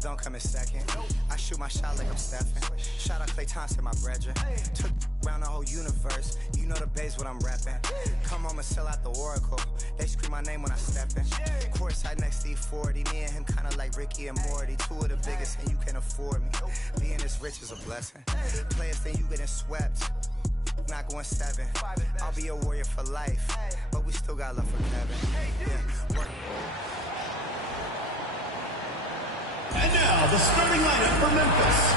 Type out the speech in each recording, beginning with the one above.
don't come in second. I shoot my shot like I'm Stephen. Shout out Klay Thompson, my brethren. Took around the whole universe. You know the base what I'm rapping. Come home and sell out the Oracle. They scream my name when I step in. Courtside next to E40. Me and him kinda like Ricky and Morty. Two of the biggest and you can afford me. Being this rich is a blessing. Players think you getting swept. Not going 7. I'll be a warrior for life. But we still got love for Kevin. Yeah. And now, the starting lineup for Memphis.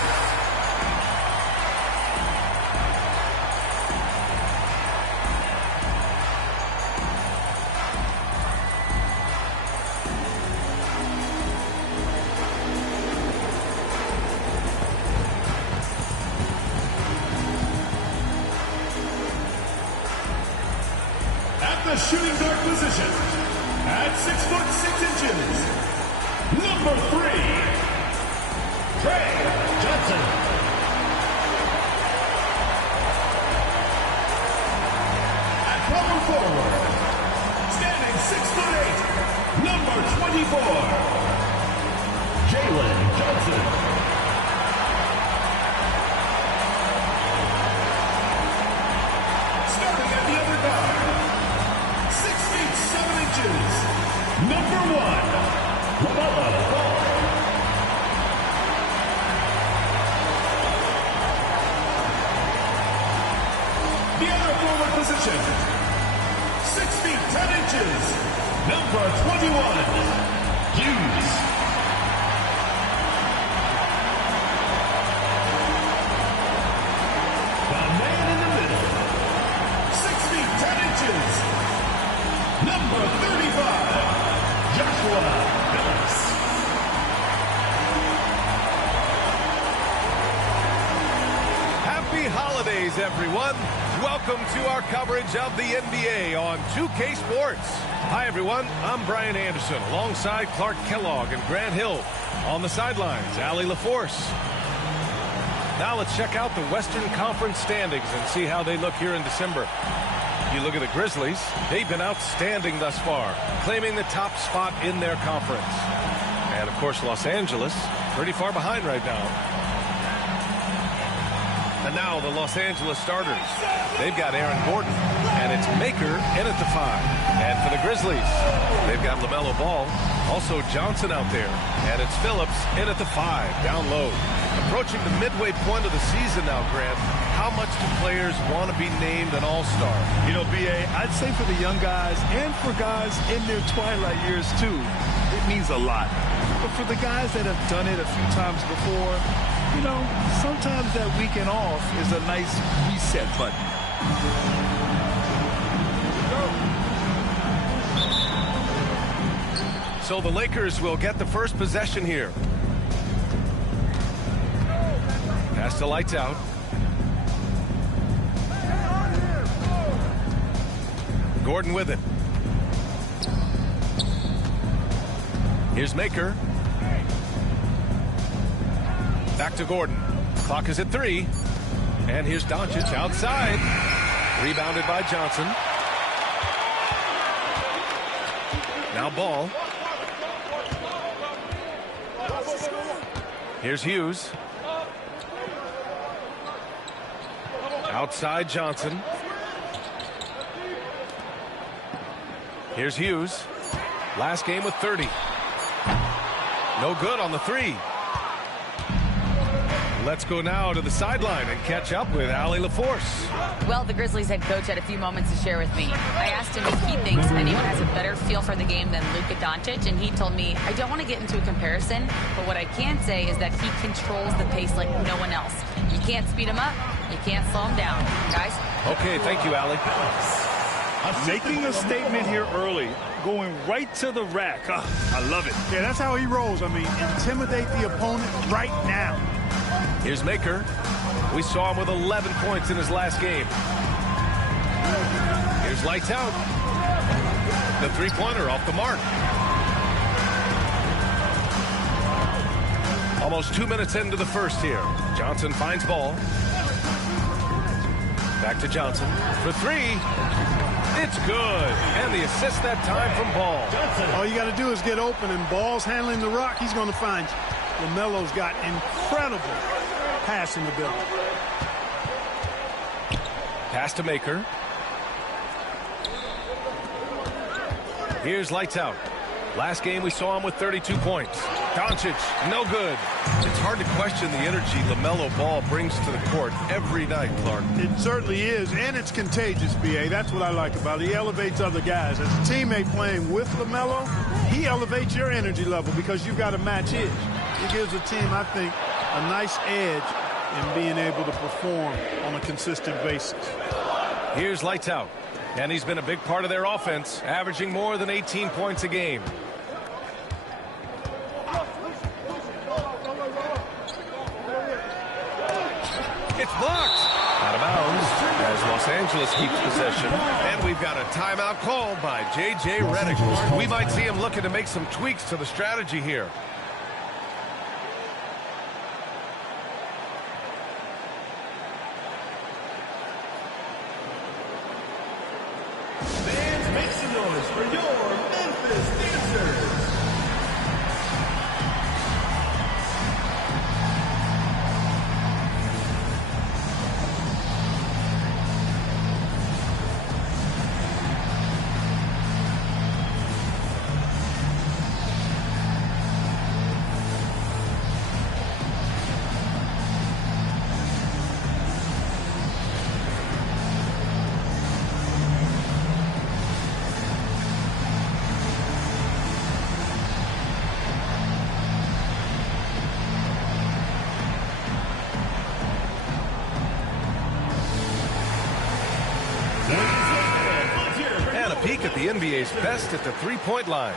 At the shooting guard position, at 6'6", number 3, Trey Johnson. At power forward, standing 6'8", number 24, Jalen Johnson. Starting at the other guard, 6 feet 7 inches, number 1, LaMelo Ball. The other forward position, 6 feet 10 inches, number 21, Hughes. The man in the middle, 6 feet 10 inches, number 35, Joshua Phillips. Happy holidays, everyone. Welcome to our coverage of the NBA on 2K Sports. Hi, everyone. I'm Brian Anderson, alongside Clark Kellogg and Grant Hill. On the sidelines, Allie LaForce. Now let's check out the Western Conference standings and see how they look here in December. You look at the Grizzlies, they've been outstanding thus far, claiming the top spot in their conference. And, of course, Los Angeles, pretty far behind right now. And now the Los Angeles starters. They've got Aaron Gordon, and it's Maker in at the 5. And for the Grizzlies, they've got LaMelo Ball, also Johnson out there, and it's Phillips in at the 5, down low. Approaching the midway point of the season now, Grant, how much do players want to be named an all-star? You know, B.A., I'd say for the young guys and for guys in their twilight years, too, it means a lot. But for the guys that have done it a few times before, you know, sometimes that weekend off is a nice reset button. So the Lakers will get the first possession here. Pass to Lights Out. Gordon with it. Here's Maker. Back to Gordon. Clock is at 3. And here's Doncic outside. Rebounded by Johnson. Now Ball. Here's Hughes. Outside Johnson. Here's Hughes. Last game with 30. No good on the 3. Let's go now to the sideline and catch up with Allie LaForce. Well, the Grizzlies head coach had a few moments to share with me. I asked him if he thinks anyone has a better feel for the game than Luka Doncic, and he told me, I don't want to get into a comparison, but what I can say is that he controls the pace like no one else. You can't speed him up, you can't slow him down. Guys? Okay, thank you, Allie. Making a statement here early, going right to the rack. I love it. Yeah, that's how he rolls. I mean, intimidate the opponent right now. Here's Maker. We saw him with 11 points in his last game. Here's Lights Out. The three-pointer off the mark. Almost 2 minutes into the first here. Johnson finds Ball. Back to Johnson for 3. It's good. And the assist that time from Ball. All you got to do is get open, and Ball's handling the rock. He's going to find you. LaMelo's got incredible passing ability. Pass to Maker. Here's lights out. Last game we saw him with 32 points. Doncic, no good. It's hard to question the energy LaMelo Ball brings to the court every night, Clark. It certainly is, and it's contagious, B.A. That's what I like about it. He elevates other guys. As a teammate playing with LaMelo, he elevates your energy level because you've got to match his. He gives a team, I think, a nice edge in being able to perform on a consistent basis. Here's lights out. And he's been a big part of their offense, averaging more than 18 points a game. It's blocked. Out of bounds as Los Angeles keeps possession. And we've got a timeout called by J.J. Redick. We might see him looking to make some tweaks to the strategy here. For your Memphis Dancers. Peek at the NBA's best at the three-point line.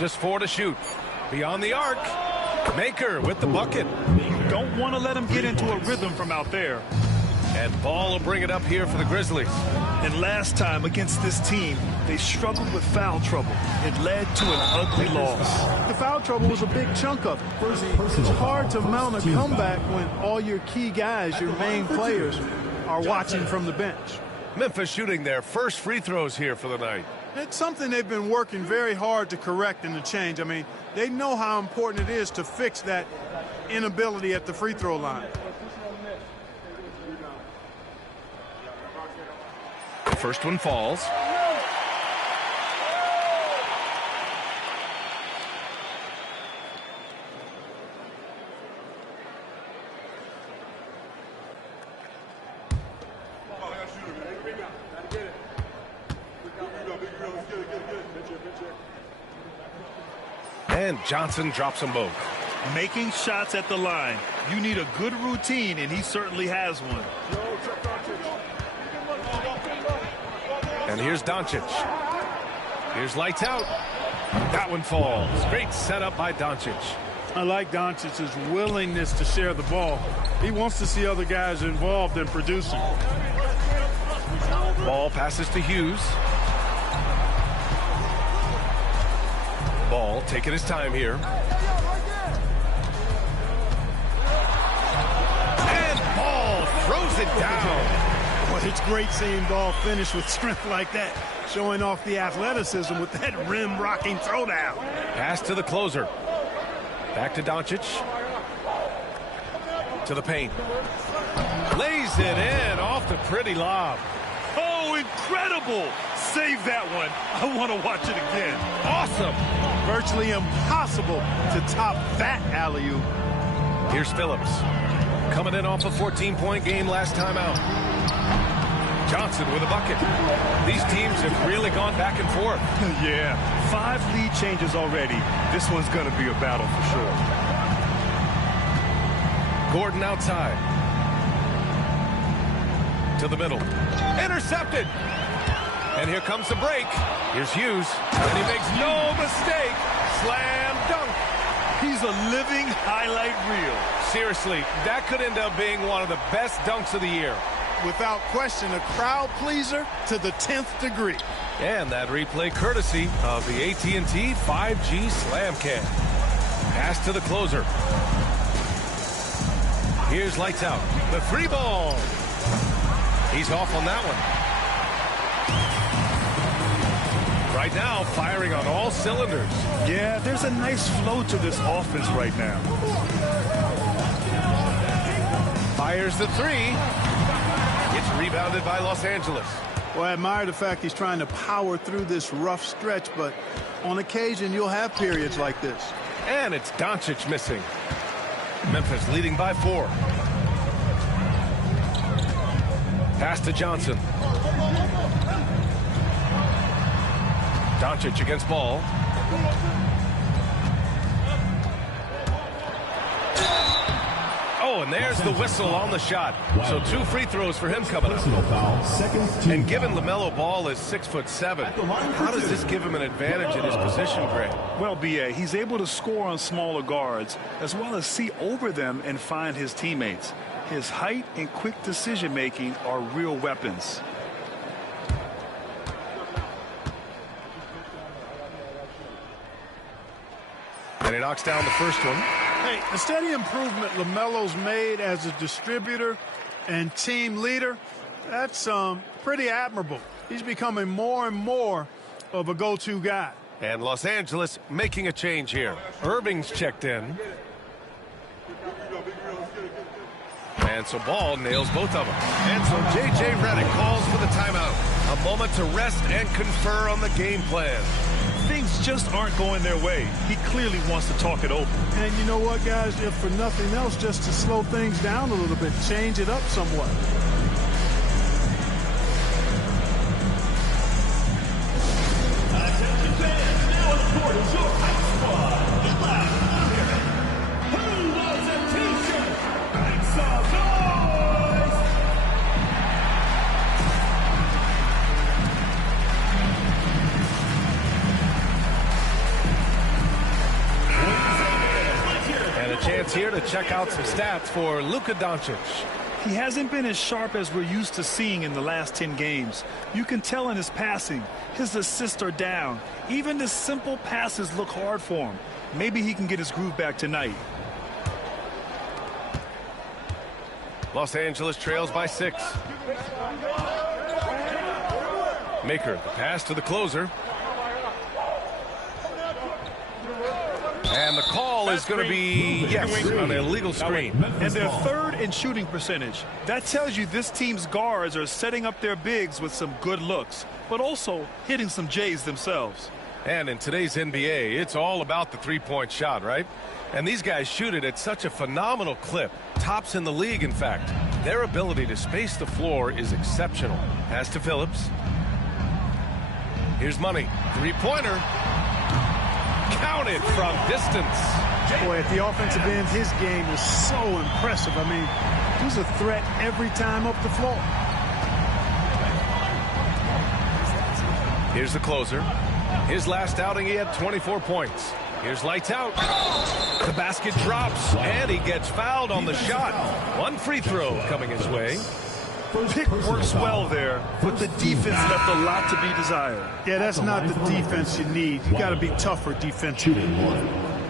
Just 4 to shoot. Beyond the arc. Maker with the bucket. Don't want to let him get into a rhythm from out there. And Ball will bring it up here for the Grizzlies. And last time against this team, they struggled with foul trouble. It led to an ugly loss. The foul trouble was a big chunk of it. It's hard to mount a comeback when all your key guys, your main players, are watching from the bench. Memphis shooting their first free throws here for the night. It's something they've been working very hard to correct and to change. I mean, they know how important it is to fix that inability at the free throw line. First one falls. And Johnson drops them both. Making shots at the line. You need a good routine, and he certainly has one. And here's Doncic. Here's lights out. That one falls. Great setup by Doncic. I like Doncic's willingness to share the ball. He wants to see other guys involved in producing. Ball passes to Hughes. Ball taking his time here. And Ball throws it down. Well, it's great seeing Ball finish with strength like that, showing off the athleticism with that rim-rocking throwdown. Pass to the closer. Back to Doncic. To the paint. Lays it in off the pretty lob. Oh, incredible! Save that one. I want to watch it again. Awesome. Virtually impossible to top that alley-oop. Here's Phillips. Coming in off a 14-point game last time out. Johnson with a bucket. These teams have really gone back and forth. Yeah, 5 lead changes already. This one's going to be a battle for sure. Gordon outside. To the middle. Intercepted. And here comes the break. Here's Hughes. And he makes no mistake. Slam dunk. He's a living highlight reel. Seriously, that could end up being one of the best dunks of the year. Without question, a crowd pleaser to the 10th degree. And that replay courtesy of the AT&T 5G Slam Cam. Pass to the closer. Here's lights out. The 3 ball. He's off on that one. Right now, firing on all cylinders. Yeah, there's a nice flow to this offense right now. Fires the 3. It's rebounded by Los Angeles. Well, I admire the fact he's trying to power through this rough stretch, but on occasion you'll have periods like this. And it's Doncic missing. Memphis leading by 4. Pass to Johnson. Doncic against ball. Oh, and there's the whistle on the shot. So 2 free throws for him coming up. And given LaMelo Ball is 6'7", how does this give him an advantage in his position, Greg? Well, B.A., he's able to score on smaller guards as well as see over them and find his teammates. His height and quick decision-making are real weapons. And he knocks down the first one. Hey, the steady improvement LaMelo's made as a distributor and team leader, that's pretty admirable. He's becoming more and more of a go-to guy. And Los Angeles making a change here. Irving's checked in. And so Ball nails both of them. And so J.J. Redick calls for the timeout. A moment to rest and confer on the game plan. Things just aren't going their way. He clearly wants to talk it over. And you know what, guys? If for nothing else, just to slow things down a little bit, change it up somewhat. Here to check out some stats for Luka Doncic. He hasn't been as sharp as we're used to seeing in the last 10 games. You can tell in his passing. His assists are down. Even the simple passes look hard for him. Maybe he can get his groove back tonight. Los Angeles trails by 6. Maker, the pass to the closer. And the call is going to be, yes, an illegal screen. And they're third in shooting percentage. That tells you this team's guards are setting up their bigs with some good looks, but also hitting some J's themselves. And in today's NBA, it's all about the three-point shot, right? And these guys shoot it at such a phenomenal clip. Tops in the league, in fact. Their ability to space the floor is exceptional. Pass to Phillips. Here's Money. Three-pointer. Counted from distance. Boy, at the offensive end, his game is so impressive. I mean, he's a threat every time up the floor. Here's the closer. His last outing, he had 24 points. Here's lights out. The basket drops, and he gets fouled on the shot. 1 free throw coming his way. Pick works well there, but the defense left a lot to be desired. Yeah, that's not the defense you need. You got to be tougher defensively.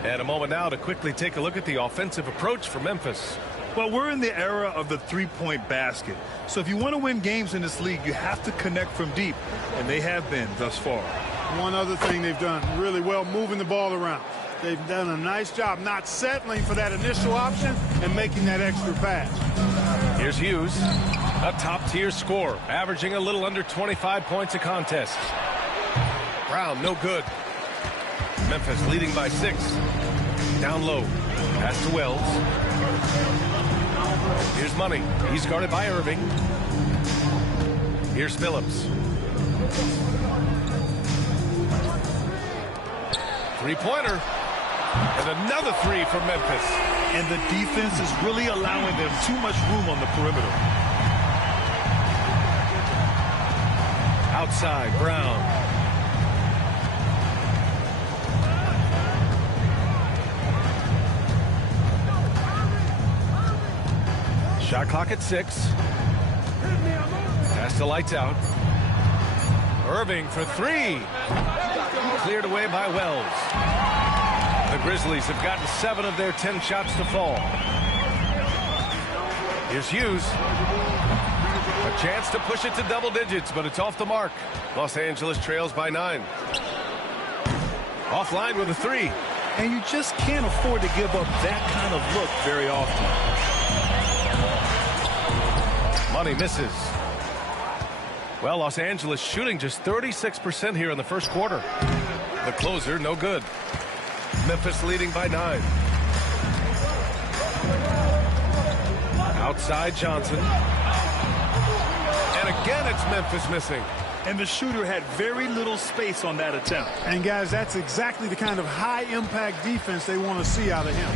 And a moment now to quickly take a look at the offensive approach for Memphis. Well, we're in the era of the three-point basket. So if you want to win games in this league, you have to connect from deep, and they have been thus far. One other thing they've done really well, moving the ball around. They've done a nice job not settling for that initial option and making that extra pass. Here's Hughes, a top-tier scorer, averaging a little under 25 points a contest. Brown, no good. Memphis leading by 6. Down low. Pass to Wells. Here's Money. He's guarded by Irving. Here's Phillips. Three-pointer. And another 3 from Memphis. And the defense is really allowing them too much room on the perimeter. Outside, Brown. Shot clock at 6. Pass to lights out. Irving for 3. Cleared away by Wells. The The Grizzlies have gotten 7 of their 10 shots to fall. Here's Hughes. A chance to push it to double digits, but it's off the mark. Los Angeles trails by 9. Offline with a 3. And you just can't afford to give up that kind of look very often. Money misses. Well, Los Angeles shooting just 36% here in the first quarter. The closer, no good. Memphis leading by 9. Outside Johnson. And again, it's Memphis missing. And the shooter had very little space on that attempt. And, guys, that's exactly the kind of high-impact defense they want to see out of him.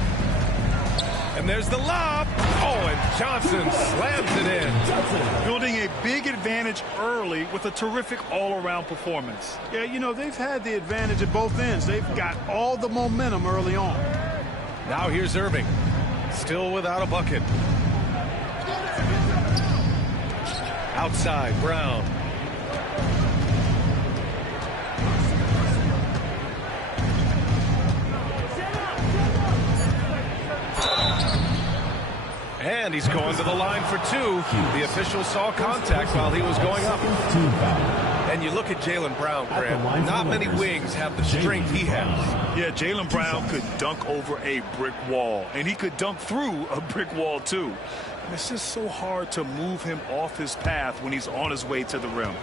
And there's the lob. Oh, and Johnson slams it in. Building a big advantage early with a terrific all-around performance. Yeah, you know, they've had the advantage at both ends. They've got all the momentum early on. Now here's Irving. Still without a bucket. Outside, Brown. And he's going to the line for 2. The official saw contact while he was going up. And you look at Jaylen Brown, Grant. Not many wings have the strength he has. Yeah, Jaylen Brown could dunk over a brick wall. And he could dunk through a brick wall, too. And it's just so hard to move him off his path when he's on his way to the rim.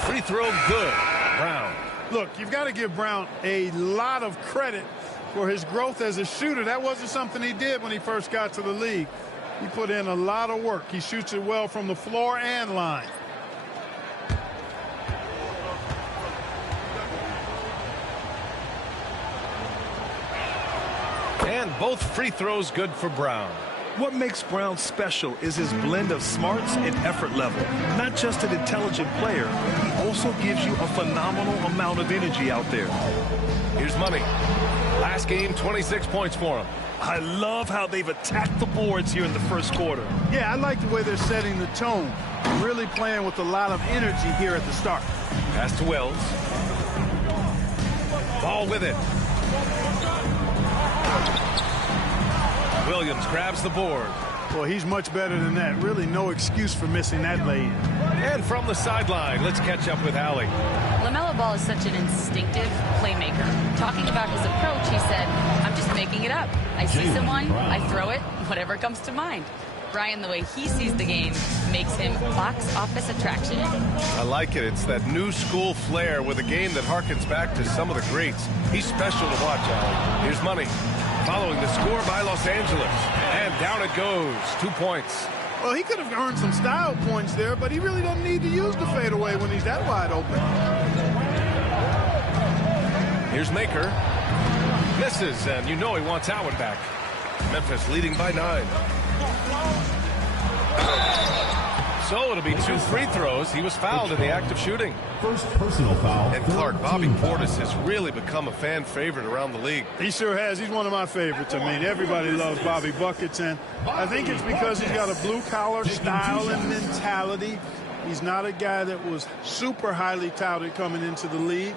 Free throw good. Brown. Look, you've got to give Brown a lot of credit for his growth as a shooter. That wasn't something he did when he first got to the league. He put in a lot of work. He shoots it well from the floor and line. And both free throws good for Brown. What makes Brown special is his blend of smarts and effort level. Not just an intelligent player, he also gives you a phenomenal amount of energy out there. Here's Money. Last game, 26 points for him. I love how they've attacked the boards here in the first quarter. Yeah, I like the way they're setting the tone. Really playing with a lot of energy here at the start. Pass to Wells. Ball with it. Williams grabs the board. Well, he's much better than that. Really no excuse for missing that lay-in. And from the sideline, let's catch up with Allie. LaMelo Ball is such an instinctive playmaker. Talking about his approach, he said, I'm just making it up. I see someone, I throw it, whatever comes to mind. Brian, the way he sees the game makes him box office attraction. I like it. It's that new school flair with a game that harkens back to some of the greats. He's special to watch, Allie. Here's Money. Following the score by Los Angeles. And down it goes. 2 points. Well, he could have earned some style points there, but he really doesn't need to use the fadeaway when he's that wide open. Here's Maker. Misses, and you know he wants that one back. Memphis leading by 9. So it'll be 2 free throws. He was fouled in the act of shooting. First personal foul. And Clark, Bobby Portis has really become a fan favorite around the league. He sure has. He's one of my favorites. I mean, everybody loves Bobby Buckets, and I think it's because he's got a blue-collar style and mentality. He's not a guy that was super highly touted coming into the league,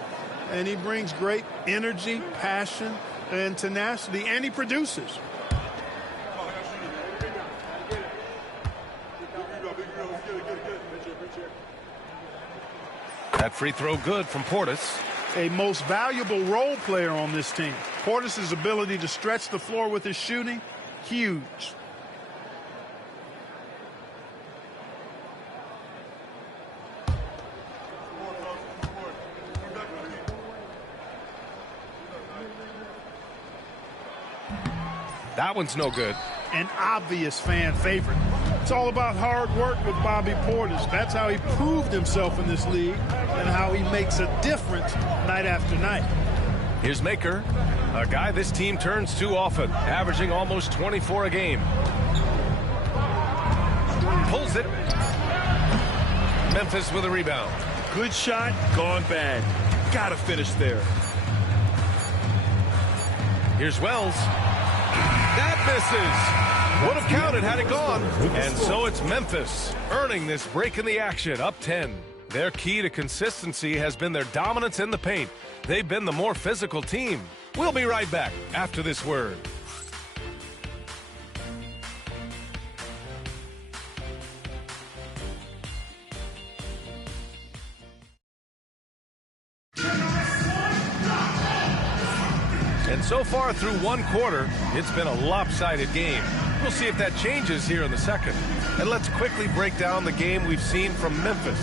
and he brings great energy, passion, and tenacity, and he produces. That free throw good from Portis. A most valuable role player on this team. Portis' ability to stretch the floor with his shooting, huge. That one's no good. An obvious fan favorite. It's all about hard work with Bobby Portis. That's how he proved himself in this league and how he makes a difference night after night. Here's Maker, a guy this team turns to often, averaging almost 24 a game. Pulls it. Memphis with a rebound. Good shot, gone bad. Gotta finish there. Here's Wells. That misses. Would have counted had it gone. And so it's Memphis earning this break in the action, up 10. Their key to consistency has been their dominance in the paint. They've been the more physical team. We'll be right back after this word. And so far through one quarter, it's been a lopsided game. We'll see if that changes here in the second. And let's quickly break down the game we've seen from Memphis.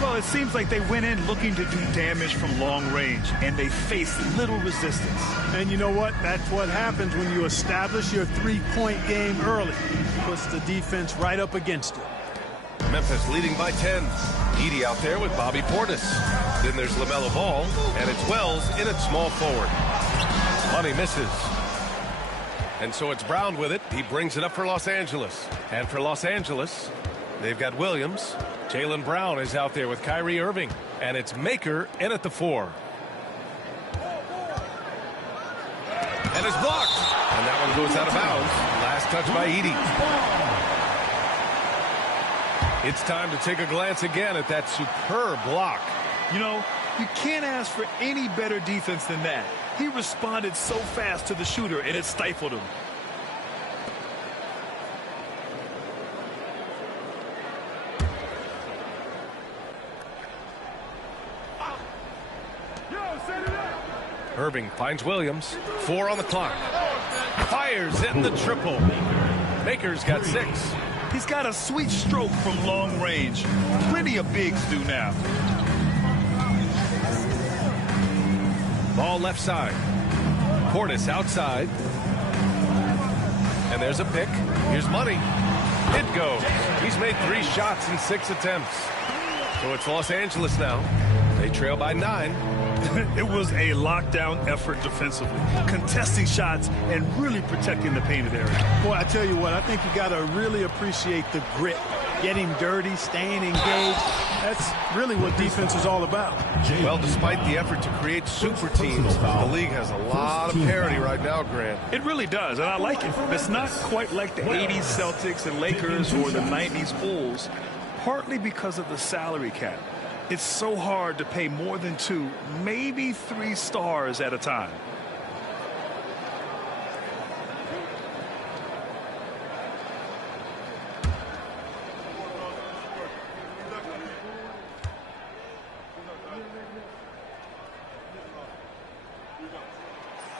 Well, it seems like they went in looking to do damage from long range, and they faced little resistance. And you know what? That's what happens when you establish your three-point game early. Puts the defense right up against it. Memphis leading by 10. Edey out there with Bobby Portis. Then there's LaMelo Ball, and it's Wells in at small forward. Money misses. And so it's Brown with it. He brings it up for Los Angeles. And for Los Angeles, they've got Williams. Jaylen Brown is out there with Kyrie Irving. And it's Maker in at the 4. And it's blocked. And that one goes out of bounds. Last touch by Edey. It's time to take a glance again at that superb block. You know, you can't ask for any better defense than that. He responded so fast to the shooter, and it stifled him. Irving finds Williams. 4 on the clock. Fires in the triple. Maker's got 6. He's got a sweet stroke from long range. Plenty of bigs do now. Ball left side. Portis outside. And there's a pick. Here's Money. It goes. He's made 3 shots in 6 attempts. So it's Los Angeles now. They trail by 9. It was a lockdown effort defensively, contesting shots and really protecting the painted area. Boy, I tell you what, I think you got to really appreciate the grit. Getting dirty, staying engaged. That's really what defense is all about. Well, despite the effort to create super teams, the league has a lot of parity right now, Grant. It really does, and I like it. It's not quite like the 80s Celtics and Lakers or the 90s Bulls, partly because of the salary cap. It's so hard to pay more than 2, maybe 3 stars at a time.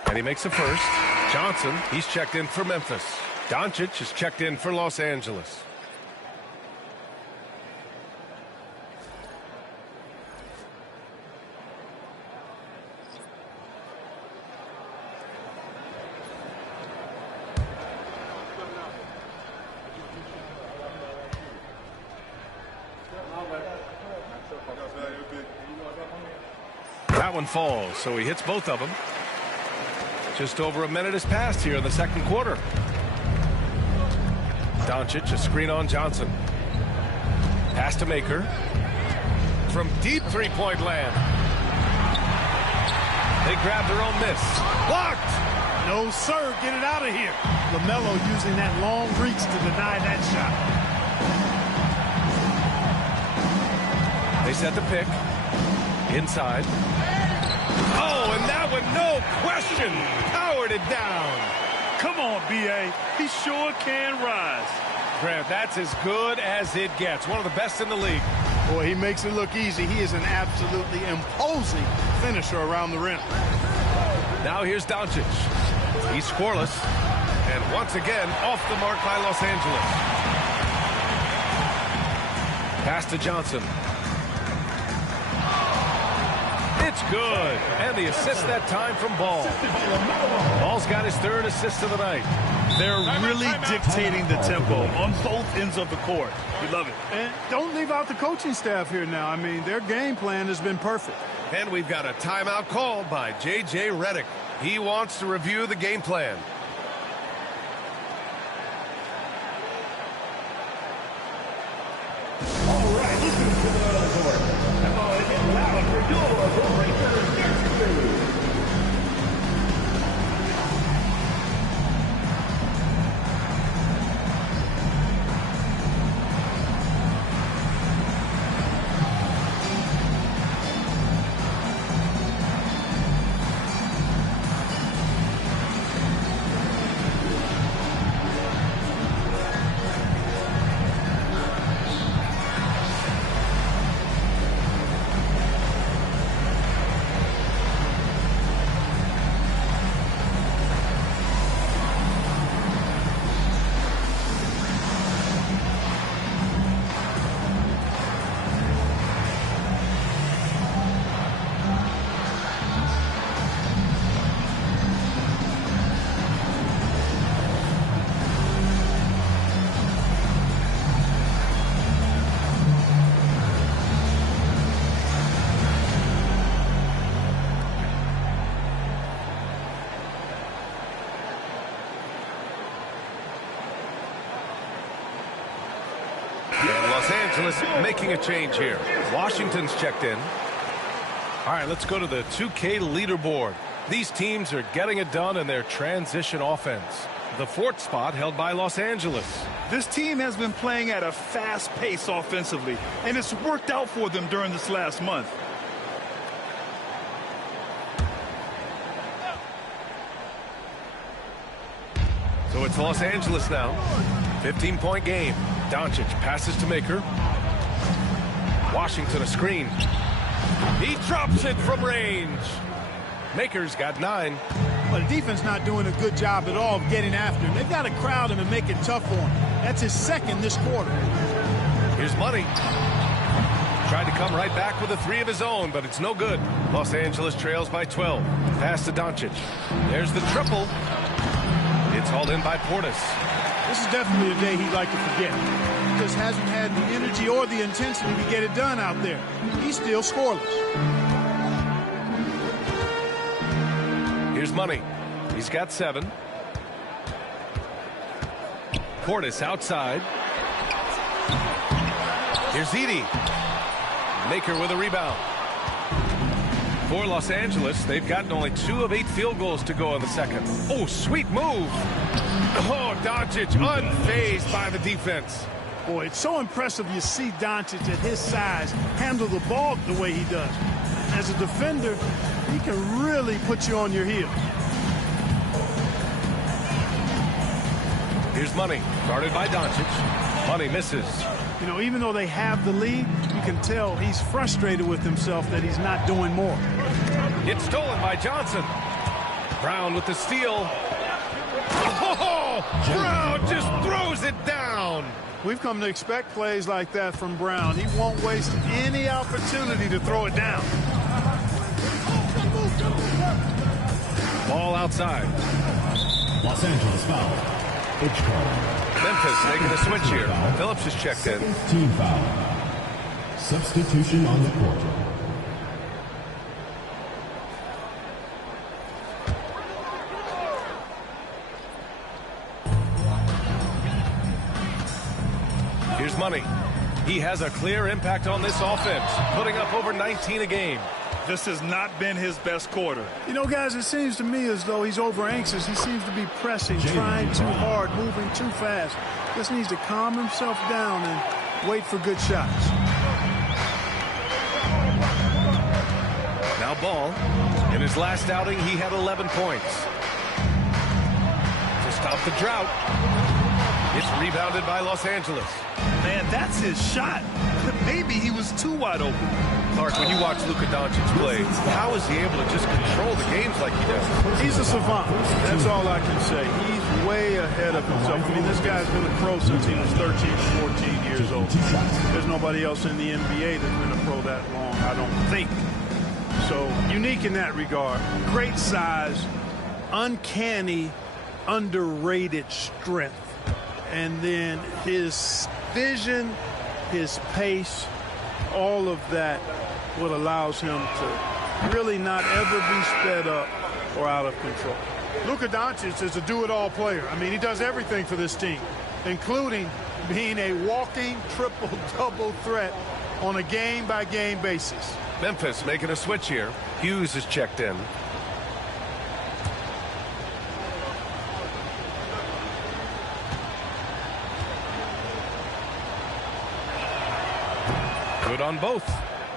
And he makes a first. Johnson, he's checked in for Memphis. Doncic is checked in for Los Angeles. That one falls, so he hits both of them. Just over a minute has passed here in the second quarter. Doncic, a screen on Johnson. Pass to Maker. From deep three-point land. They grab their own miss. Blocked! No, sir. Get it out of here. LaMelo using that long reach to deny that shot. They set the pick. Inside. Oh, and that one, no question, powered it down. Come on, B.A. He sure can rise. Grant, that's as good as it gets. One of the best in the league. Boy, he makes it look easy. He is an absolutely imposing finisher around the rim. Now here's Doncic. He's scoreless. And once again, off the mark by Los Angeles. Pass to Johnson. It's good. And the assist that time from Ball. Ball's got his 3rd assist of the night. They're really dictating the tempo on both ends of the court. We love it. And don't leave out the coaching staff here now. I mean, their game plan has been perfect. And we've got a timeout called by J.J. Redick. He wants to review the game plan. All right, listen to the court. Come on, get loud for your Racers next move. Angeles making a change here. Washington's checked in. All right, let's go to the 2K leaderboard. These teams are getting it done in their transition offense. The 4th spot held by Los Angeles. This team has been playing at a fast pace offensively, and it's worked out for them during this last month. So it's Los Angeles now. 15-point game. Doncic passes to Maker. Washington a screen. He drops it from range. Maker's got 9. But the defense not doing a good job at all of getting after him. They've got to crowd him and make it tough for him. That's his 2nd this quarter. Here's Money. Tried to come right back with a 3 of his own, but it's no good. Los Angeles trails by 12. Pass to Doncic. There's the triple. It's hauled in by Portis. This is definitely a day he'd like to forget. He just hasn't had the energy or the intensity to get it done out there. He's still scoreless. Here's Money. He's got 7. Portis outside. Here's Edey. Maker with a rebound. For Los Angeles, they've gotten only 2 of 8 field goals to go in the second. Oh, sweet move. Oh, Doncic unfazed by the defense. Boy, it's so impressive you see Doncic at his size handle the ball the way he does. As a defender, he can really put you on your heels. Here's Money, guarded by Doncic. Money misses. You know, even though they have the lead, you can tell he's frustrated with himself that he's not doing more. It's stolen by Johnson. Brown with the steal. Oh, Brown just throws it down. We've come to expect plays like that from Brown. He won't waste any opportunity to throw it down. Ball outside. Los Angeles foul. H card. Memphis making a switch here. Phillips is checked in. Team foul. Substitution on the court. Here's Money. He has a clear impact on this offense, putting up over 19 a game. This has not been his best quarter. You know, guys, it seems to me as though he's over anxious. He seems to be pressing, trying too hard, moving too fast. Just needs to calm himself down and wait for good shots. Now Ball. In his last outing, he had 11 points. To stop the drought, it's rebounded by Los Angeles. Man, that's his shot. Maybe he was too wide open. Clark, when you watch Luka Doncic play, how is he able to just control the games like he does? He's a savant. That's all I can say. He's way ahead of himself. I mean, this guy's been a pro since he was 13, 14 years old. There's nobody else in the NBA that's been a pro that long, I don't think. So, unique in that regard. Great size, uncanny, underrated strength. And then his vision, his pace, all of that, what allows him to really not ever be sped up or out of control. Luka Doncic is a do-it-all player. I mean, he does everything for this team, including being a walking triple-double threat on a game-by-game basis. Memphis making a switch here. Hughes is checked in. Good on both.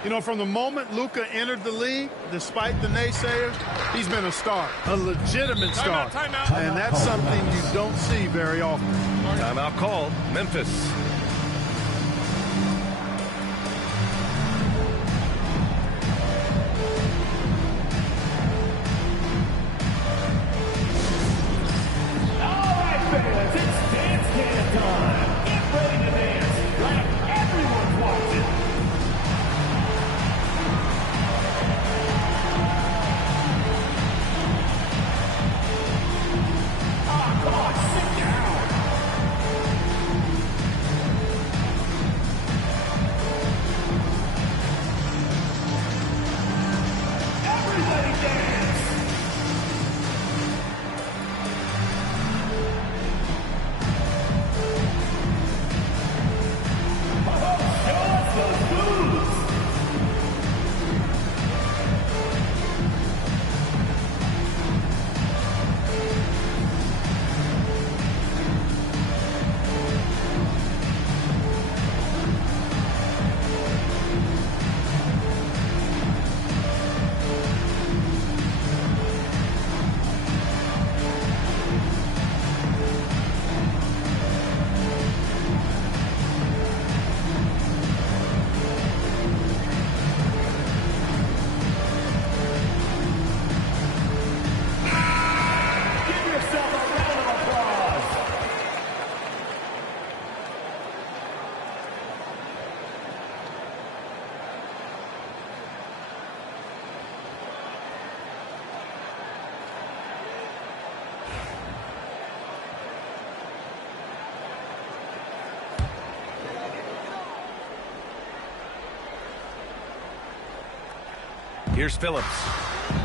You know, from the moment Luka entered the league, despite the naysayers, he's been a star, a legitimate star. Timeout. And that's something you don't see very often. Timeout called. Memphis. Here's Phillips,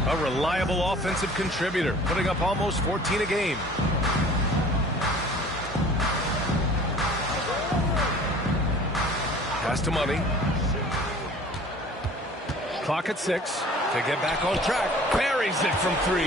a reliable offensive contributor, putting up almost 14 a game. Pass to Money. Clock at 6 to get back on track. Buries it from 3.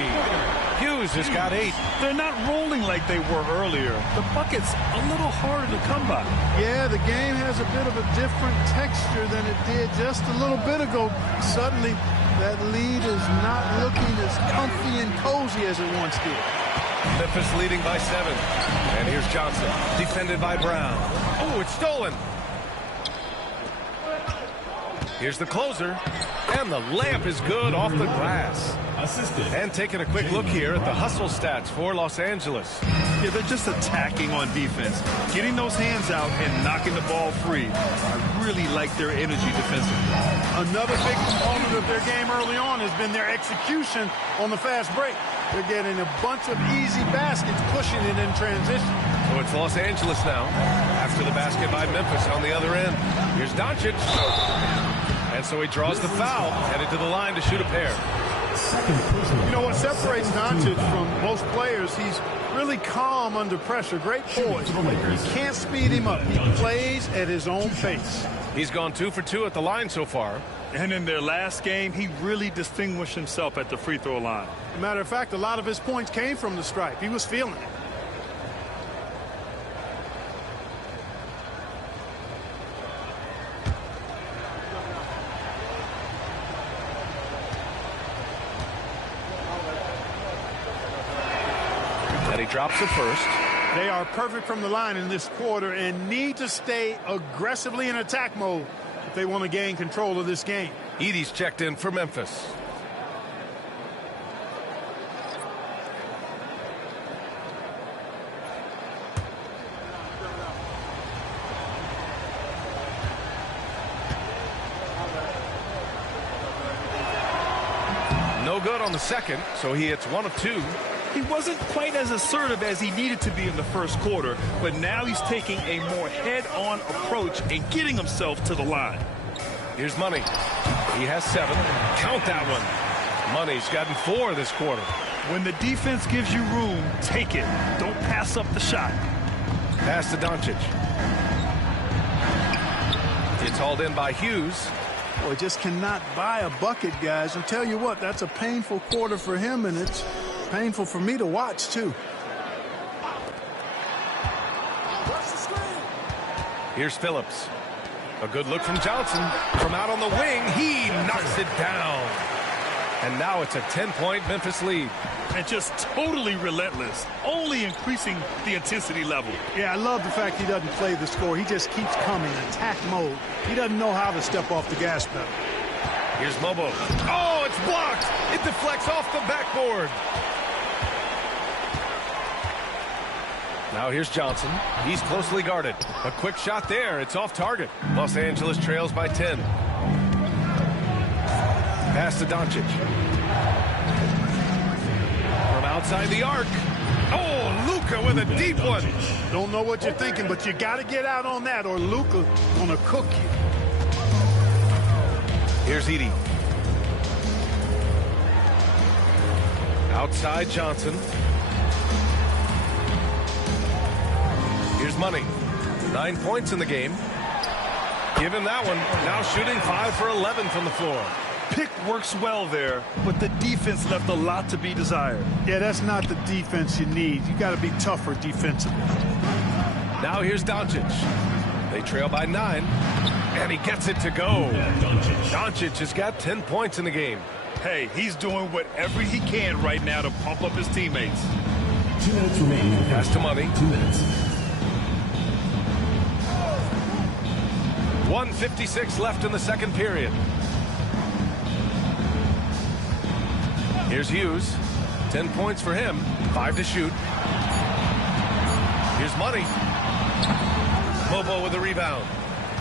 Hughes has got 8. They're not rolling like they were earlier. The bucket's a little harder to come by. Yeah, the game has a bit of a different texture than it did just a little bit ago. Suddenly, that lead is not looking as comfy and cozy as it once did. Memphis leading by 7. And here's Johnson, defended by Brown. Oh, it's stolen. Here's the closer, and the layup is good off the glass. And taking a quick look here at the hustle stats for Los Angeles. Yeah, they're just attacking on defense, getting those hands out and knocking the ball free. I really like their energy defensively. Another big component of their game early on has been their execution on the fast break. They're getting a bunch of easy baskets, pushing it in transition. So it's Los Angeles now, after the basket by Memphis on the other end. Here's Doncic. And so he draws the foul, headed to the line to shoot a pair. You know what separates Doncic from most players? He's really calm under pressure. Great poise. You can't speed him up. He plays at his own pace. He's gone 2 for 2 at the line so far. And in their last game, he really distinguished himself at the free throw line. Matter of fact, a lot of his points came from the stripe. He was feeling it. And he drops it first. They are perfect from the line in this quarter and need to stay aggressively in attack mode if they want to gain control of this game. Edey's checked in for Memphis. No good on the second, so he hits 1 of 2. He wasn't quite as assertive as he needed to be in the first quarter, but now he's taking a more head-on approach and getting himself to the line. Here's Money. He has 7. Count that one. Money's gotten 4 this quarter. When the defense gives you room, take it. Don't pass up the shot. Pass to Doncic. It's hauled in by Hughes. Boy, just cannot buy a bucket, guys. I'll tell you what, that's a painful quarter for him, and it's painful for me to watch, too. Here's Phillips. A good look from Johnson. From out on the wing, he knocks it down. And now it's a 10-point Memphis lead. And just totally relentless, only increasing the intensity level. Yeah, I love the fact he doesn't play the score. He just keeps coming, attack mode. He doesn't know how to step off the gas pedal. Here's Mobo. Oh, it's blocked. It deflects off the backboard. Now here's Johnson. He's closely guarded. A quick shot there. It's off target. Los Angeles trails by 10. Pass to Doncic. From outside the arc. Oh, Luka with a deep one. Don't know what you're thinking, but you got to get out on that or Luka gonna cook you. Here's Edey. Outside Johnson. Here's Money. 9 points in the game. Give him that one. Now shooting 5 for 11 from the floor. Pick works well there, but the defense left a lot to be desired. Yeah, that's not the defense you need. You got to be tougher defensively. Now here's Doncic. They trail by 9, and he gets it to go. Doncic has got 10 points in the game. Hey, he's doing whatever he can right now to pump up his teammates. 2 minutes remaining. Pass to Money. 2 minutes. 1:56 left in the second period. Here's Hughes. 10 points for him. 5 to shoot. Here's Money. Mobo with the rebound.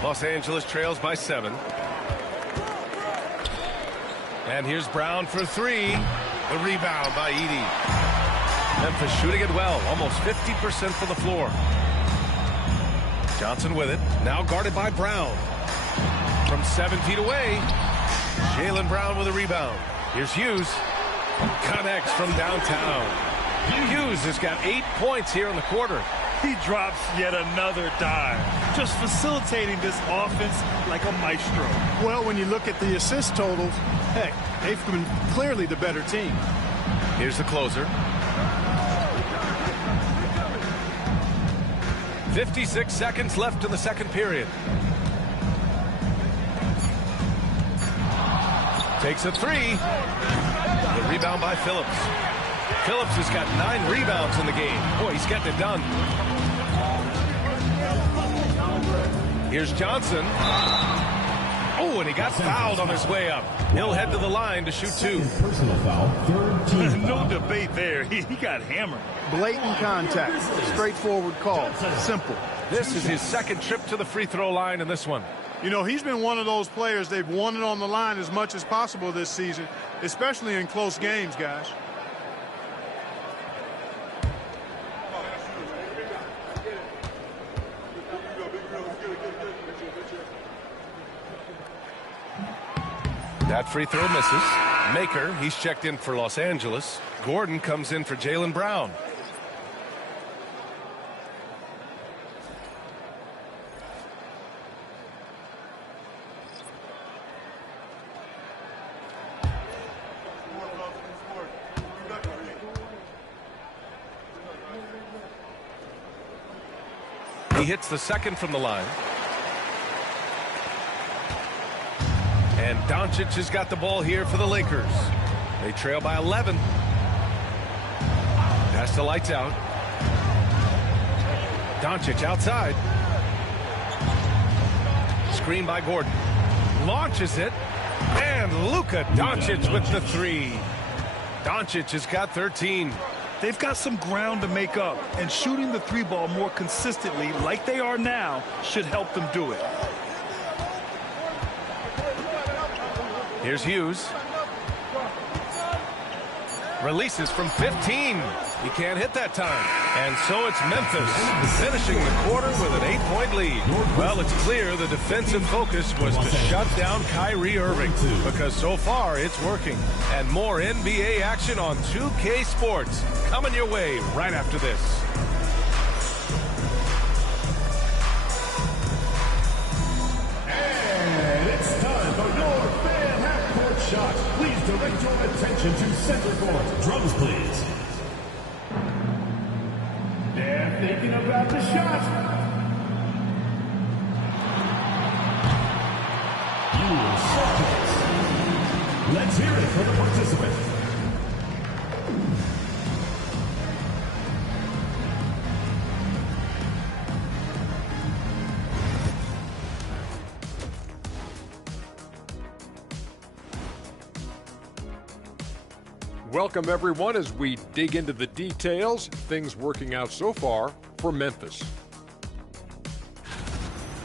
Los Angeles trails by 7. And here's Brown for 3. The rebound by Edey. Memphis shooting it well. Almost 50% from the floor. Johnson with it. Now guarded by Brown. From 7 feet away. Jaylen Brown with a rebound. Here's Hughes. Connects from downtown. Hughes has got 8 points here in the quarter. He drops yet another dime, just facilitating this offense like a maestro. Well, when you look at the assist totals, heck, they've been clearly the better team. Here's the closer. 56 seconds left in the second period. Takes a three. The rebound by Phillips. Phillips has got 9 rebounds in the game. Boy, he's getting it done. Here's Johnson. Oh, and he got fouled on his way up. He'll head to the line to shoot 2. Personal foul, third team No foul. debate there. He got hammered. Blatant contact. Straightforward call. Simple. This is his second trip to the free throw line in this one. You know, he's been one of those players they've wanted on the line as much as possible this season, especially in close games, guys. That free throw misses. Maker, he's checked in for Los Angeles. Gordon comes in for Jaylen Brown. He hits the second from the line. And Doncic has got the ball here for the Lakers. They trail by 11. Pass to Lights Out. Doncic outside. Screen by Gordon. Launches it. And Luka Doncic with the 3. Doncic has got 13. They've got some ground to make up, and shooting the 3 ball more consistently like they are now should help them do it. Here's Hughes. Releases from 15. He can't hit that time. And so it's Memphis finishing the quarter with an 8-point lead. Well, it's clear the defensive focus was to shut down Kyrie Irving, because so far it's working. And more NBA action on 2K Sports coming your way right after this. And it's time for your fan half-court shot. Please direct your attention to center court. Drums, please. They're thinking about the shot. Let's hear it for the participant. Welcome, everyone, as we dig into the details, things working out so far for Memphis.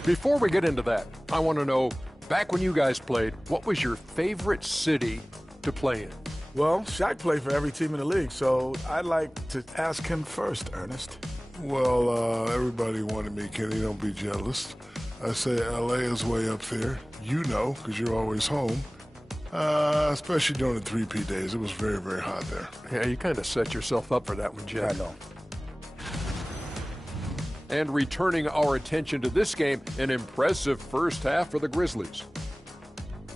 Before we get into that, I want to know, back when you guys played, what was your favorite city to play in? Well, Shaq played for every team in the league, so I'd like to ask him first, Ernest. Well, everybody wanted me, Kenny. Don't be jealous. I say L.A. is way up there. You know, because you're always home. Especially during the 3P days. It was very, very hot there. Yeah, you kind of set yourself up for that one, Jeff. I know. And returning our attention to this game, an impressive first half for the Grizzlies.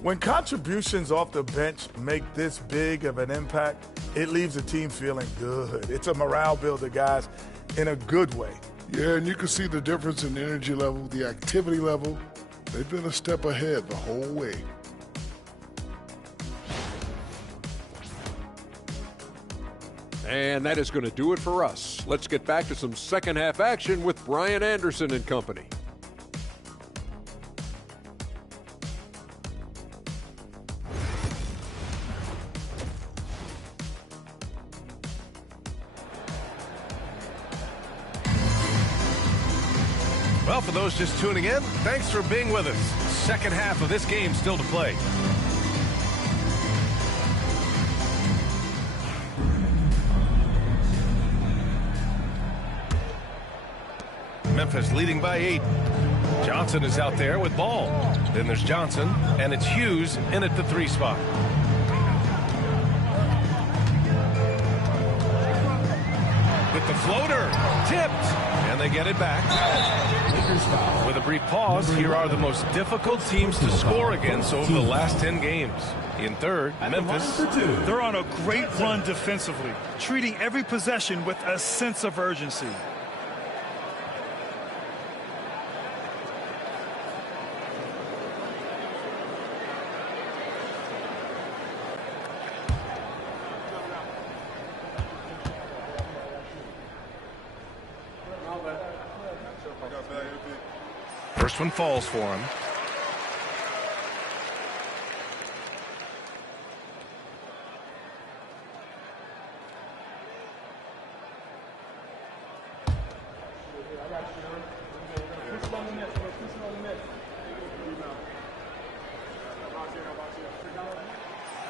When contributions off the bench make this big of an impact, it leaves the team feeling good. It's a morale builder, guys, in a good way. Yeah, and you can see the difference in the energy level, the activity level. They've been a step ahead the whole way. And that is going to do it for us. Let's get back to some second half action with Brian Anderson and company. Well, for those just tuning in, thanks for being with us. Second half of this game still to play. Memphis leading by 8. Johnson is out there with ball. Then there's Johnson, and it's Hughes in at the 3 spot. With the floater, tipped, and they get it back. With a brief pause, here are the most difficult teams to score against over the last 10 games. In third, Memphis. They're on a great run defensively, treating every possession with a sense of urgency. First one falls for him.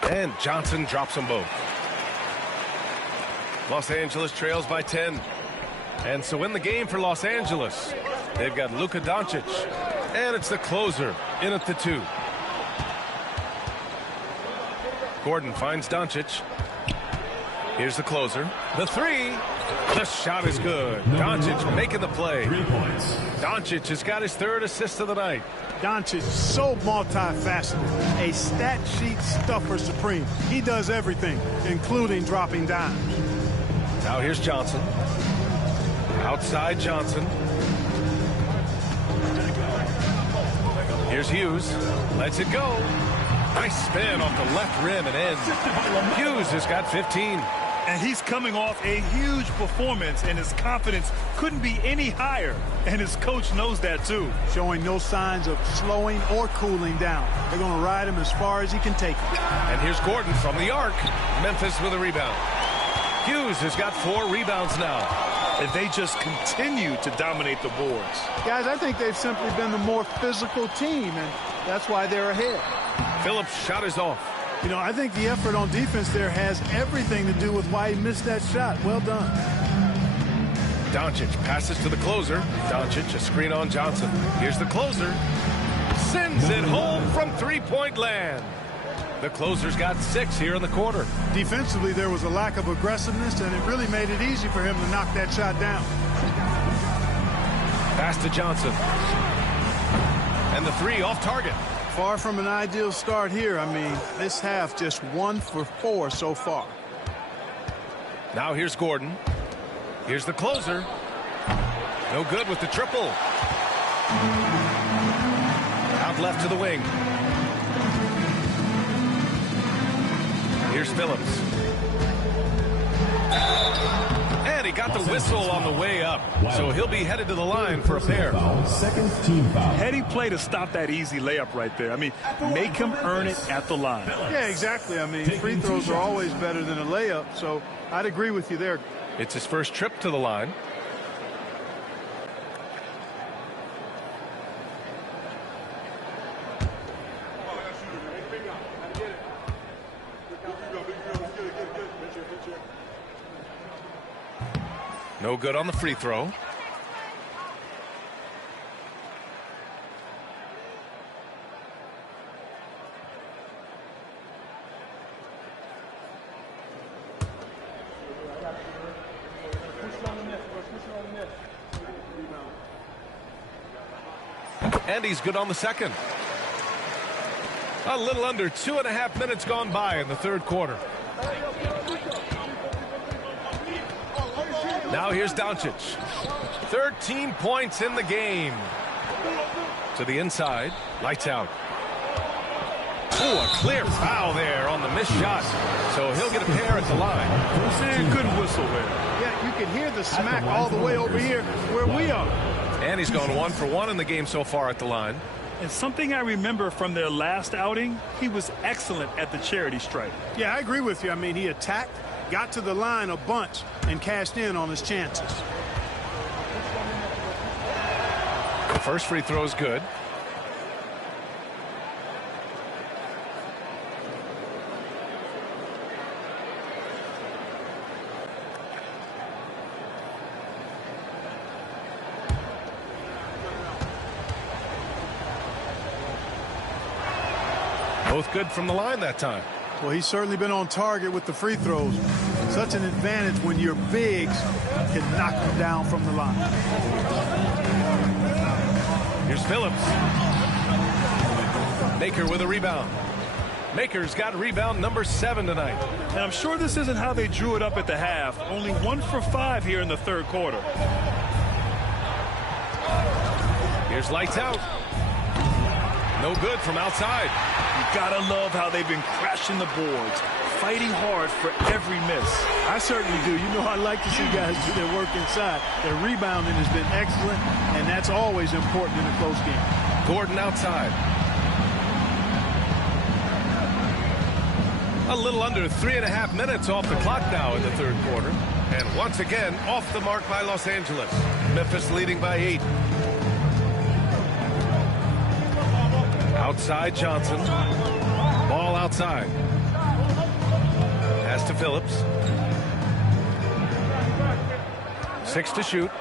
And Johnson drops them both. Los Angeles trails by 10. And so in the game for Los Angeles, they've got Luka Doncic. And it's the closer in at the 2. Gordon finds Doncic. Here's the closer. The 3. The shot is good. Doncic making the play. 3 points. Doncic has got his 3rd assist of the night. Doncic is so multifaceted, a stat sheet stuffer supreme. He does everything, including dropping dimes. Now here's Johnson. Outside Johnson. Here's Hughes. Lets it go. Nice spin off the left rim and in. Hughes has got 15. And he's coming off a huge performance, and his confidence couldn't be any higher. And his coach knows that, too. Showing no signs of slowing or cooling down. They're going to ride him as far as he can take him. And here's Gordon from the arc. Memphis with a rebound. Hughes has got 4 rebounds now. And they just continue to dominate the boards. Guys, I think they've simply been the more physical team, and that's why they're ahead. Phillips' shot is off. You know, I think the effort on defense there has everything to do with why he missed that shot. Well done. Doncic passes to the closer. Doncic, a screen on Johnson. Here's the closer. Sends it home from 3-point land. The closer's got 6 here in the quarter. Defensively, there was a lack of aggressiveness, and it really made it easy for him to knock that shot down. Pass to Johnson. And the 3 off target. Far from an ideal start here. I mean, this half just 1 for 4 so far. Now here's Gordon. Here's the closer. No good with the triple. Out left to the wing. Here's Phillips. And he got the whistle on the way up. So he'll be headed to the line for a pair. Second team foul. Heady play to stop that easy layup right there. I mean, make him earn it at the line. Yeah, exactly. I mean, free throws are always better than a layup, so I'd agree with you there. It's his first trip to the line. No good on the free throw. And he's good on the second. A little under 2.5 minutes gone by in the 3rd quarter. Now here's Doncic. 13 points in the game. To the inside. Lights out. Oh, a clear foul there on the missed shot. So he'll get a pair at the line. Good whistle there. Yeah, you can hear the smack all the way over here where we are. And he's gone 1 for 1 in the game so far at the line. And something I remember from their last outing, he was excellent at the charity stripe. Yeah, I agree with you. I mean, he attacked, got to the line a bunch, and cashed in on his chances. First free throw is good. Both good from the line that time. Well, he's certainly been on target with the free throws. Such an advantage when your bigs can knock them down from the line. Here's Phillips. Maker with a rebound. Maker's got rebound number 7 tonight. And I'm sure this isn't how they drew it up at the half. Only 1 for 5 here in the third quarter. Here's lights out. No good from outside. You gotta love how they've been crashing the boards, fighting hard for every miss. I certainly do. You know, I like to see guys do their work inside. Their rebounding has been excellent, and that's always important in a close game. Gordon outside. A little under 3.5 minutes off the clock now in the third quarter. And once again, off the mark by Los Angeles. Memphis leading by 8. Outside Johnson. Ball outside. Pass to Phillips. 6 to shoot.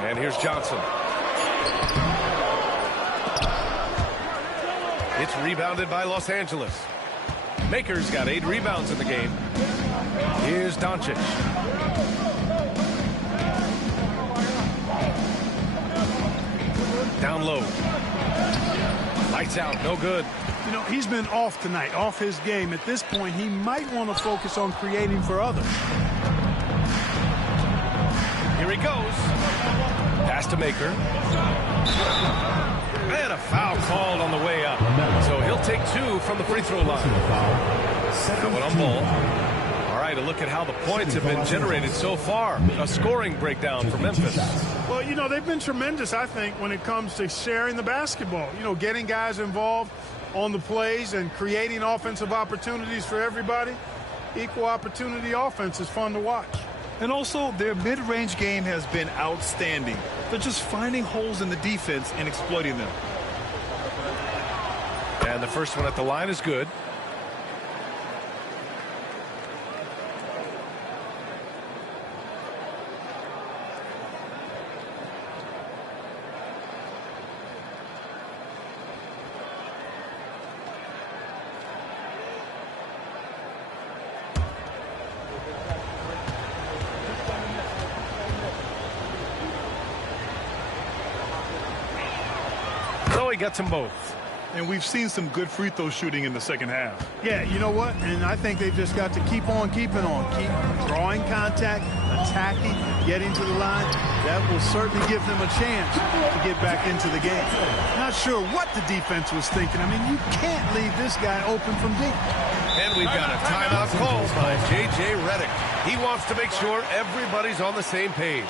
And here's Johnson. It's rebounded by Los Angeles. Maker's got 8 rebounds in the game. Here's Doncic. Down low. Lights out, no good. You know, he's been off tonight, off his game. At this point, he might want to focus on creating for others. Here he goes. Pass to Maker. And a foul called on the way up. So he'll take 2 from the free throw line. That one on ball. All right, a look at how the points have been generated so far. A scoring breakdown for Memphis. Well, you know, they've been tremendous, I think, when it comes to sharing the basketball. You know, getting guys involved on the plays and creating offensive opportunities for everybody. Equal opportunity offense is fun to watch. And also, their mid-range game has been outstanding. They're just finding holes in the defense and exploiting them. And the first one at the line is good. He gets them both. And we've seen some good free throw shooting in the second half. Yeah, you know what? And I think they've just got to keep on keeping on. Keep drawing contact, attacking, getting to the line. That will certainly give them a chance to get back into the game. Not sure what the defense was thinking. I mean, you can't leave this guy open from deep. And we've got a timeout called by J.J. Redick. He wants to make sure everybody's on the same page.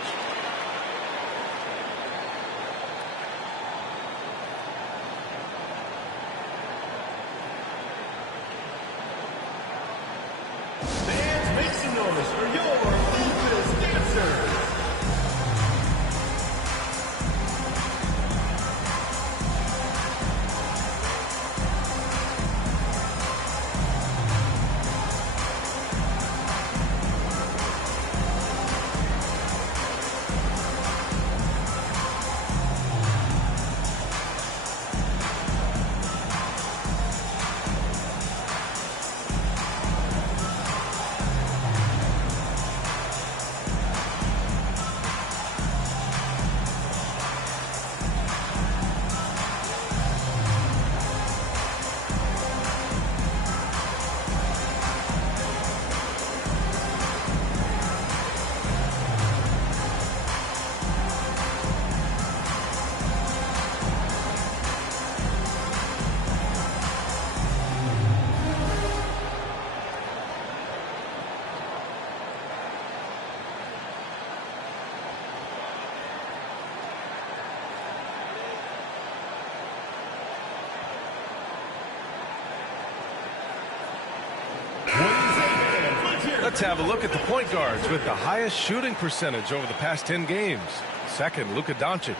Let's have a look at the point guards with the highest shooting percentage over the past 10 games. Second, Luka Doncic.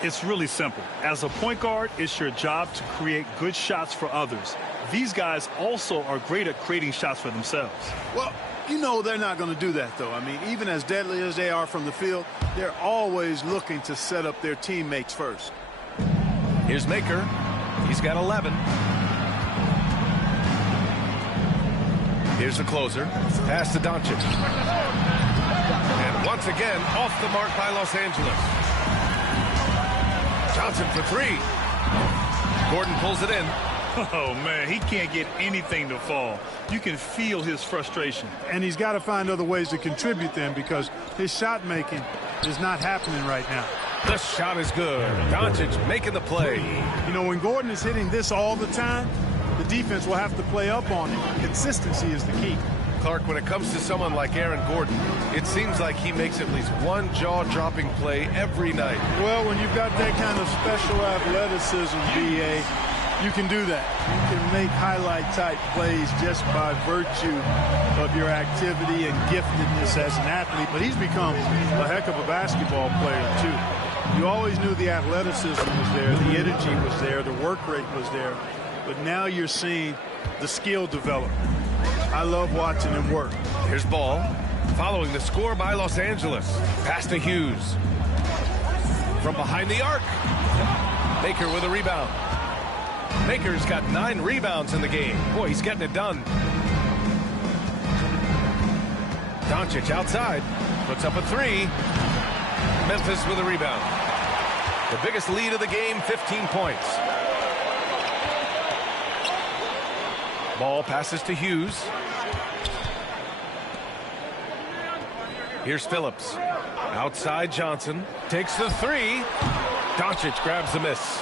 It's really simple. As a point guard, it's your job to create good shots for others. These guys also are great at creating shots for themselves. Well, you know they're not going to do that, though. I mean, even as deadly as they are from the field, they're always looking to set up their teammates first. Here's Maker. He's got 11. Here's the closer. Pass to Doncic. And once again, off the mark by Los Angeles. Johnson for three. Gordon pulls it in. Oh, man, he can't get anything to fall. You can feel his frustration. And he's got to find other ways to contribute then, because his shot making is not happening right now. The shot is good. Doncic making the play. You know, when Gordon is hitting this all the time, the defense will have to play up on it. Consistency is the key. Clark, when it comes to someone like Aaron Gordon, it seems like he makes at least one jaw-dropping play every night. Well, when you've got that kind of special athleticism, B.A., you can do that. You can make highlight-type plays just by virtue of your activity and giftedness as an athlete. But he's become a heck of a basketball player, too. You always knew the athleticism was there, the energy was there, the work rate was there. But now you're seeing the skill develop. I love watching him work. Here's Ball, following the score by Los Angeles. Pass to Hughes. From behind the arc. Baker with a rebound. Baker's got 9 rebounds in the game. Boy, he's getting it done. Doncic outside. Puts up a 3. Memphis with a rebound. The biggest lead of the game, 15 points. Ball passes to Hughes. Here's Phillips. Outside Johnson. Takes the 3. Doncic grabs the miss.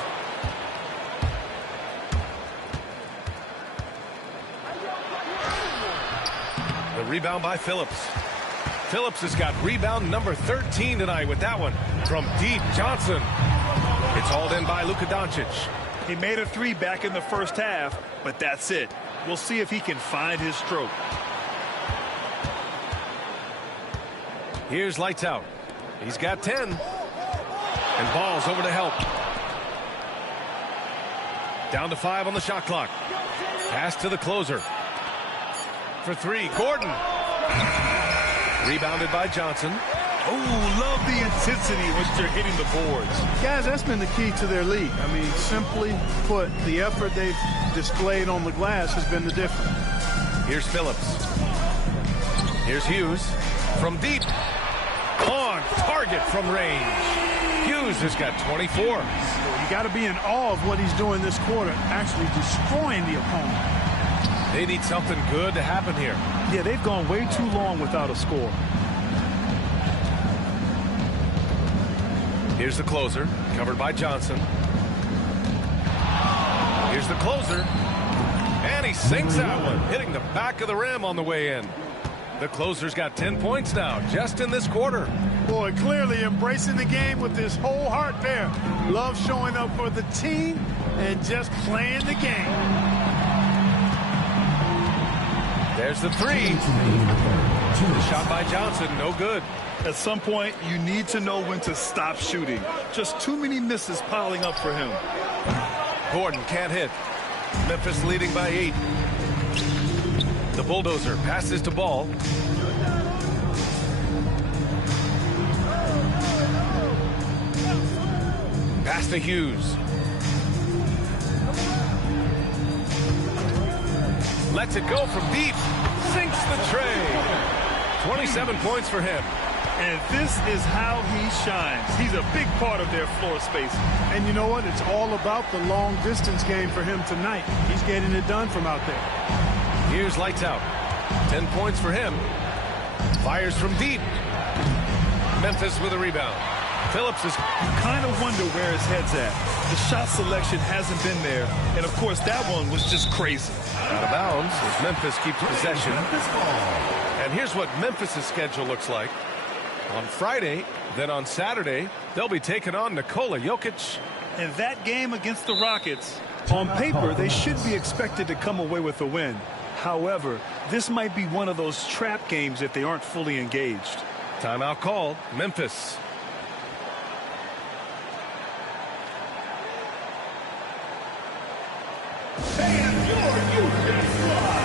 The rebound by Phillips. Phillips has got rebound number 13 tonight with that one. From deep, Johnson. It's hauled in by Luka Doncic. He made a 3 back in the first half, but that's it. We'll see if he can find his stroke. Here's lights out. He's got 10. And Ball's over to help. Down to 5 on the shot clock. Pass to the closer. For 3, Gordon. Rebounded by Johnson. Oh, love the intensity in which they're hitting the boards. Guys, that's been the key to their league. I mean, simply put, the effort they've displayed on the glass has been the difference. Here's Phillips. Here's Hughes. From deep. On target from range. Hughes has got 24. You got to be in awe of what he's doing this quarter, actually destroying the opponent. They need something good to happen here. Yeah, they've gone way too long without a score. Here's the closer, covered by Johnson. Here's the closer. And he sinks that one, hitting the back of the rim on the way in. The closer's got 10 points now, just in this quarter. Boy, clearly embracing the game with his whole heart there. Love showing up for the team and just playing the game. There's the 3. Shot by Johnson, no good. At some point, you need to know when to stop shooting. Just too many misses piling up for him. Gordon can't hit. Memphis leading by 8. The bulldozer passes to Ball. Pass to Hughes. Lets it go from deep. Sinks the tray. 27 points for him. And this is how he shines. He's a big part of their floor space. And you know what? It's all about the long distance game for him tonight. He's getting it done from out there. Here's lights out. 10 points for him. Fires from deep. Memphis with a rebound. Phillips is... You kind of wonder where his head's at. The shot selection hasn't been there. And, of course, that one was just crazy. Out of bounds as Memphis keeps possession. And here's what Memphis' schedule looks like. On Friday, then on Saturday, they'll be taking on Nikola Jokic. And that game against the Rockets, on paper, they should be expected to come away with a win. However, this might be one of those trap games if they aren't fully engaged. Timeout called. Memphis. And your Houston Squad.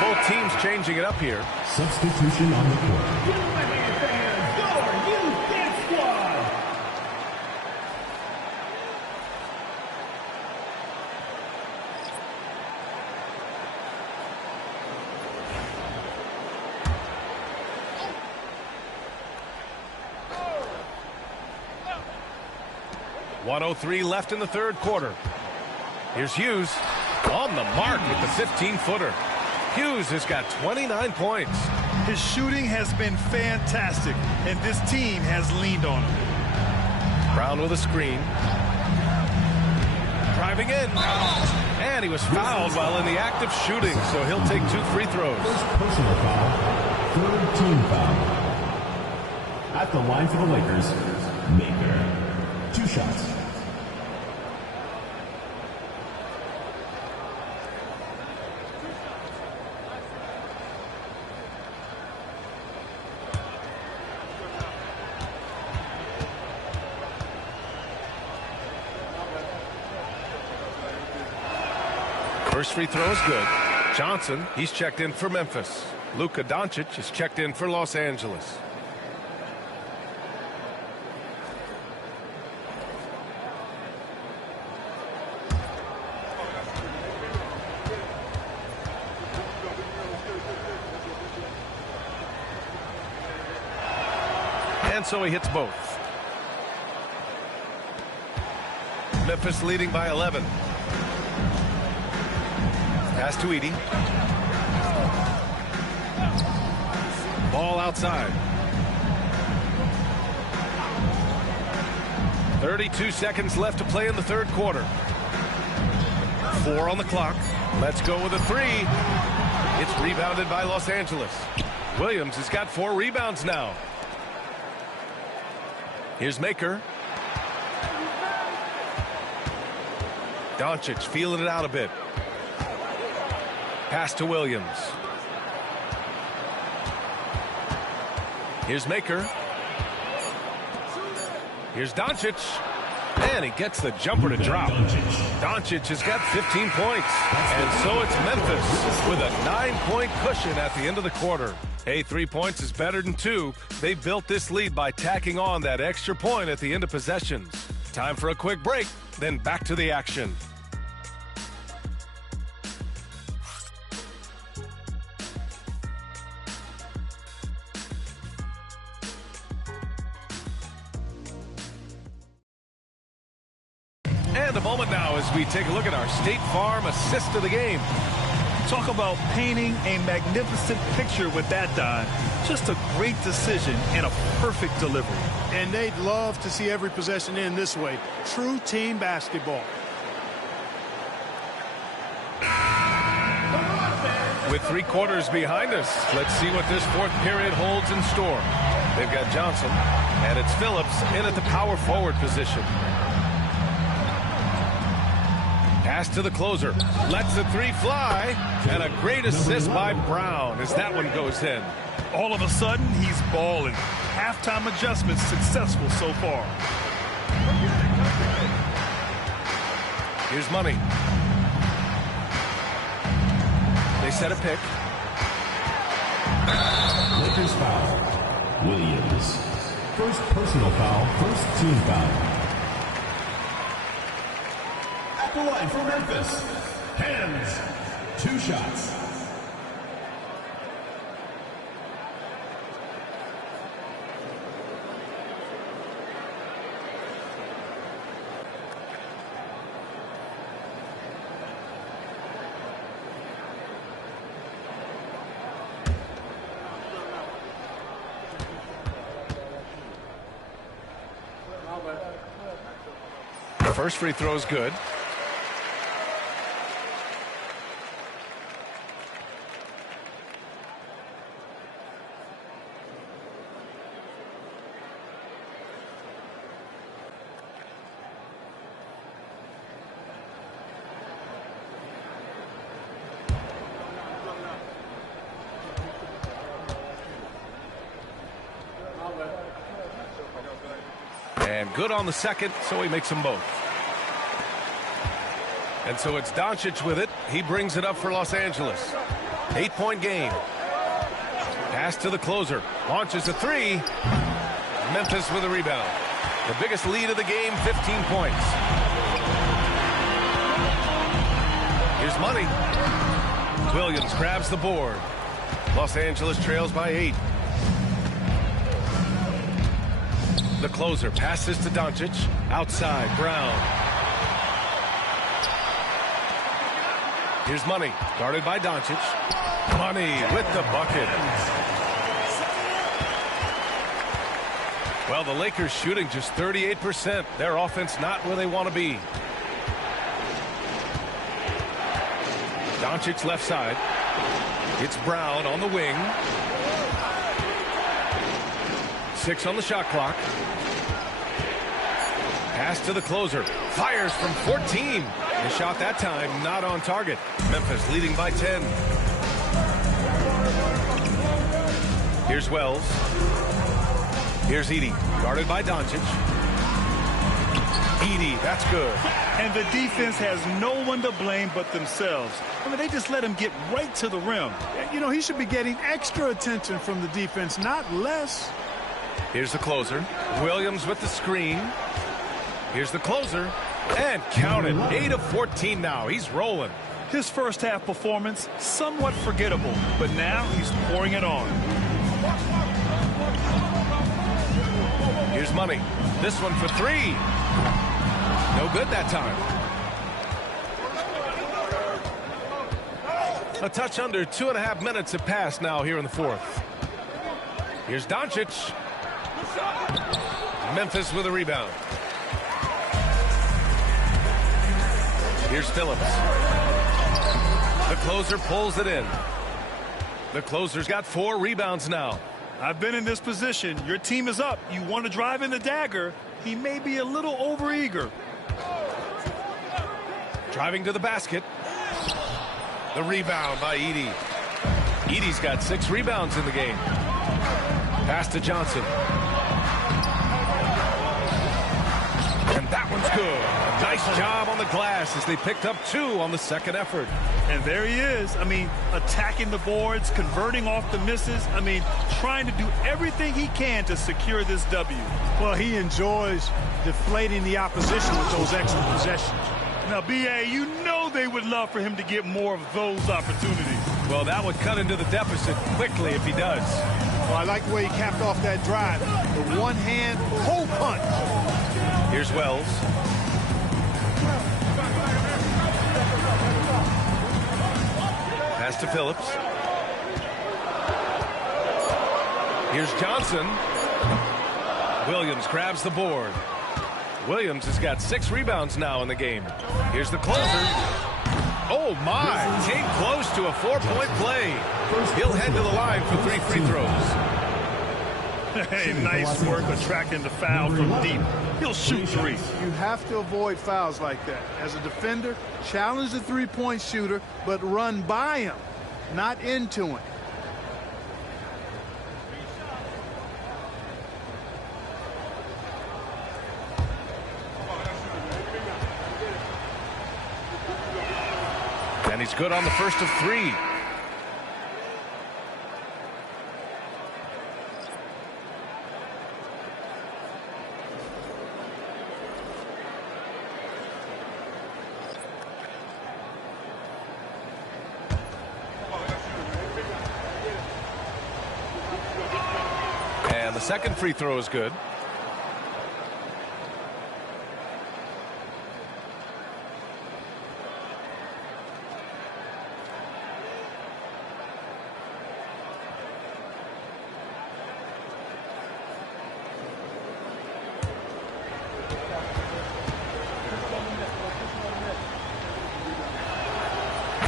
both teams changing it up here. Substitution on the court. .103 left in the third quarter. Here's Hughes on the mark with the 15-footer. Hughes has got 29 points. His shooting has been fantastic, and this team has leaned on him. Brown with a screen. Driving in. And he was fouled while in the act of shooting, so he'll take 2 free throws. First personal foul, third team foul. At the line for the Lakers, Maker. 2 shots. First free throw is good. Johnson, he's checked in for Memphis. Luka Doncic is checked in for Los Angeles. And so he hits both. Memphis leading by 11. Pass to Edey. Ball outside. 32 seconds left to play in the third quarter. 4 on the clock. Let's go with a 3. It's rebounded by Los Angeles. Williams has got 4 rebounds now. Here's Maker. Doncic feeling it out a bit. Pass to Williams. Here's Maker. Here's Doncic. And he gets the jumper to drop. Doncic has got 15 points. And so it's Memphis with a 9-point cushion at the end of the quarter. Hey, 3 points is better than 2. They built this lead by tacking on that extra point at the end of possessions. Time for a quick break, then back to the action. And a moment now as we take a look at our State Farm assist of the game. Talk about painting a magnificent picture with that, Don. Just a great decision and a perfect delivery. And they'd love to see every possession end this way. True team basketball. With 3 quarters behind us, let's see what this fourth period holds in store. They've got Johnson, and it's Phillips in at the power forward position. Pass to the closer. Lets the 3 fly. And a great assist by Brown as that one goes in. All of a sudden, he's balling. Halftime adjustments successful so far. Here's Money. They set a pick. Lakers foul. Williams. First personal foul, first team foul. At the line for Memphis, Hands. 2 shots. The first free throw is good. And good on the second, so he makes them both. And so it's Doncic with it. He brings it up for Los Angeles. 8-point game. Pass to the closer. Launches a three. Memphis with a rebound. The biggest lead of the game, 15 points. Here's Money. Williams grabs the board. Los Angeles trails by 8. The closer passes to Doncic. Outside, Brown. Here's Money, guarded by Doncic. Money with the bucket. Well, the Lakers shooting just 38%. Their offense not where they want to be. Doncic left side. It's Brown on the wing. 6 on the shot clock. Pass to the closer. Fires from 14. The shot that time not on target. Memphis leading by 10. Here's Wells. Here's Edey, guarded by Doncic. Edey, that's good. And the defense has no one to blame but themselves. I mean, they just let him get right to the rim. You know, he should be getting extra attention from the defense, not less. Here's the closer. Williams with the screen. Here's the closer. And counted. 8 of 14 now. He's rolling. His first half performance, somewhat forgettable, but now he's pouring it on. Here's Money. This one for 3. No good that time. A touch under 2.5 minutes have passed now here in the fourth. Here's Doncic. Memphis with a rebound. Here's Phillips. The closer pulls it in. The closer's got 4 rebounds now. I've been in this position. Your team is up. You want to drive in the dagger. He may be a little overeager. Driving to the basket. The rebound by Edey. Edey's got 6 rebounds in the game. Pass to Johnson. And that one's good. Nice job on the glass as they picked up 2 on the second effort. And there he is. I mean, attacking the boards, converting off the misses. I mean, trying to do everything he can to secure this W. Well, he enjoys deflating the opposition with those extra possessions. Now, B.A., you know they would love for him to get more of those opportunities. Well, that would cut into the deficit quickly if he does. Well, I like the way he capped off that drive. The one-hand hole punch. Here's Wells. Pass to Phillips. Here's Johnson. Williams grabs the board. Williams has got 6 rebounds now in the game. Here's the closer. Oh, my. Came close to a 4-point play. He'll head to the line for 3 free throws. Hey, nice work attracting the foul from deep. He'll shoot 3. You have to avoid fouls like that. As a defender, challenge the three-point shooter, but run by him, not into him. And he's good on the first of 3. And the second free throw is good.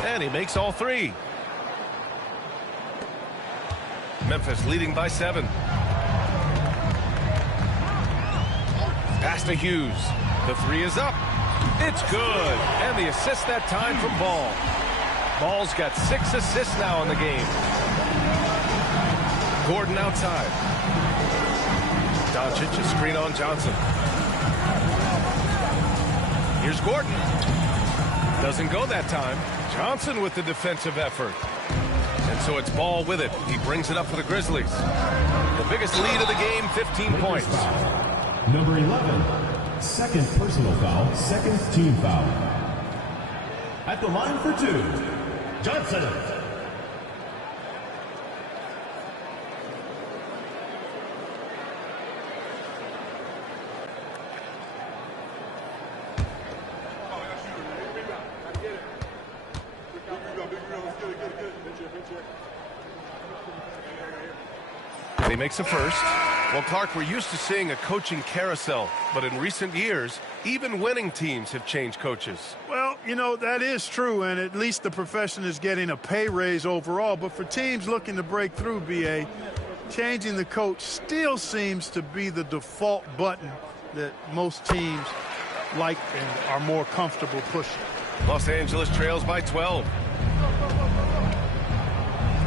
And he makes all 3. Memphis leading by 7. Pass to Hughes. The 3 is up. It's good. And the assist that time from Ball. Ball's got 6 assists now in the game. Gordon outside. Doncic a screen on Johnson. Here's Gordon. Doesn't go that time. Johnson with the defensive effort. And so it's Ball with it. He brings it up for the Grizzlies. The biggest lead of the game, 15 points. Number 11, second personal foul, second team foul. At the line for 2, Johnson. He makes a first. Well, Clark, we're used to seeing a coaching carousel, but in recent years, even winning teams have changed coaches. Well, you know, that is true, and at least the profession is getting a pay raise overall. But for teams looking to break through, BA, changing the coach still seems to be the default button that most teams like and are more comfortable pushing. Los Angeles trails by 12.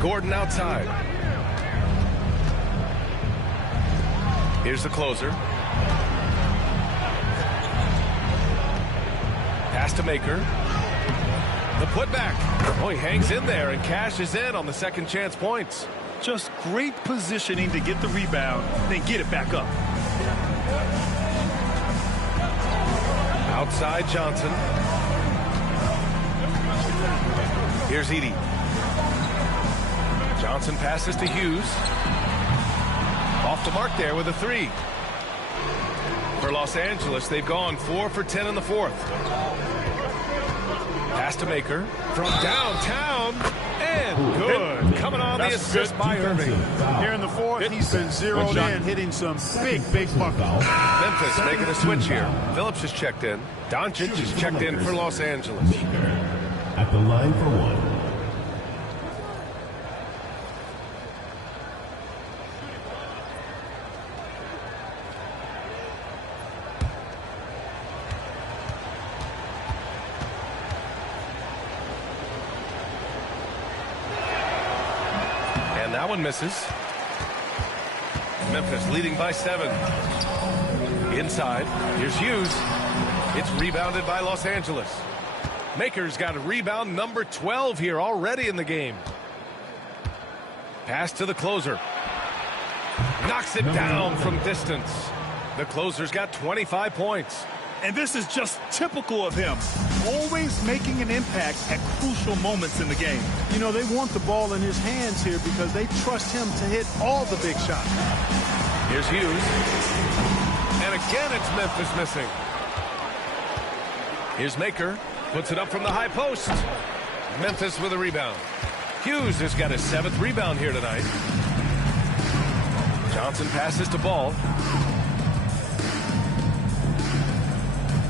Gordon outside. Here's the closer. Pass to Maker. The putback. Oh, he hangs in there and cashes in on the second chance points. Just great positioning to get the rebound, then get it back up. Outside Johnson. Here's Edey. Johnson passes to Hughes. Off the mark there with a 3. For Los Angeles, they've gone 4 for 10 in the fourth. Pass to Maker from downtown, and good. Coming on the assist by Irving. Here in the fourth, he's been zeroed in, hitting some big buckets. Memphis making a switch here. Phillips is checked in. Doncic is checked in for Los Angeles. At the line for 1. That one misses. Memphis leading by 7. Inside. Here's Hughes. It's rebounded by Los Angeles. Maker's got a rebound number 12 here already in the game. Pass to the closer. Knocks it down from distance. The closer's got 25 points. And this is just typical of him. Always making an impact at crucial moments in the game. You know, they want the ball in his hands here because they trust him to hit all the big shots. Here's Hughes. And again, it's Memphis missing. Here's Maker. Puts it up from the high post. Memphis with a rebound. Hughes has got his 7th rebound here tonight. Johnson passes to Ball.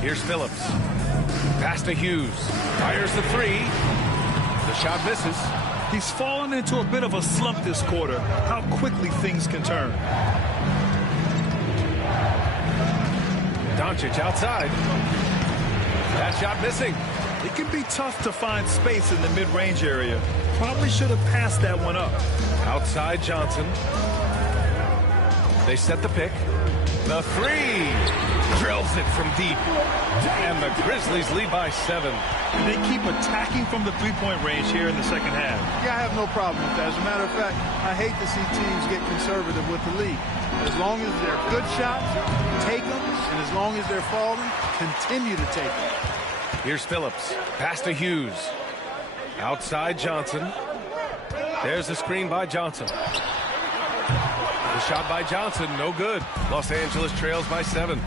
Here's Phillips. Pass to Hughes. Fires the 3. The shot misses. He's fallen into a bit of a slump this quarter. How quickly things can turn. Doncic outside. That shot missing. It can be tough to find space in the mid-range area. Probably should have passed that one up. Outside Johnson. They set the pick. The 3. Drills it from deep. And the Grizzlies lead by 7. They keep attacking from the three-point range here in the second half. Yeah, I have no problem with that. As a matter of fact, I hate to see teams get conservative with the lead. As long as they're good shots, take them. And as long as they're falling, continue to take them. Here's Phillips. Pass to Hughes. Outside Johnson. There's the screen by Johnson. The shot by Johnson, no good. Los Angeles trails by 7.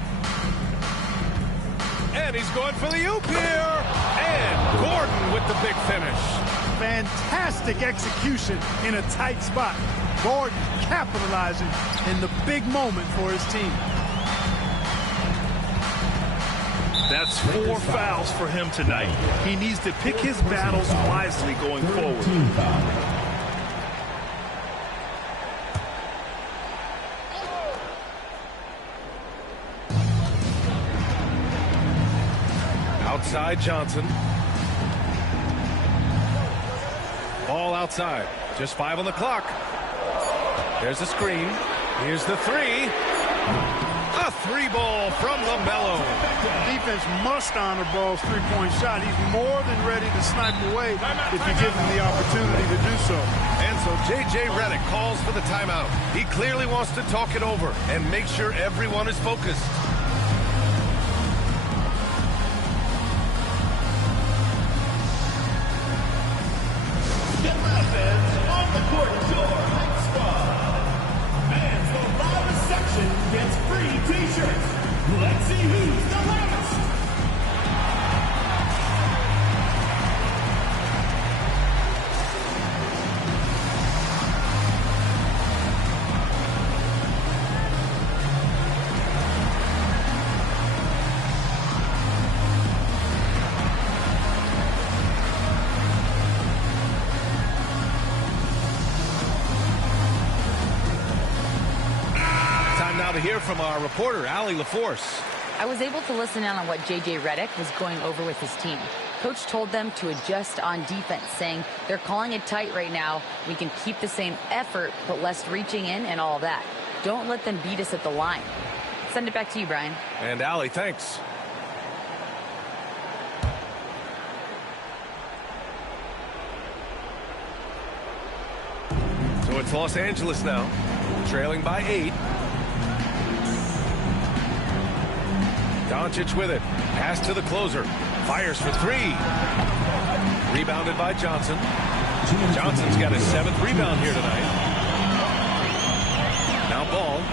And he's going for the oop here. And Gordon with the big finish. Fantastic execution in a tight spot. Gordon capitalizing in the big moment for his team. That's 4 fouls for him tonight. He needs to pick his battles wisely going forward. Outside Johnson. Ball outside. Just 5 on the clock. There's the screen. Here's the 3. A 3-ball from LaMelo. Defense must honor Ball's three-point shot. He's more than ready to snipe away if you give him the opportunity to do so. J.J. Redick calls for the timeout. He clearly wants to talk it over and make sure everyone is focused. Get fans on the court is your next squad. Fans from the loudest section gets free t-shirts. Let's see who's the loudest. To hear from our reporter, Allie LaForce. I was able to listen in on what J.J. Redick was going over with his team. Coach told them to adjust on defense, saying they're calling it tight right now. We can keep the same effort, but less reaching in and all that. Don't let them beat us at the line. Send it back to you, Brian. And Allie, thanks. So it's Los Angeles now, trailing by 8. Doncic with it. Pass to the closer. Fires for 3. Rebounded by Johnson. Johnson's got his 7th rebound here tonight. Now Ball.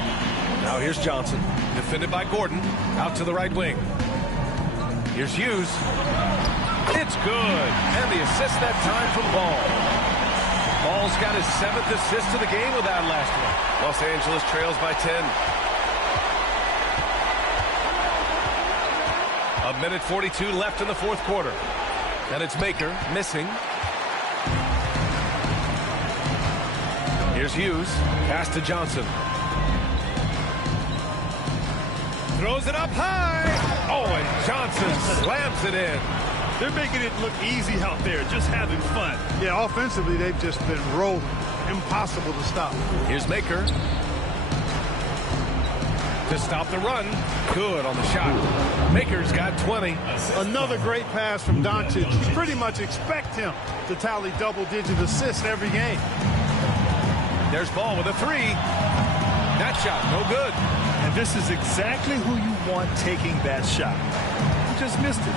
Now here's Johnson. Defended by Gordon. Out to the right wing. Here's Hughes. It's good. And the assist that time from Ball. Ball's got his 7th assist of the game with that last one. Los Angeles trails by 10. A minute 42 left in the fourth quarter. And it's Maker missing. Here's Hughes. Pass to Johnson. Throws it up high. Oh, and Johnson slams it in. They're making it look easy out there, just having fun. Yeah, offensively, they've just been rolling. Impossible to stop. Here's Maker. To stop the run. Good on the shot. Maker's got 20. Another great pass from Doncic. You pretty much expect him to tally double-digit assists every game. There's Ball with a 3. That shot, no good. And this is exactly who you want taking that shot. He just missed it.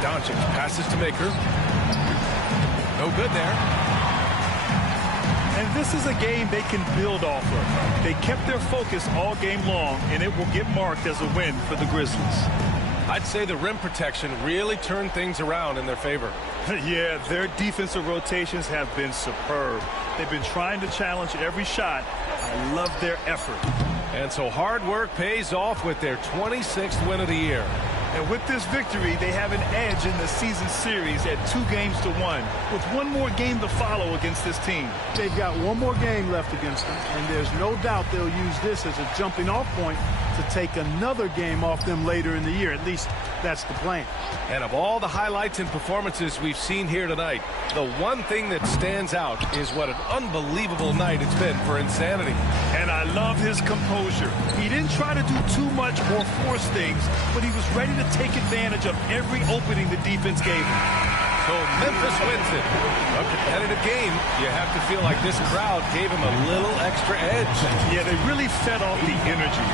Doncic passes to Maker. No good there. And this is a game they can build off of. They kept their focus all game long, and it will get marked as a win for the Grizzlies. I'd say the rim protection really turned things around in their favor. Yeah, their defensive rotations have been superb. They've been trying to challenge every shot. I love their effort. And so hard work pays off with their 26th win of the year. And with this victory, they have an edge in the season series at 2-1, with one more game to follow against this team. They've got one more game left against them, and there's no doubt they'll use this as a jumping-off point to take another game off them later in the year. At least that's the plan. And of all the highlights and performances we've seen here tonight, the one thing that stands out is what an unbelievable night it's been for Insanity. And I love his composure. He didn't try to do too much or force things, but he was ready to take advantage of every opening the defense gave him. So Memphis wins it. A competitive game. You have to feel like this crowd gave him a little extra edge. Yeah, they really fed off the energy.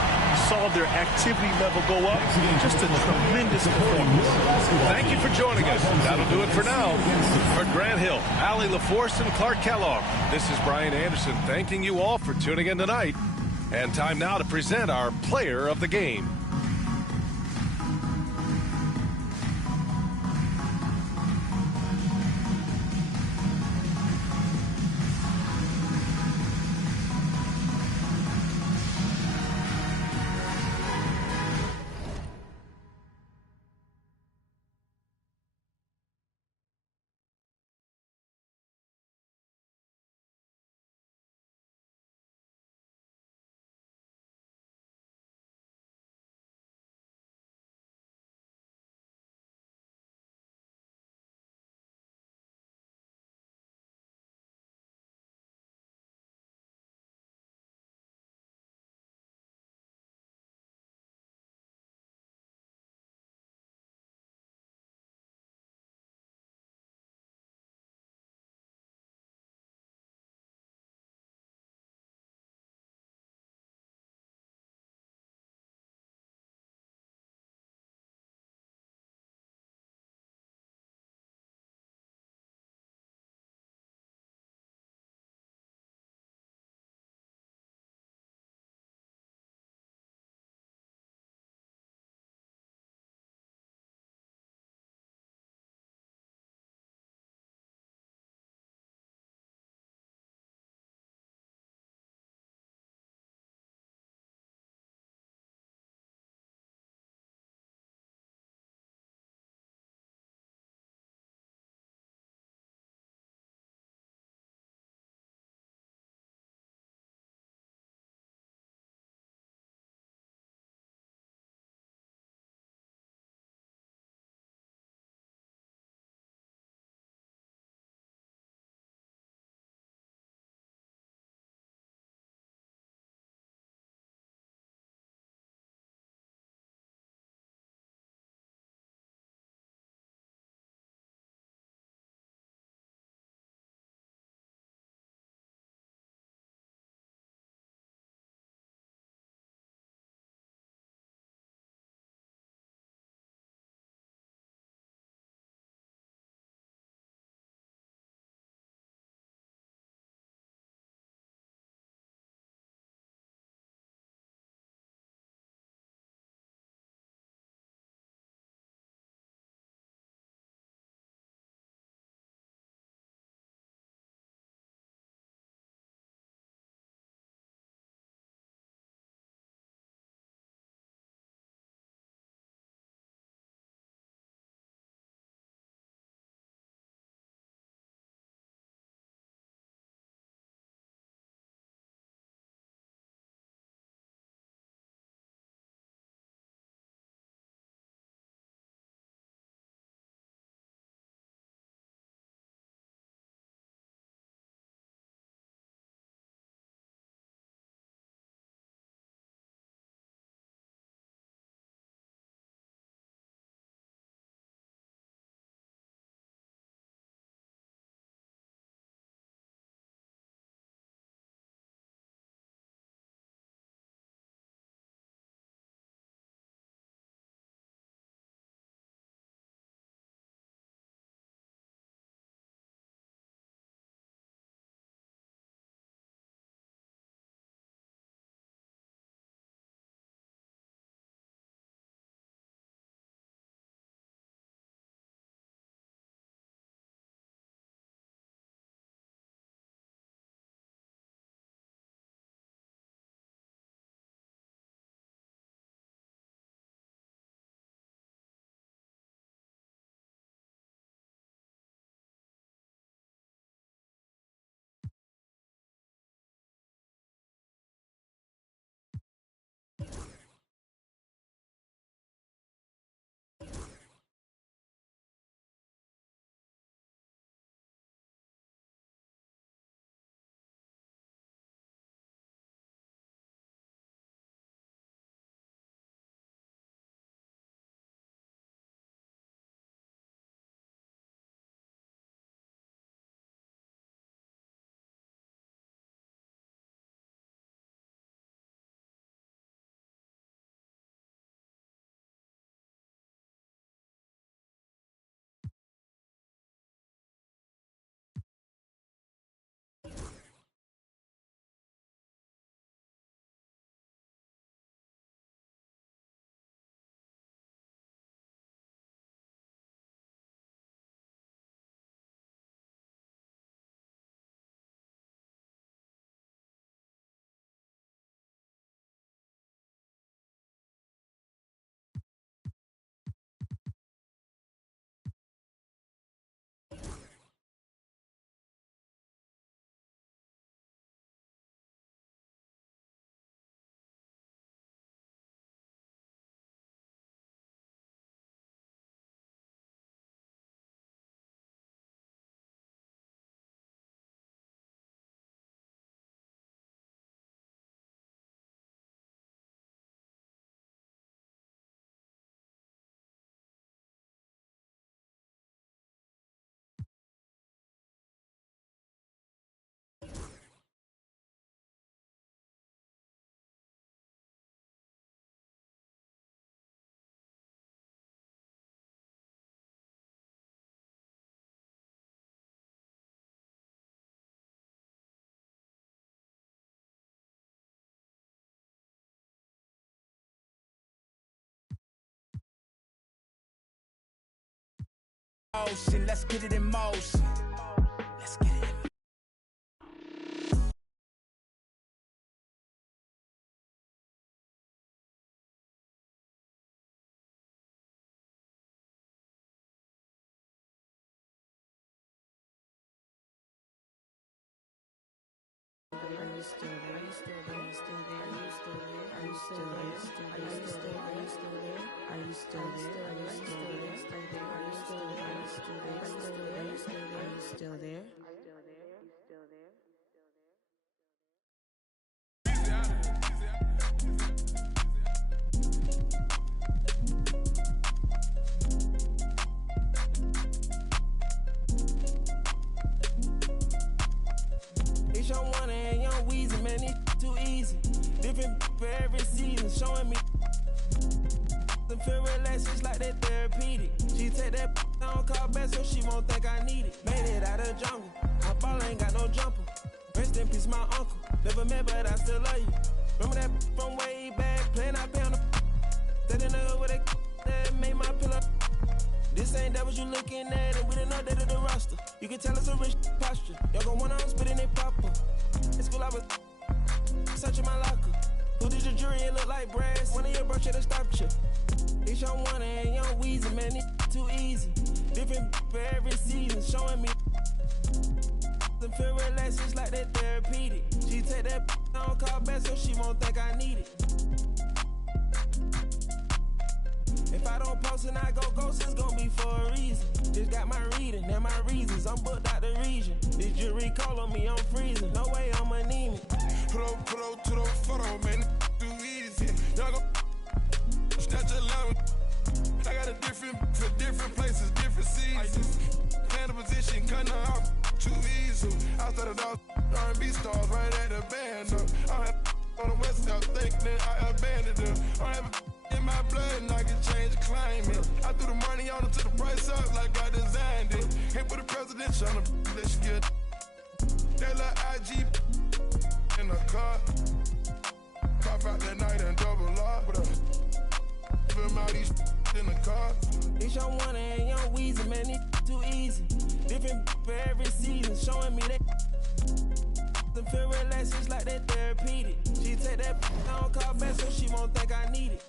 Saw their activity level go up. Just a tremendous performance. Thank you for joining us. That'll do it for now. For Grant Hill, Allie LaForce, and Clark Kellogg, this is Brian Anderson thanking you all for tuning in tonight. And time now to present our player of the game. motion. Let's get it in motion. Let's get it in motion. Still there? It's Young Wonder and Young Weezy, man, it's too easy. Different for every season, showing me and feel relaxed, it's like that therapeutic. She take that on call back so she won't think I need it. Made it out of jungle, my ball ain't got no jumper. Rest in peace, my uncle. Never met, but I still love you. Remember that from way back, playing out on the that in the hood with that made my pillow. This ain't that what you looking at, and we didn't update the roster. You can tell it's a rich posture. Y'all gon' want on spitting they popper. In school I was searching my locker. Who did your jury? It look like brass. One of your bro should've stopped you. It's Young Wonder and Young Weezy, man, it's too easy. Different for every season, showing me and feel relaxed, it's like that therapeutic. She take that on call back so she won't think I need it. If I don't post and I go ghost, it's gon' be for a reason. Just got my reading and my reasons. I'm booked out the region. This jury call on me, I'm freezing. No way I'm anemic. Put up to the photo, man. Too easy. Y'all go snatch a line. I got a different for different places, different seasons. Plan a position, cutting off too easy. I started off R&B stars right at the band. I had on the west side, thinking I abandoned them. I have in my blood and I can change the climate. I threw the money on it to the price up like I designed it. Can't put a presidential on the let you get that little IG in the car. Pop out that night and double lock. Film out these in the car. It's Young Wonder and Young Weezy, man, it's too easy. Different for every season, showing me that and feel relaxed, it's like that therapeutic. She take that on call back so she won't think I need it.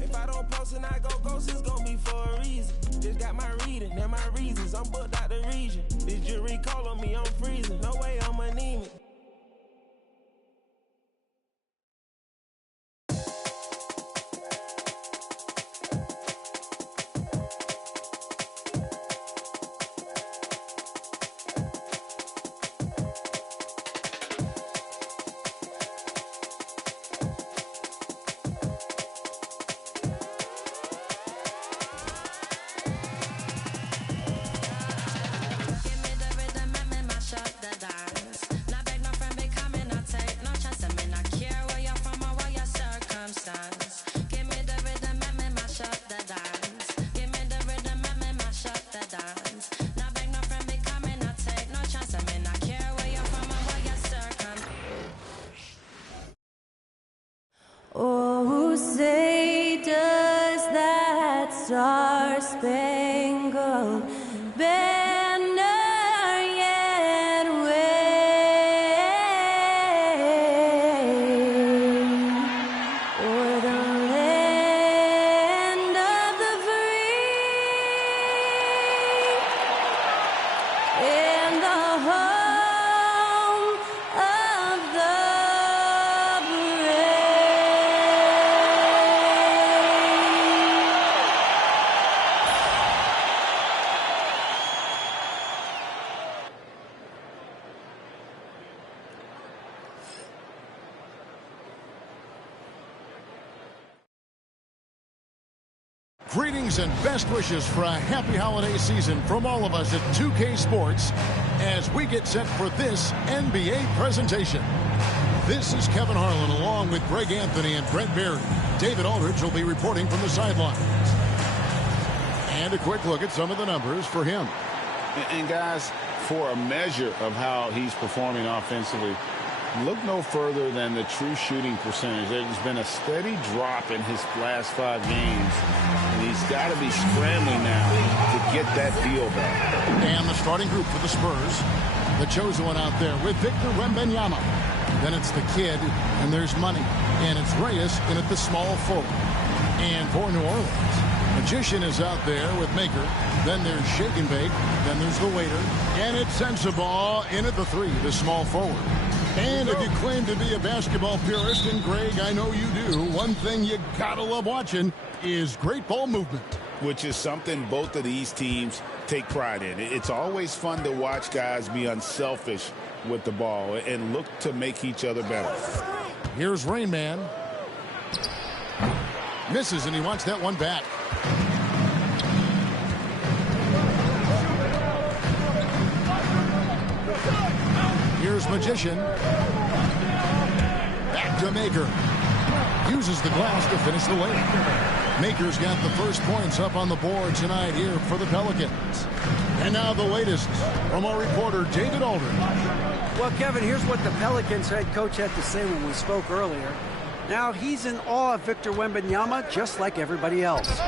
If I don't post and I go ghost, it's gon' be for a reason. Just got my reading and my reasons. I'm booked out the region. This jury call on me, I'm freezing. No way I'm anemic. Oh, say does that star-spangled banner yet wave o'er the land of the free and the home of the Greetings and best wishes for a happy holiday season from all of us at 2K Sports as we get set for this NBA presentation. This is Kevin Harlan along with Greg Anthony and Brent Barry. David Aldridge will be reporting from the sideline. And a quick look at some of the numbers for him. And guys, for a measure of how he's performing offensively, look no further than the true shooting percentage. There's been a steady drop in his last 5 games, and he's got to be scrambling now to get that feel back. And the starting group for the Spurs, the chosen one out there with Victor Wembanyama. Then it's the kid, and there's Money, and it's Reyes in at the small forward. And for New Orleans, Magician is out there with Maker. Then there's Shake and Bake. Then there's the waiter. And it's Sensabaugh in at the 3, the small forward. And if you claim to be a basketball purist, and Greg, I know you do, one thing you gotta love watching is great ball movement. Which is something both of these teams take pride in. It's always fun to watch guys be unselfish with the ball and look to make each other better. Here's Rain Man. Misses, and he wants that one back. Here's Magician. Back to Maker. Uses the glass to finish the layup. Maker's got the first points up on the board tonight here for the Pelicans. And now the latest from our reporter, David Aldridge. Well, Kevin, here's what the Pelicans head coach had to say when we spoke earlier. Now, he's in awe of Victor Wembanyama, just like everybody else.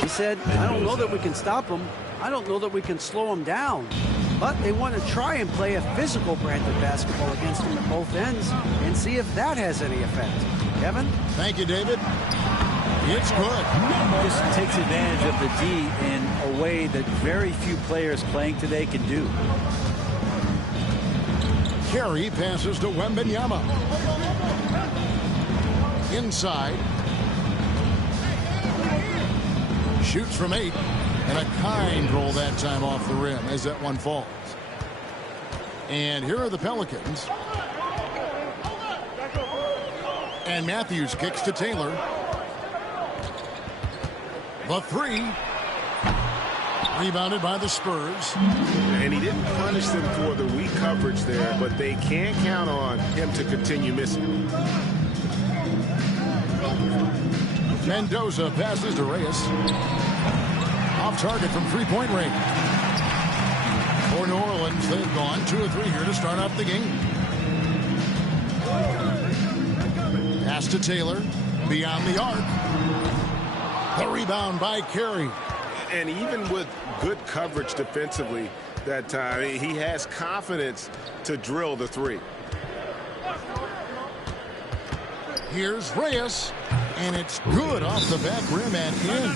He said, I don't know that we can stop him. I don't know that we can slow him down. But they want to try and play a physical brand of basketball against him at both ends and see if that has any effect. Kevin? Thank you, David. It's good. Just takes advantage of the D in a way that very few players playing today can do. Carey passes to Wembanyama. Inside. Shoots from 8. And a kind roll that time off the rim as that one falls. And here are the Pelicans. And Matthews kicks to Taylor. The 3. Rebounded by the Spurs. And he didn't punish them for the weak coverage there, but they can't count on him to continue missing. Mendoza passes to Reyes. Off target from 3-point range. For New Orleans, they've gone 2 of 3 here to start off the game. Pass to Taylor. Beyond the arc. The rebound by Carey. And even with good coverage defensively that time, he has confidence to drill the 3. Here's Reyes. And it's good off the back rim and in.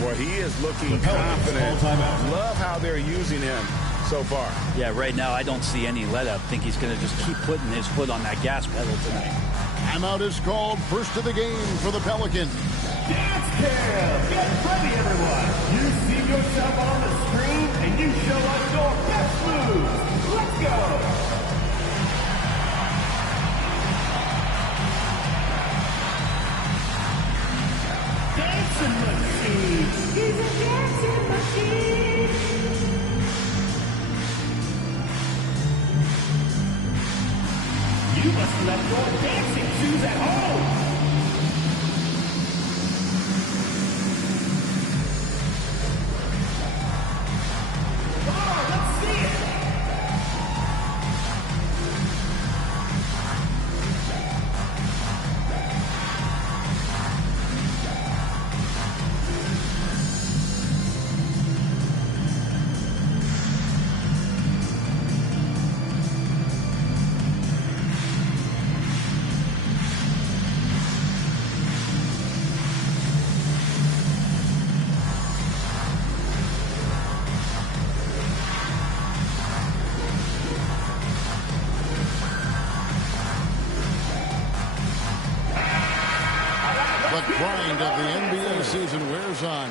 Boy, he is looking confident. Love how they're using him so far. Yeah, right now I don't see any let up. I think he's going to just keep putting his foot on that gas pedal tonight. Timeout is called. First of the game for the Pelicans. Dance Cam! Get ready, everyone! You see yourself on the screen, and you show us your best moves. Let's go! Dancing machine! He's a dancing machine! You must have left your dancing shoes at home!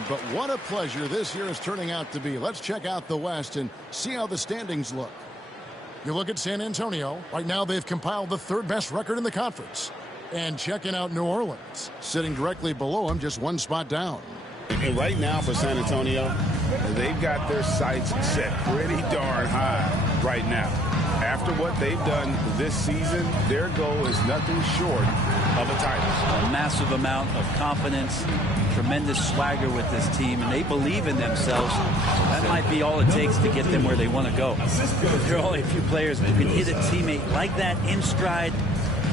But what a pleasure this year is turning out to be. Let's check out the West and see how the standings look. You look at San Antonio. Right now they've compiled the 3rd best record in the conference. And checking out New Orleans, sitting directly below them, just 1 spot down. And right now for San Antonio, they've got their sights set pretty darn high right now. After what they've done this season, their goal is nothing short of a title. A massive amount of confidence, tremendous swagger with this team, and they believe in themselves. That might be all it takes to get them where they want to go. There are only a few players who can hit a teammate like that in stride.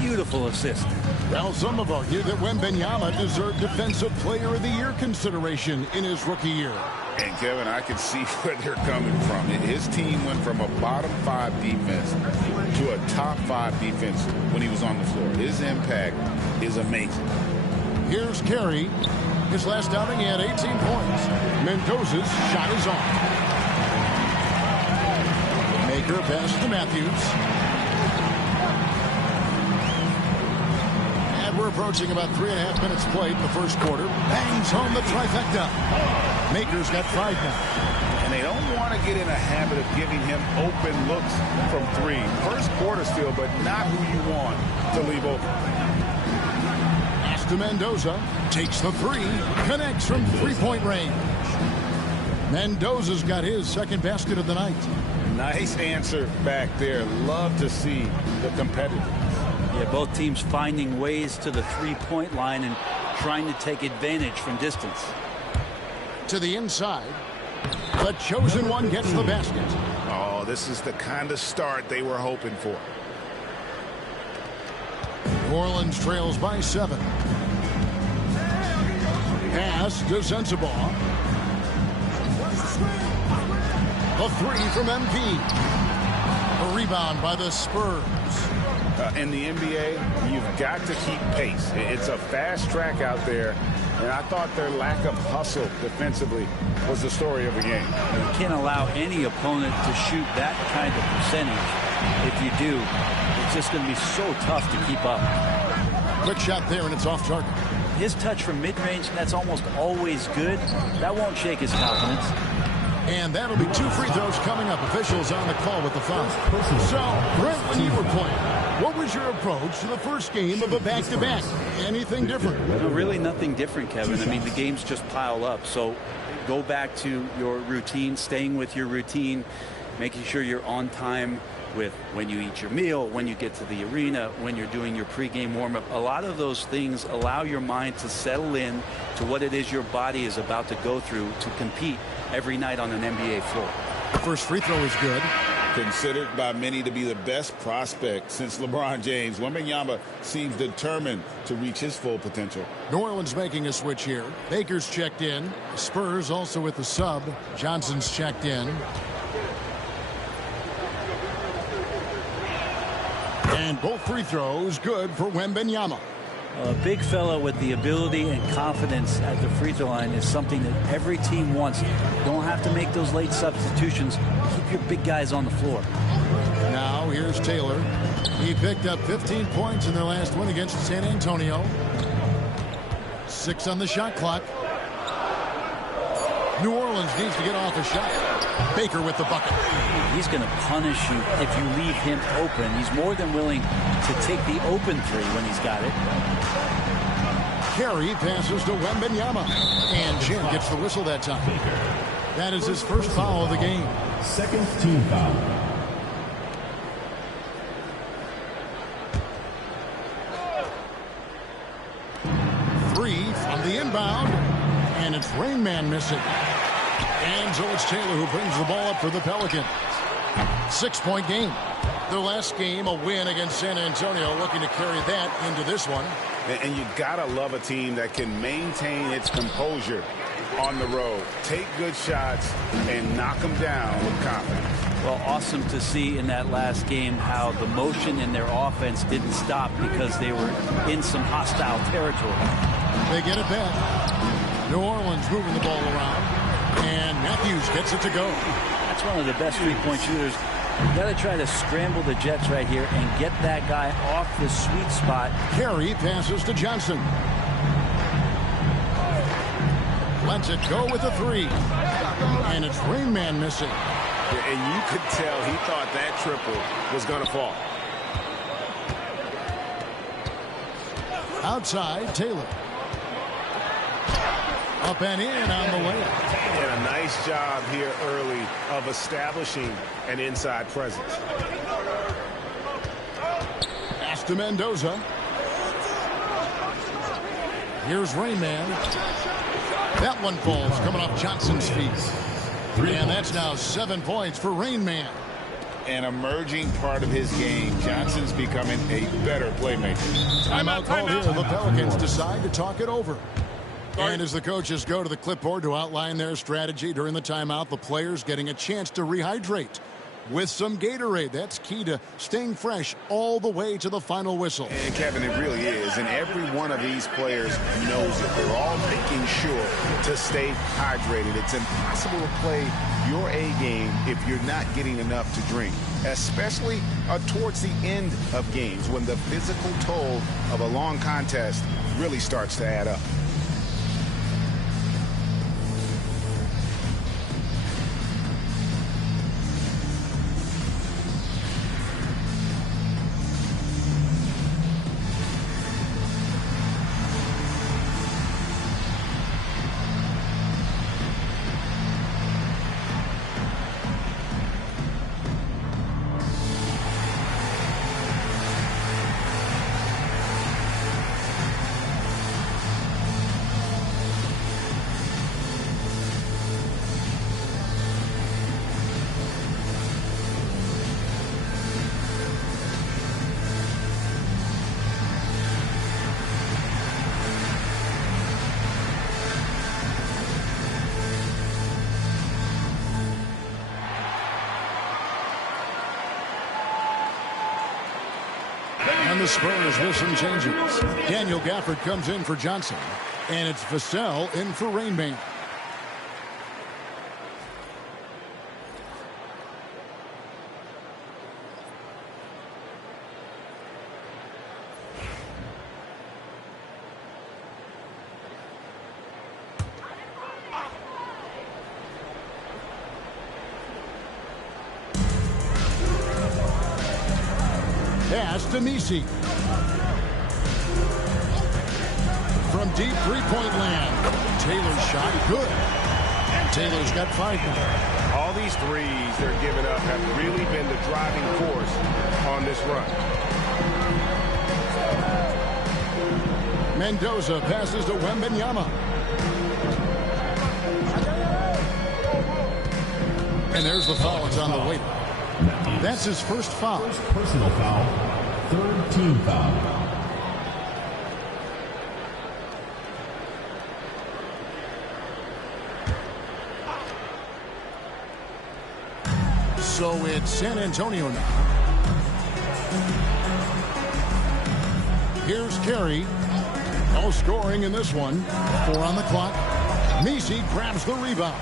Beautiful assist. Well, some have argued that Wembanyama deserved Defensive Player of the Year consideration in his rookie year. And Kevin, I can see where they're coming from. His team went from a bottom 5 defense to a top 5 defense when he was on the floor. His impact is amazing. Here's Carey. His last outing, he had 18 points. Mendoza's shot is off. Maker pass to Matthews. We're approaching about 3.5 minutes played in the first quarter. Bangs home the trifecta. Maker's got 5 now. And they don't want to get in a habit of giving him open looks from 3. First quarter still, but not who you want to leave open. Pass to Mendoza. Takes the 3. Connects from 3-point range. Mendoza's got his second basket of the night. Nice answer back there. Love to see the competitiveness. Yeah, both teams finding ways to the 3-point line and trying to take advantage from distance. To the inside. The chosen one gets the basket. Oh, this is the kind of start they were hoping for. New Orleans trails by 7. Pass to Sensabaugh. The 3 from MP. A rebound by the Spurs. In the NBA, you've got to keep pace. It's a fast track out there, and I thought their lack of hustle defensively was the story of the game. You can't allow any opponent to shoot that kind of percentage. If you do, it's just going to be so tough to keep up. Quick shot there, and it's off target. His touch from mid-range, that's almost always good. That won't shake his confidence. And that'll be 2 free throws coming up. Officials on the call with the foul. So, Brent, when you were playing, what was your approach to the first game of a back-to-back? Anything different? No, really nothing different, Kevin. I mean, the games just pile up. So go back to your routine, staying with your routine, making sure you're on time with when you eat your meal, when you get to the arena, when you're doing your pregame warm-up. A lot of those things allow your mind to settle in to what it is your body is about to go through to compete every night on an NBA floor. The first free throw is good. Considered by many to be the best prospect since LeBron James, Wembanyama seems determined to reach his full potential. New Orleans making a switch here. Baker's checked in. Spurs also with the sub. Johnson's checked in. And both free throws good for Wembanyama. A big fellow with the ability and confidence at the free throw line is something that every team wants. You don't have to make those late substitutions. Keep your big guys on the floor. Now here's Taylor. He picked up 15 points in their last win against San Antonio. 6 on the shot clock. New Orleans needs to get off a shot. Baker with the bucket. He's going to punish you if you leave him open. He's more than willing to take the open 3 when he's got it. Carey passes to Wembanyama. And Jim gets the whistle that time. That is his first foul of the game. Second team foul. From the inbound, and it's Rain Man missing. And so it's Taylor who brings the ball up for the Pelicans. 6-point game. Their last game, a win against San Antonio, looking to carry that into this one. And you gotta love a team that can maintain its composure on the road. Take good shots and knock them down with confidence. Well, awesome to see in that last game how the motion in their offense didn't stop because they were in some hostile territory. They get it back. New Orleans moving the ball around. And Matthews gets it to go. That's one of the best three-point shooters. You got to try to scramble the Jets right here and get that guy off the sweet spot. Carey passes to Johnson. Lets it go with a 3. And it's Rain Man missing. And you could tell he thought that triple was going to fall. Outside, Taylor. Up and in on the layup. And a nice job here early of establishing an inside presence. Pass to Mendoza. Here's Rain Man. That one falls, coming off Johnson's feet. And that's now 7 points for Rain Man. An emerging part of his game. Johnson's becoming a better playmaker. Timeout called here. The Pelicans decide to talk it over. And as the coaches go to the clipboard to outline their strategy during the timeout, the players getting a chance to rehydrate with some Gatorade. That's key to staying fresh all the way to the final whistle. And Kevin, it really is. And every one of these players knows it. They're all making sure to stay hydrated. It's impossible to play your A game if you're not getting enough to drink, especially towards the end of games when the physical toll of a long contest really starts to add up. And the Spurs with some changes. Daniel Gafford comes in for Johnson. And it's Vassell in for Rain Man. Pass to Messi. From deep three-point land. Taylor's shot, good. And Taylor's got 5 more. All these threes they're giving up have really been the driving force on this run. Mendoza passes to Wembanyama. And there's the foul. It's on the way. That's his first foul. First personal foul, third team foul. So it's San Antonio now. Here's Carey. No scoring in this one. 4 on the clock. Messi grabs the rebound.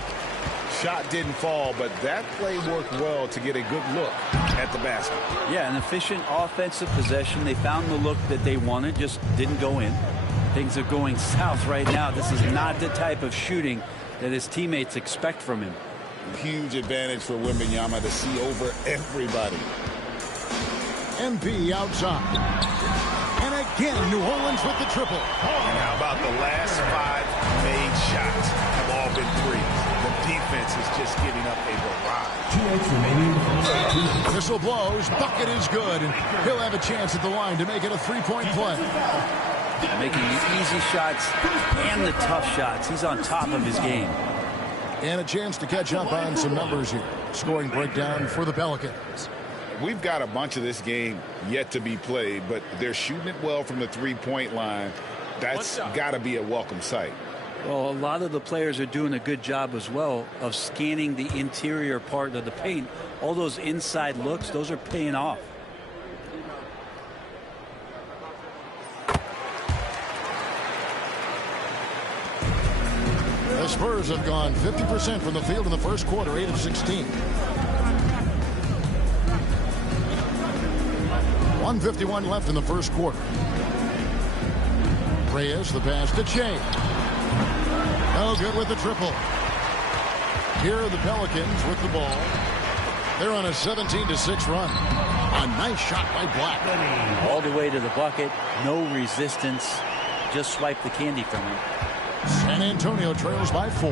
Shot didn't fall, but that play worked well to get a good look at the basket. Yeah, an efficient offensive possession. They found the look that they wanted, just didn't go in. Things are going south right now. This is not the type of shooting that his teammates expect from him. Huge advantage for Wembanyama to see over everybody. MP outside. And again, New Orleans with the triple. And how about the last 5 made shots have all been threes? The defense is just giving up a barrage. 2 minutes remaining. Whistle blows. Bucket is good. And he'll have a chance at the line to make it a 3-point play. Making the easy shots and the tough shots. He's on top of his game. And a chance to catch up on some numbers here. Scoring breakdown for the Pelicans. We've got a bunch of this game yet to be played, but they're shooting it well from the 3-point line. That's got to be a welcome sight. Well, a lot of the players are doing a good job as well of scanning the interior part of the paint. All those inside looks, those are paying off. The Spurs have gone 50% from the field in the first quarter, 8 of 16. 1:51 left in the first quarter. Reyes, the pass to Che. No good with the triple. Here are the Pelicans with the ball. They're on a 17-6 run. A nice shot by Black. All the way to the bucket. No resistance. Just swipe the candy from him. San Antonio trails by 4.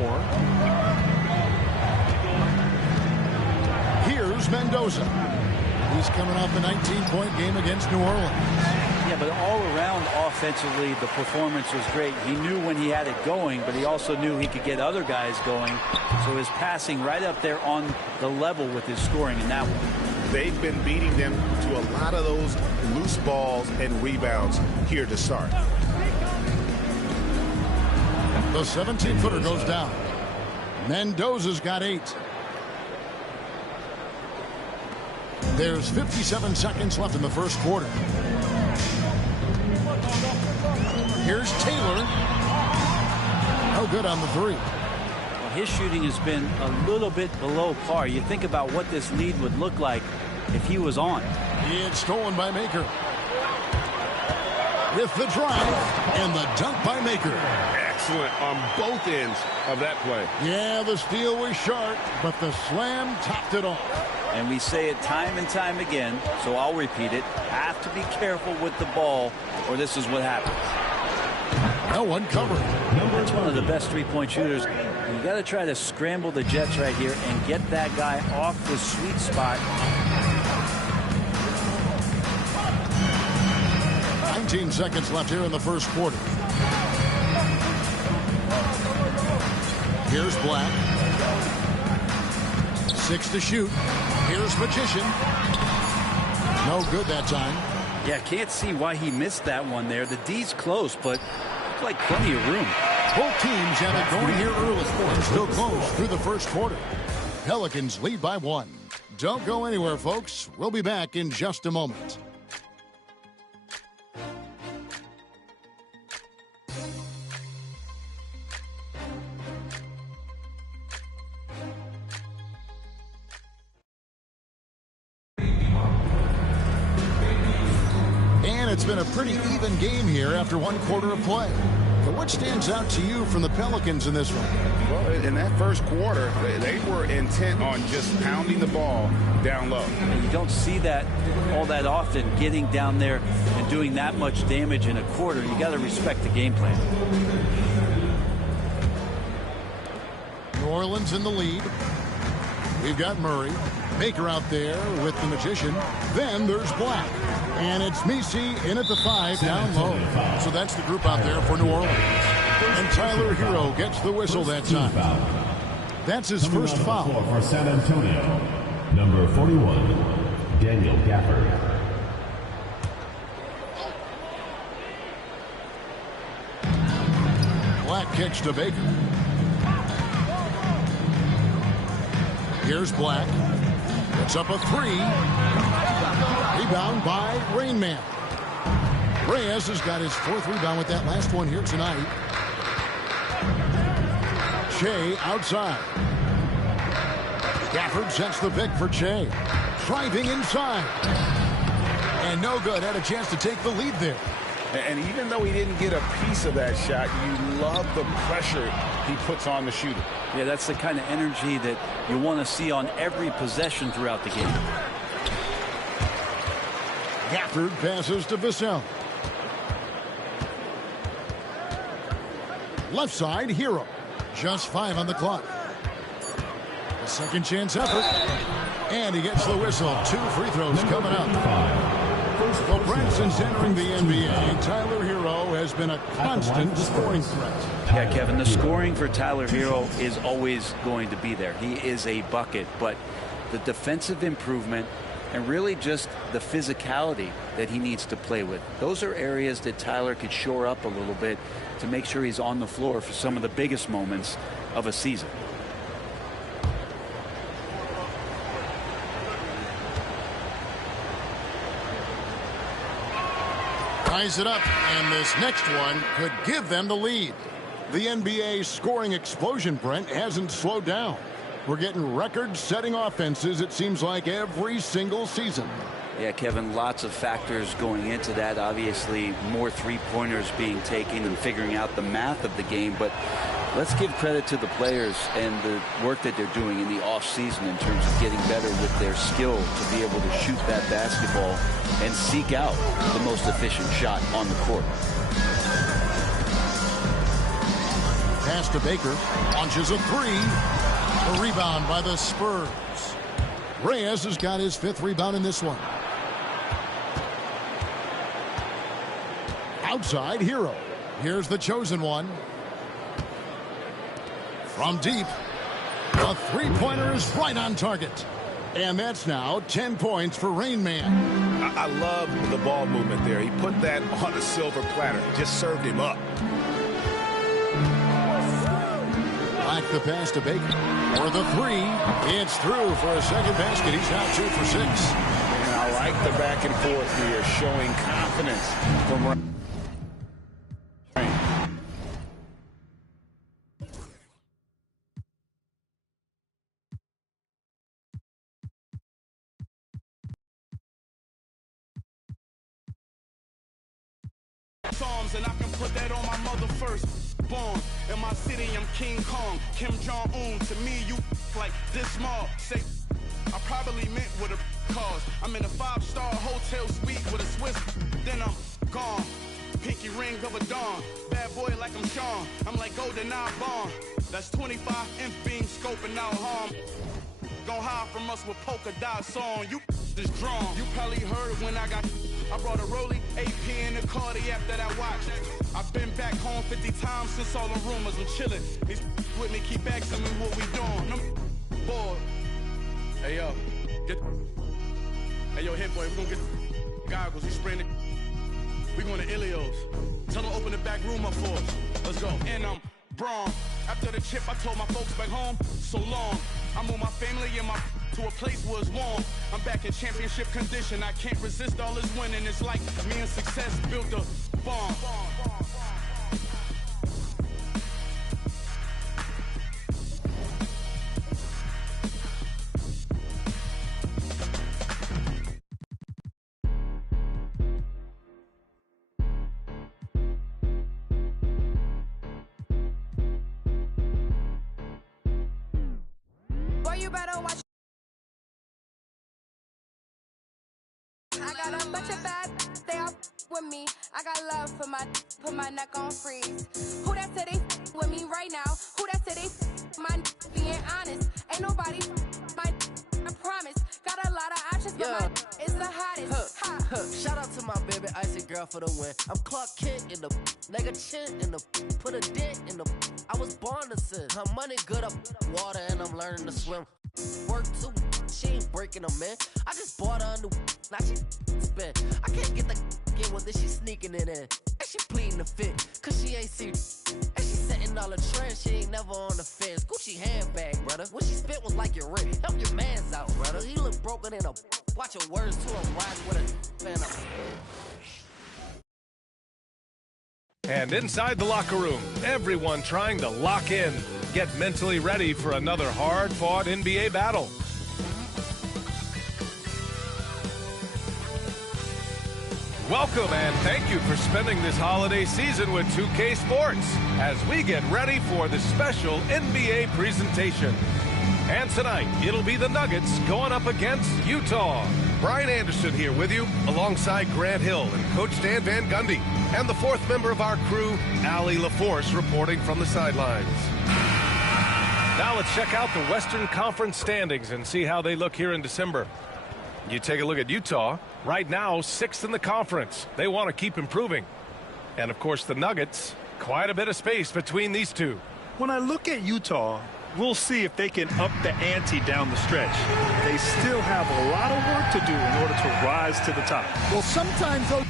Here's Mendoza. He's coming off a 19-point game against New Orleans. Yeah, but all around offensively, the performance was great. He knew when he had it going, but he also knew he could get other guys going. So his passing right up there on the level with his scoring in that one. They've been beating them to a lot of those loose balls and rebounds here to start. The 17-footer goes down. Mendoza's got 8. There's 57 seconds left in the first quarter. Here's Taylor. No good on the 3. Well, his shooting has been a little bit below par. You think about what this lead would look like if he was on. It's stolen by Maker. With the drive and the dunk by Maker. Excellent on both ends of that play. Yeah, the steal was sharp, but the slam topped it off. And we say it time and time again, so I'll repeat it. Have to be careful with the ball, or this is what happens. No one covered. That's one of the best three-point shooters. You got to try to scramble the Jets right here and get that guy off the sweet spot. 19 seconds left here in the first quarter. Here's Black. 6 to shoot. Here's Magician. No good that time. Yeah, can't see why he missed that one there. The D's close, but it's like plenty of room. Both teams have it going here early. Still close through the first quarter. Pelicans lead by 1. Don't go anywhere, folks. We'll be back in just a moment. It's been a pretty even game here after 1 quarter of play. But what stands out to you from the Pelicans in this one? Well, in that first quarter, they were intent on just pounding the ball down low. And you don't see that all that often, getting down there and doing that much damage in a quarter. You got to respect the game plan. New Orleans in the lead. We've got Murray. Baker out there with the Magician. Then there's Black. And it's Messi in at the 5 down low. So that's the group out there for New Orleans. And Tyler Hero gets the whistle that time. That's his first foul. For San Antonio, number 41, Daniel Gafford. Black kicks to Baker. Here's Black. It's up a 3. Rebound by Rain Man. Reyes has got his 4th rebound with that last one here tonight. Shea outside. Gafford sets the pick for Shea. Driving inside. And no good. Had a chance to take the lead there. And even though he didn't get a piece of that shot, you love the pressure he puts on the shooter. Yeah, that's the kind of energy that you want to see on every possession throughout the game. Gafford passes to Vassell. Left side, Hero. Just 5 on the clock. A second chance effort. And he gets the whistle. 2 free throws coming up. Well, Branson's entering the NBA. Tyler Hero has been a constant scoring threat. Yeah, Kevin, the scoring for Tyler Hero is always going to be there. He is a bucket, but the defensive improvement and really just the physicality that he needs to play with. Those are areas that Tyler could shore up a little bit to make sure he's on the floor for some of the biggest moments of a season. Ties it up, and this next one could give them the lead. The NBA scoring explosion, Brent, hasn't slowed down. We're getting record-setting offenses, it seems like, every single season. Yeah, Kevin, lots of factors going into that. Obviously, more three-pointers being taken and figuring out the math of the game. But let's give credit to the players and the work that they're doing in the offseason in terms of getting better with their skill to be able to shoot that basketball and seek out the most efficient shot on the court. Pass to Baker. Launches a 3. A rebound by the Spurs. Reyes has got his 5th rebound in this one. outside Hero. Here's the chosen one. From deep, the three-pointer is right on target. And that's now 10 points for Rain Man. I love the ball movement there. He put that on a silver platter, just served him up. Back the pass to Baker. For the three, it's through for a second basket. He's now 2 for 6. And I like the back and forth here, showing confidence from Rain. And I can put that on my mother first. Born in my city, I'm King Kong, Kim Jong-un. To me, you like this small. Say, I probably meant with a cause. I'm in a 5-star hotel suite with a Swiss. Then I'm gone. Pinky ring of a dawn. Bad boy like I'm Sean. I'm like Golden Eye Bond. That's 25 inch beam scoping out harm. Gon' hide from us with polka dot song. You is drawn. You probably heard when I brought a Rollie, AP in the Cardiac that I watched. I've been back home 50 times since all the rumors. I'm chillin'. These with me keep asking me what we doing. I'm bored. Hey yo, hey yo, hit boy, we gonna get goggles. We spraying it. We going to Ilios. Tell them open the back room up for us. Let's go. And I'm Braun. After the chip, I told my folks back home, so long. I moved my family and my to a place where it's warm. I'm back in championship condition. I can't resist all this winning. It's like me and success built a bomb. Boy, you better watch. I got a bunch of bad, stay up with me. I got love for put my neck on freeze. Who that said they with me right now? Who that said they my being honest? Ain't nobody my I promise. Got a lot of options, but my is the hottest. Shout out to my baby icy girl for the win. I'm Clark Kent in the nigga chin in the put a dent in the. I was born to sin. Her money good up water and I'm learning to swim. Work too, she ain't breaking them, man. I just bought her a new, now she spin. I can't get the get with this, she sneaking it in. And she pleading the fit, cause she ain't see. And she setting all the trends, she ain't never on the fence. Gucci handbag, brother. What she spent was like your rent. Help your mans out, brother. He look broken in a. Watch your words to him, riding with a fan. And inside the locker room, everyone trying to lock in, get mentally ready for another hard-fought NBA battle. Welcome and thank you for spending this holiday season with 2K Sports as we get ready for the special NBA presentation. And tonight, it'll be the Nuggets going up against Utah. Brian Anderson here with you, alongside Grant Hill and Coach Dan Van Gundy. And the fourth member of our crew, Allie LaForce, reporting from the sidelines. Now let's check out the Western Conference standings and see how they look here in December. You take a look at Utah, right now 6th in the conference. They want to keep improving. And of course the Nuggets, quite a bit of space between these two. When I look at Utah, we'll see if they can up the ante down the stretch. They still have a lot of work to do in order to rise to the top. Well, sometimes those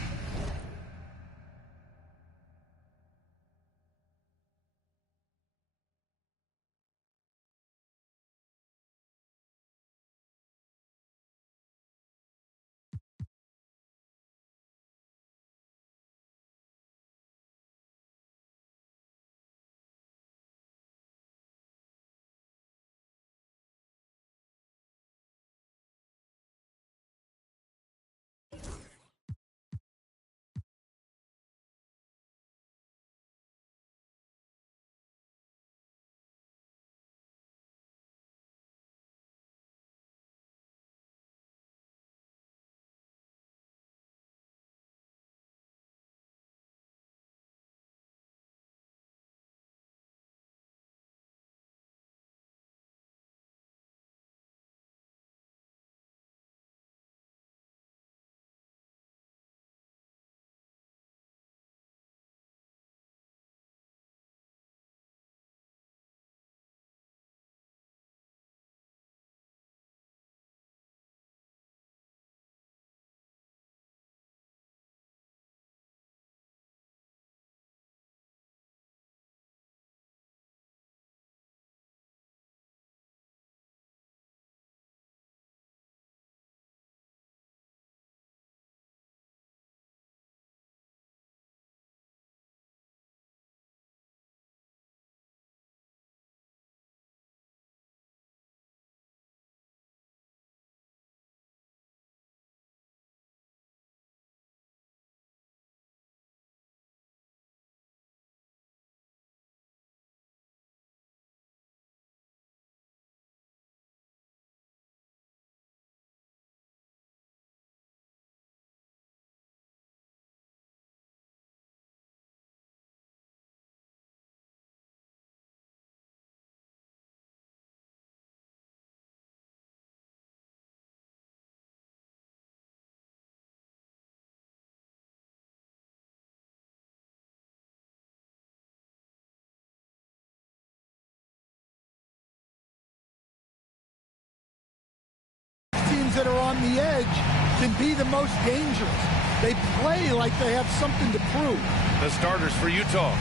the edge can be the most dangerous. They play like they have something to prove. The starters for Utah.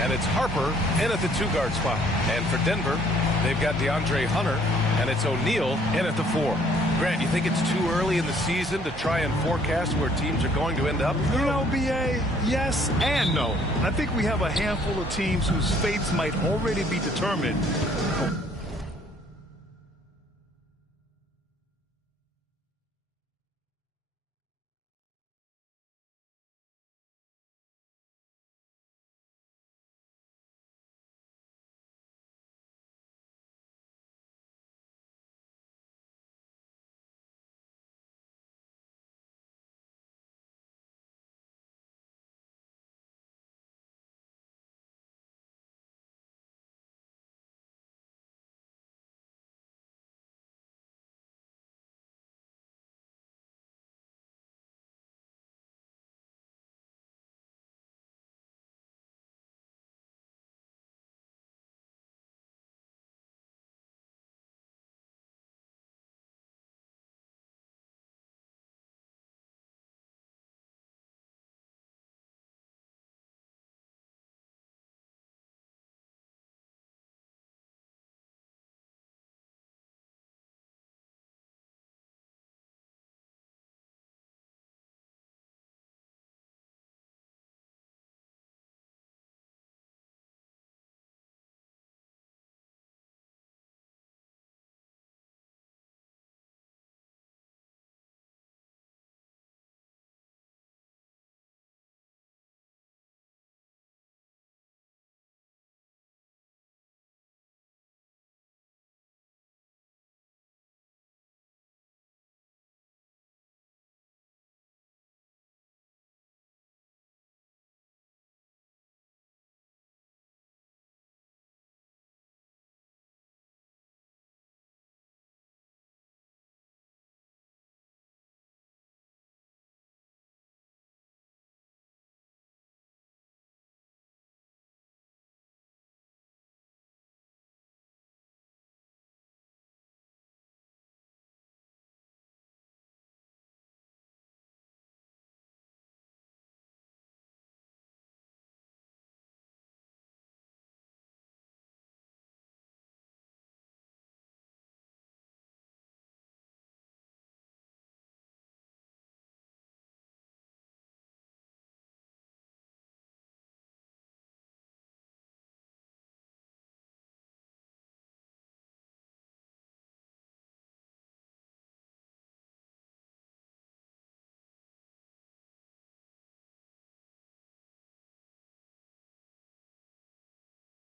And it's Harper in at the 2-guard spot. And for Denver, they've got DeAndre Hunter, and it's O'Neal in at the 4. Grant, you think it's too early in the season to try and forecast where teams are going to end up? You know, B.A., yes and no. I think we have a handful of teams whose fates might already be determined.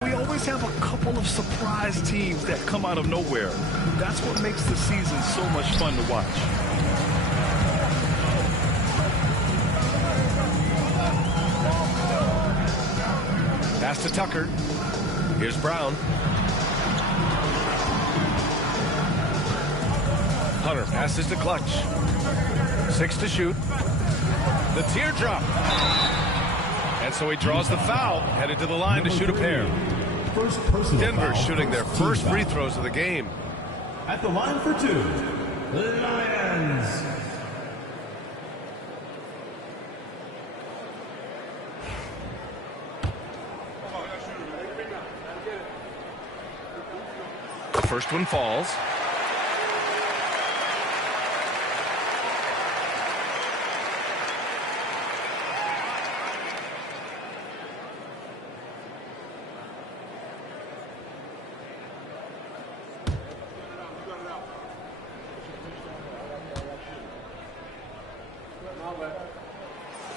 We always have a couple of surprise teams that come out of nowhere. That's what makes the season so much fun to watch. Pass to Tucker. Here's Brown. Hunter passes to Clutch. 6 to shoot. The teardrop. And so he draws the foul, headed to the line to shoot a pair. Denver shooting their first free throws of the game. At the line for 2, the Lions. The first one falls.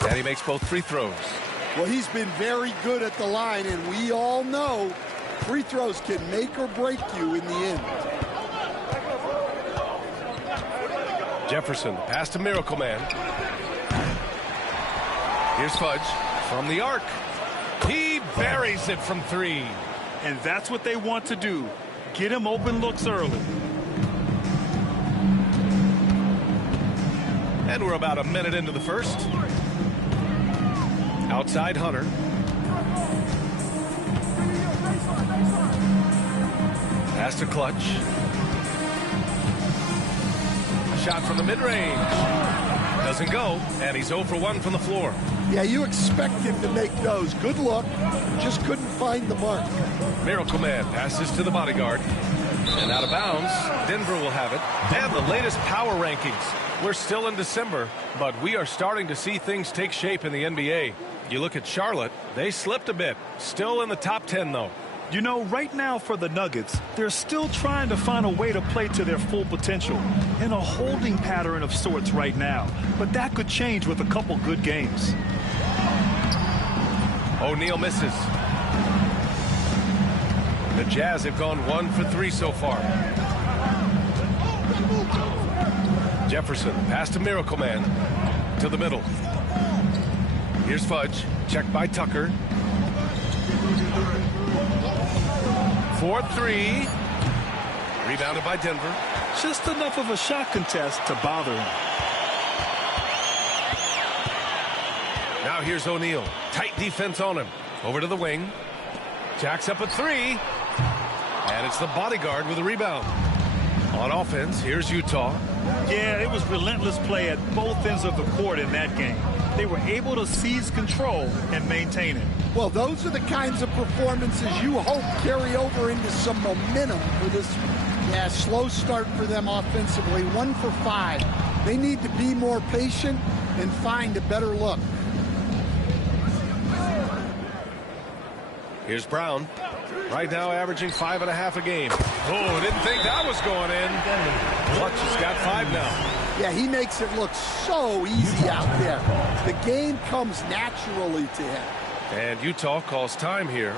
And he makes both free throws. Well, he's been very good at the line, and we all know free throws can make or break you in the end. Jefferson, pass to Miracle Man. Here's Fudge from the arc. He buries it from 3. And that's what they want to do. Get him open looks early. And we're about a minute into the first. Outside Hunter. Pass to Clutch. shot from the mid-range. Doesn't go, and he's 0 for 1 from the floor. Yeah, you expect him to make those. Good luck. Just couldn't find the mark. Miracle Man passes to the bodyguard. And out of bounds, Denver will have it. And the latest power rankings. We're still in December, but we are starting to see things take shape in the NBA. You look at Charlotte, they slipped a bit. Still in the top 10, though. You know, right now for the Nuggets, they're still trying to find a way to play to their full potential in a holding pattern of sorts right now. But that could change with a couple good games. O'Neal misses. The Jazz have gone 1 for 3 so far. Jefferson pass to Miracle Man to the middle. Here's Fudge, checked by Tucker. 4-3. Rebounded by Denver. Just enough of a shot contest to bother him. Now here's O'Neal. Tight defense on him. Over to the wing. Jacks up a 3. And it's the bodyguard with a rebound. On offense, here's Utah. Yeah, it was relentless play at both ends of the court in that game. They were able to seize control and maintain it. Well, those are the kinds of performances you hope carry over into some momentum for this slow start for them offensively. 1 for 5. They need to be more patient and find a better look. Here's Brown. Right now averaging 5.5 a game. Oh, didn't think that was going in. Clutch has got 5 now. Yeah, he makes it look so easy out there. The game comes naturally to him. And Utah calls time here.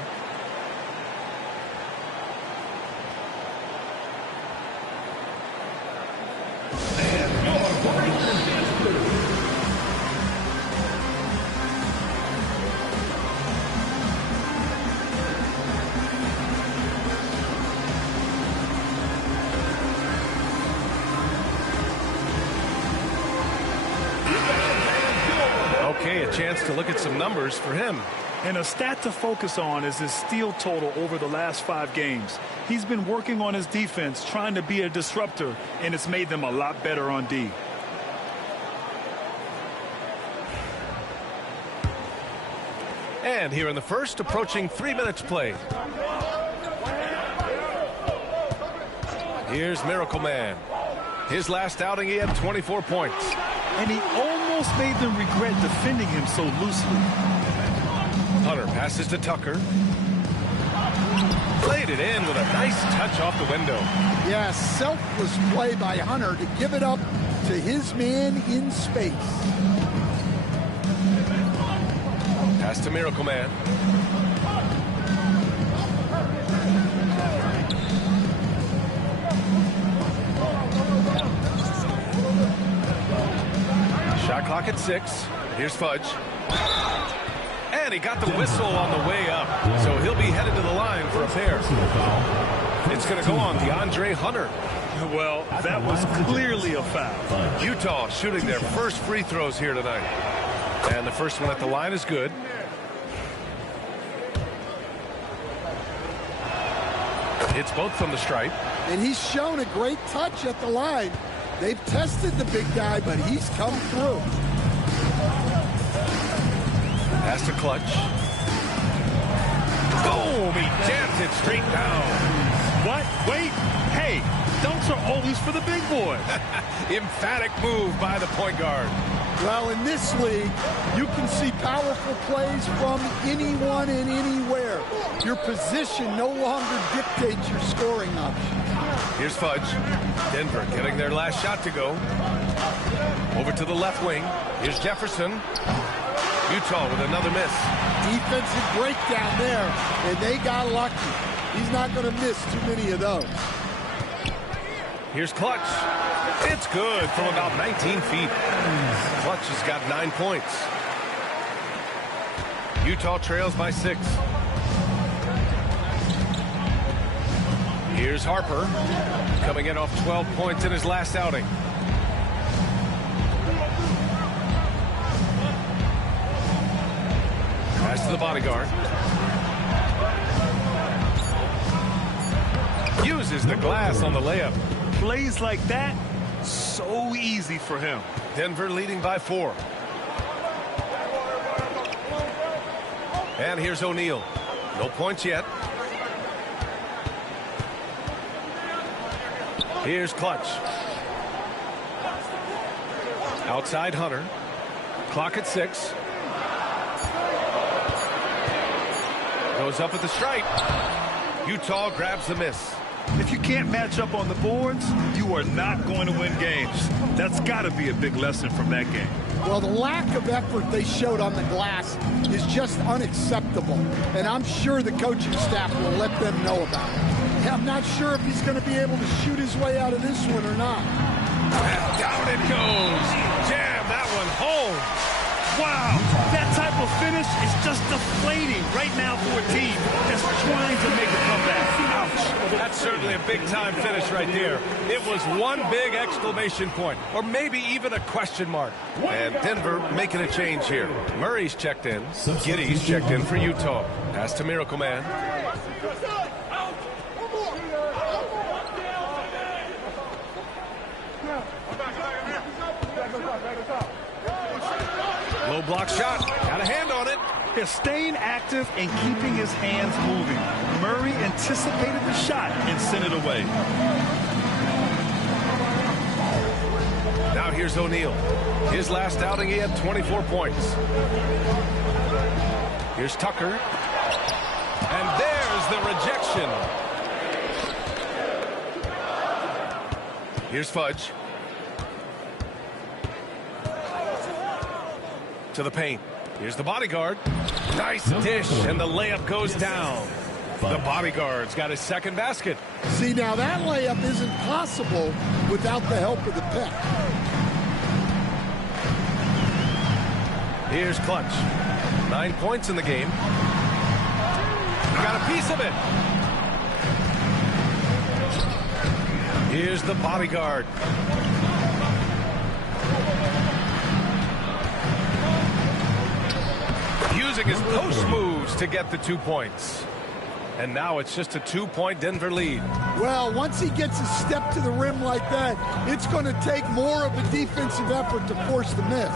Okay, a chance to look at some numbers for him. And a stat to focus on is his steal total over the last 5 games. He's been working on his defense, trying to be a disruptor, and it's made them a lot better on D. And here in the first, approaching 3 minutes played. Here's Miracle Man. His last outing, he had 24 points. And he almost made them regret defending him so loosely. Hunter passes to Tucker. Played it in with a nice touch off the window. Yeah, selfless play by Hunter to give it up to his man in space. Pass to Miracle Man. Shot clock at 6. Here's Fudge. And he got the whistle on the way up. So he'll be headed to the line for a pair. It's going to go on DeAndre Hunter. Well, that was clearly a foul. Utah shooting their first free throws here tonight. And the first one at the line is good. It's both from the stripe. And he's shown a great touch at the line. They've tested the big guy, but he's come through. Pass to Clutch. Boom! He jams it straight down. What? Wait. Hey, dunks are always for the big boys. Emphatic move by the point guard. Well, in this league, you can see powerful plays from anyone and anywhere. Your position no longer dictates your scoring option. Here's Fudge. Denver getting their last shot to go. Over to the left wing. Here's Jefferson. Utah with another miss. Defensive breakdown there, and they got lucky. He's not going to miss too many of those. Here's Clutch. It's good from about 19 feet. Clutch has got 9 points. Utah trails by 6. Here's Harper, coming in off 12 points in his last outing. Pass to the bodyguard. Uses the glass on the layup. Plays like that so easy for him. Denver leading by 4. And here's O'Neal. No points yet. Here's Clutch. Outside Hunter. Clock at 6. Goes up at the stripe. Utah grabs the miss. If you can't match up on the boards, you are not going to win games. That's got to be a big lesson from that game. Well, the lack of effort they showed on the glass is just unacceptable. And I'm sure the coaching staff will let them know about it. I'm not sure if he's going to be able to shoot his way out of this one or not. And down it goes. Jam that one home. Wow, that type of finish is just deflating right now for a team that's trying to make a comeback. Ouch. That's certainly a big-time finish right there. It was one big exclamation point, or maybe even a question mark. And Denver making a change here. Murray's checked in. Giddey's checked in for Utah. Pass to Miracle Man. Low block shot. Got a hand on it. They're staying active and keeping his hands moving. Murray anticipated the shot and sent it away. Now here's O'Neal. His last outing, he had 24 points. Here's Tucker. And there's the rejection. Here's Fudge. To the paint. Here's the bodyguard. Nice dish, and the layup goes down. The bodyguard's got his second basket. See, now that layup isn't possible without the help of the pick. Here's Clutch. 9 points in the game. He got a piece of it. Here's the bodyguard. Using his post moves to get the 2 points. And now it's just a 2-point Denver lead. Well, once he gets a step to the rim like that, it's going to take more of a defensive effort to force the miss.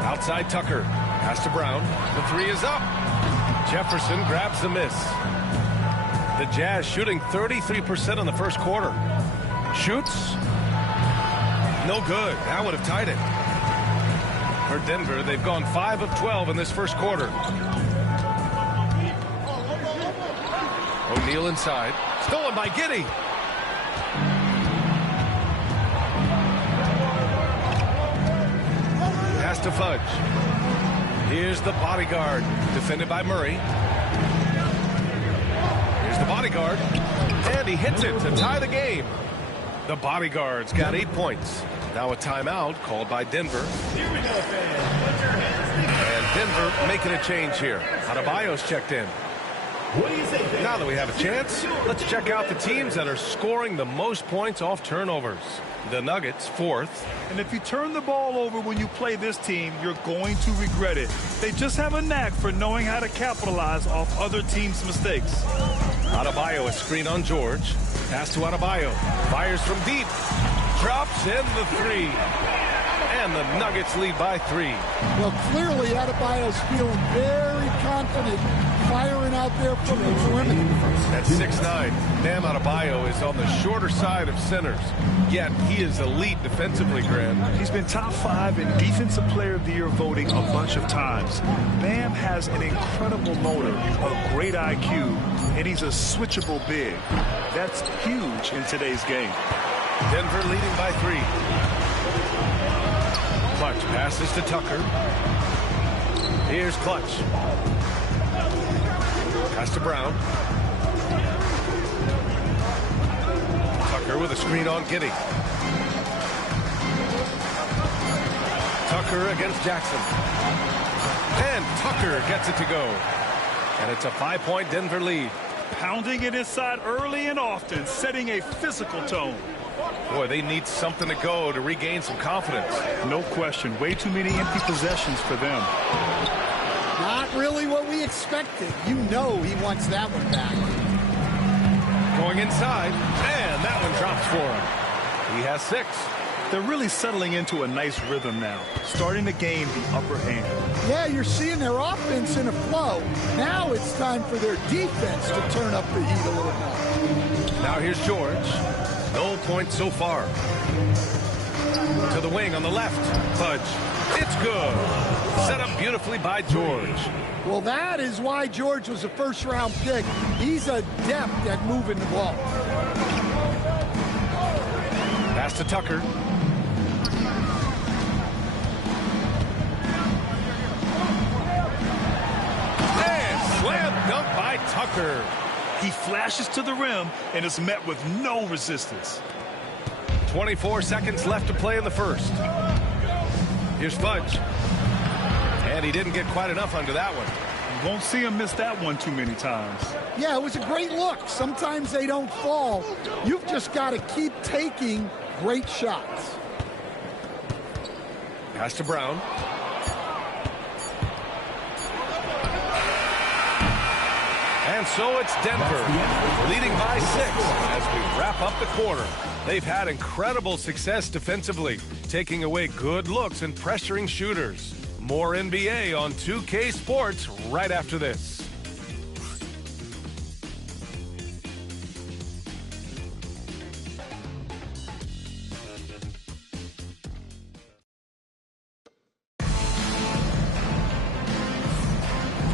Outside Tucker. Pass to Brown. The 3 is up. Jefferson grabs the miss. The Jazz shooting 33% in the first quarter. Shoots. No good. That would have tied it. For Denver, they've gone 5 of 12 in this first quarter. O'Neal inside. Stolen by Giddey. Pass to Fudge. Here's the bodyguard. Defended by Murray. Here's the bodyguard. And he hits it to tie the game. The bodyguard's got 8 points. Now a timeout called by Denver. Here we go, fans. Put your hands together. And Denver making a change here. Adebayo's checked in. What do you say, Dave? Now that we have a chance, let's check out the teams that are scoring the most points off turnovers. The Nuggets, 4th. And if you turn the ball over when you play this team, you're going to regret it. They just have a knack for knowing how to capitalize off other teams' mistakes. Adebayo, a screen on George. Pass to Adebayo. Fires from deep. Drops in the 3. And the Nuggets lead by 3. Well, clearly Adebayo's feeling very confident firing out there from the perimeter. At 6'9", Bam Adebayo is on the shorter side of centers. Yet he is elite defensively, Grant. He's been top 5 in Defensive Player of the Year voting a bunch of times. Bam has an incredible motor, a great IQ, and he's a switchable big. That's huge in today's game. Denver leading by 3. Clutch passes to Tucker. Here's Clutch. Pass to Brown. Tucker with a screen on Giddey. Tucker against Jackson. And Tucker gets it to go. And it's a 5-point Denver lead. Pounding it inside early and often, setting a physical tone. Boy, they need something to go to regain some confidence. No question. Way too many empty possessions for them. Not really what we expected. You know he wants that one back. Going inside, and that one drops for him. He has 6. They're really settling into a nice rhythm now, starting to gain the upper hand. Yeah, you're seeing their offense in a flow. Now it's time for their defense to turn up the heat a little more. Now here's George. No points so far. To the wing on the left. Fudge. It's good. Set up beautifully by George. Well, that is why George was a first-round pick. He's adept at moving the ball. Pass to Tucker. And slam dunk by Tucker. He flashes to the rim and is met with no resistance. 24 seconds left to play in the first. Here's Fudge. And he didn't get quite enough under that one. You won't see him miss that one too many times. Yeah, it was a great look. Sometimes they don't fall. You've just got to keep taking great shots. Pass to Brown. And so it's Denver leading by 6 as we wrap up the quarter. They've had incredible success defensively, taking away good looks and pressuring shooters. More NBA on 2K Sports right after this.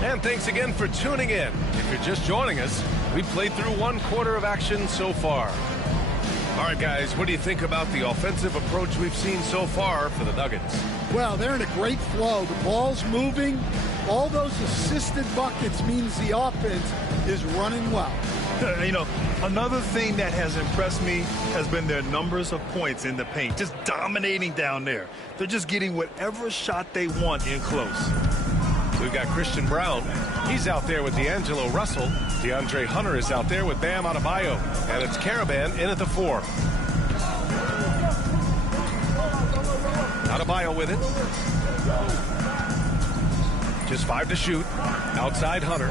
And thanks again for tuning in. If you're just joining us, we played through 1 quarter of action so far. All right, guys, what do you think about the offensive approach we've seen so far for the Nuggets? Well, they're in a great flow. The ball's moving. All those assisted buckets means the offense is running well. You know, another thing that has impressed me has been their numbers of points in the paint, just dominating down there. They're just getting whatever shot they want in close. We've got Christian Brown. He's out there with D'Angelo Russell. DeAndre Hunter is out there with Bam Adebayo. And it's Caravan in at the 4. Adebayo with it. Just 5 to shoot. Outside Hunter.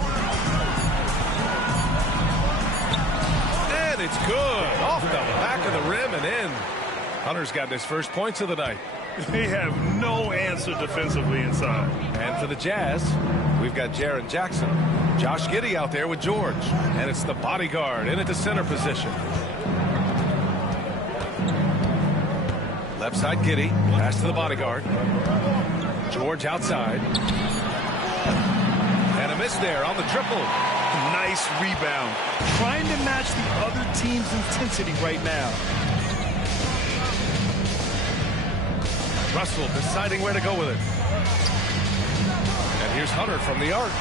And it's good. Off the back of the rim and in. Hunter's gotten his first points of the night. They have no answer defensively inside. And for the Jazz, we've got Jaren Jackson. Josh Giddey out there with George. And it's the bodyguard in at the center position. Left side Giddey. Pass to the bodyguard. George outside. And a miss there on the triple. Nice rebound. Trying to match the other team's intensity right now. Russell deciding where to go with it. And here's Hunter from the arc.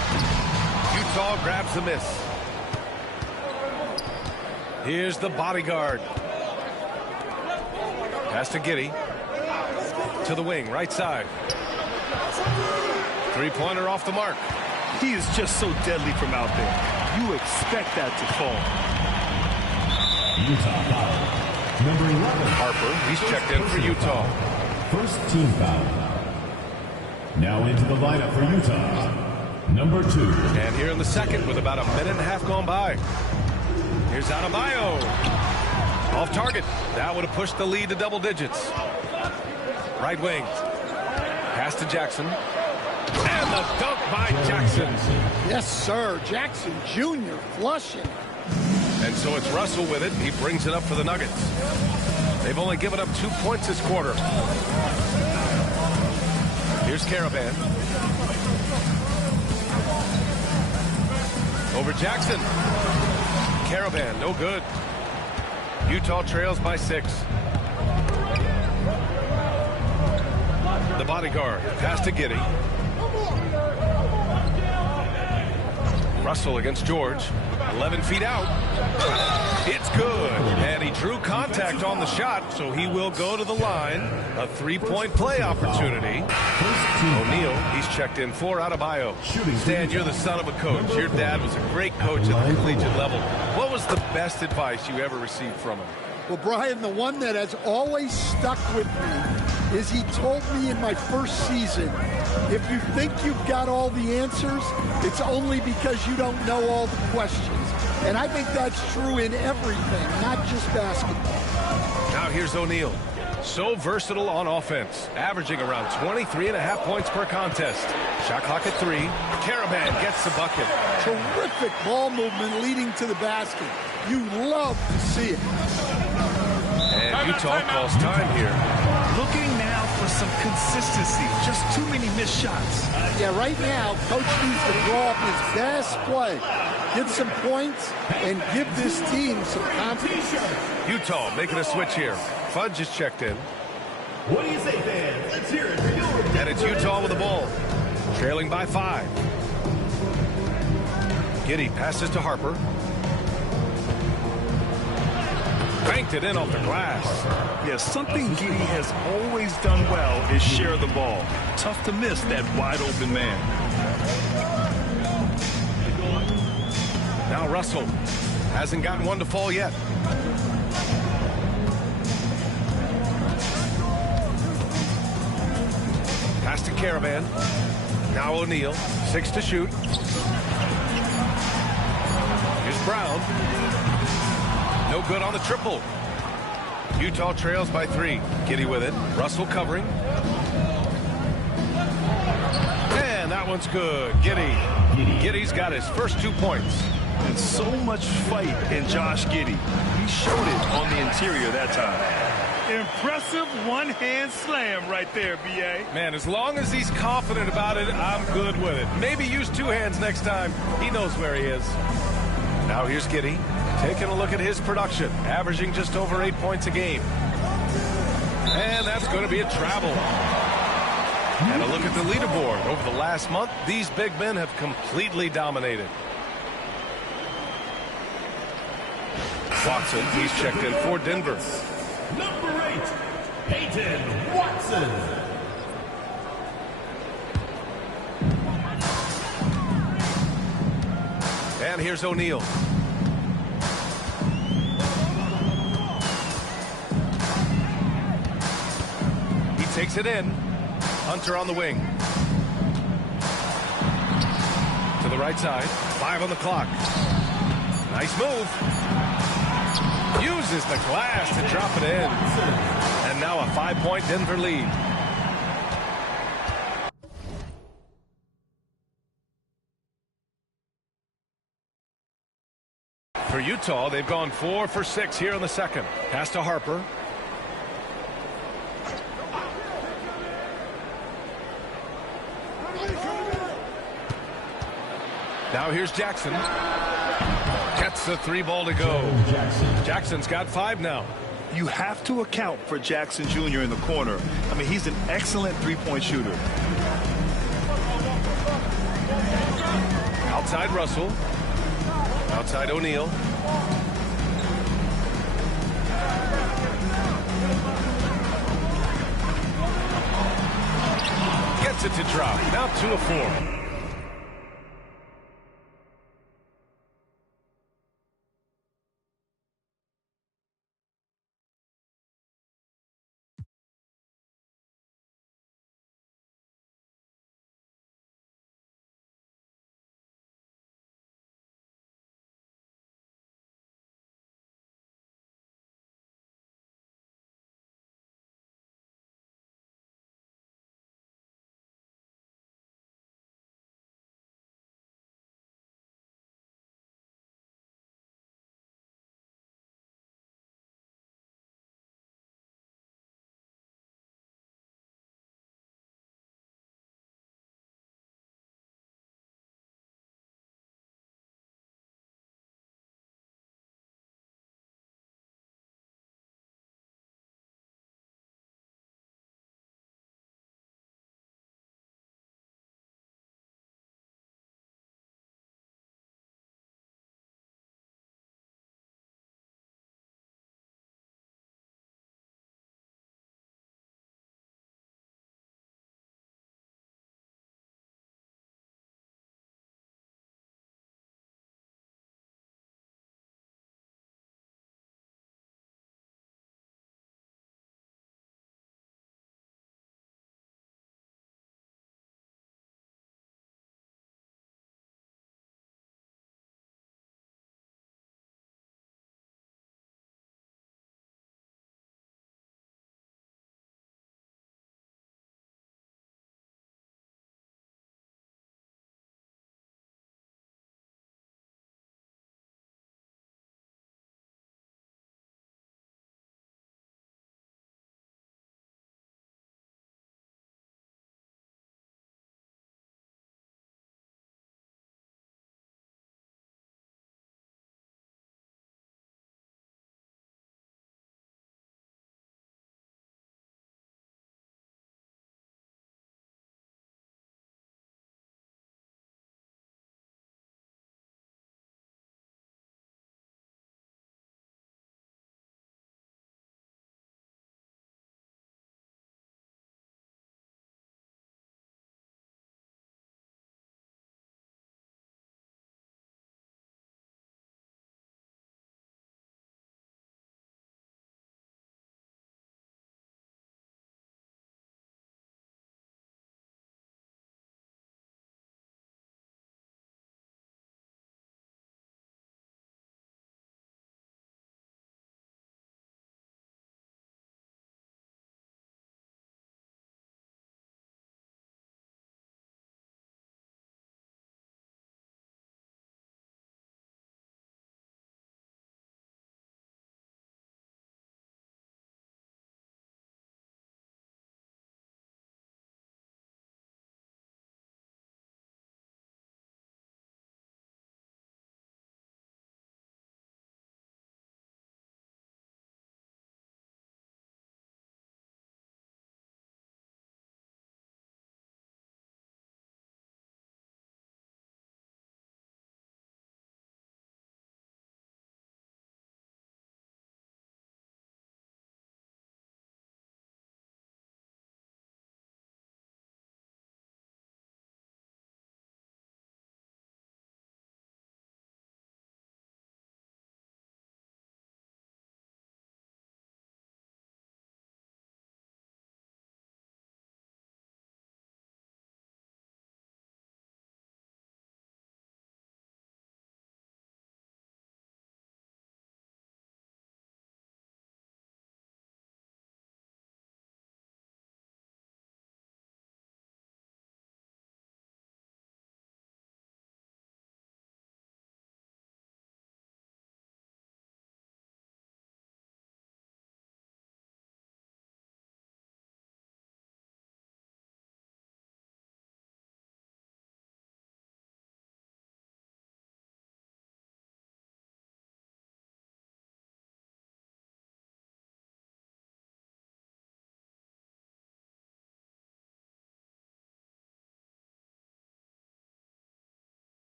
Utah grabs the miss. Here's the bodyguard. Pass to Giddey. To the wing, right side. Three-pointer off the mark. He is just so deadly from out there. You expect that to fall. Utah foul. Number 11. Harper, he's checked in for Utah. First team foul. Now into the lineup for Utah. Number 2. And here in the second with about a minute and a half gone by. Here's Adebayo. Off target. That would have pushed the lead to double digits. Right wing. Pass to Jackson. And the dunk by Jackson. Yes, sir. Jackson Jr. flushing. And so it's Russell with it. He brings it up for the Nuggets. They've only given up 2 points this quarter. Here's Caravan. Over Jackson. Caravan, no good. Utah trails by 6. The bodyguard. Pass to Giddey. Russell against George. 11 feet out. It's good. And he drew contact on the shot, so he will go to the line. A three-point play opportunity. O'Neal, he's checked in for Adebayo. Stan, you're the son of a coach. Your dad was a great coach at the collegiate level. What was the best advice you ever received from him? Well, Brian, the one that has always stuck with me is he told me in my first season, if you think you've got all the answers, it's only because you don't know all the questions. And I think that's true in everything, not just basketball. Now Now here's O'Neal. So versatile on offense, averaging around 23.5 points per contest. Shot clock at 3. Caravan gets the bucket. Terrific ball movement leading to the basket. You love to see it. And Utah calls time here. Looking now for some consistency. Just too many missed shots. Yeah, right now, Coach needs to draw up his best play, get some points, and give this team some confidence. Utah making a switch here. Fudge is checked in. What do you say, fans? Let's hear it for your And it's Utah with the ball, trailing by 5. Giddey passes to Harper. Banked it in off the glass. Yeah, something Giddey has always done well is share the ball. Tough to miss that wide open man. Now Russell hasn't gotten one to fall yet. Pass to Caravan. Now O'Neal. 6 to shoot. Here's Brown. No good on the triple. Utah trails by 3. Giddey with it. Russell covering. And that one's good. Giddey. Giddey's got his first 2 points. And so much fight in Josh Giddey. He showed it on the interior that time. Impressive one-hand slam right there, B.A. Man, as long as he's confident about it, I'm good with it. Maybe use 2 hands next time. He knows where he is. Now here's Giddey, taking a look at his production, averaging just over 8 points a game. And that's going to be a travel. And a look at the leaderboard. Over the last month, these big men have completely dominated. Watson, he's checked in for Denver. Number 8, Peyton Watson. And here's O'Neal. He takes it in. Hunter on the wing. To the right side. 5 on the clock. Nice move. Uses the glass to drop it in. And now a 5-point Denver lead. For Utah, they've gone 4 for 6 here in the second. Pass to Harper. Now here's Jackson. Gets the 3 ball to go. Jackson's got 5 now. You have to account for Jackson Jr. in the corner. I mean, he's an excellent three-point shooter. Outside Russell. Outside O'Neal. Gets it to drop. Now 2 of 4.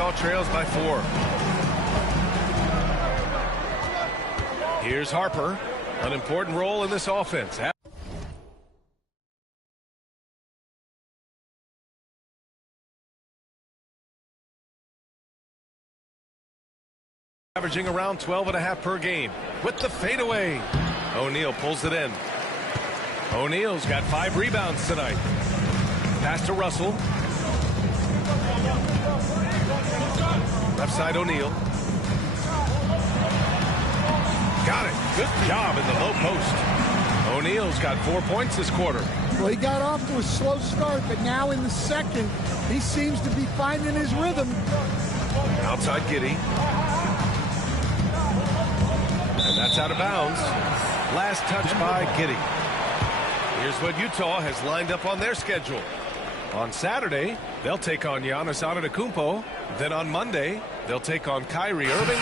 Utah trails by 4. Here's Harper, an important role in this offense. Averaging around 12.5 per game with the fadeaway. O'Neal pulls it in. O'Neal's got 5 rebounds tonight. Pass to Russell. Left side O'Neal. Got it. Good job in the low post. O'Neal's got 4 points this quarter. Well, he got off to a slow start, but now in the second, he seems to be finding his rhythm. Outside Giddey. And that's out of bounds. Last touch by Giddey. Here's what Utah has lined up on their schedule. On Saturday, they'll take on Giannis Antetokounmpo. Then on Monday, they'll take on Kyrie Irving.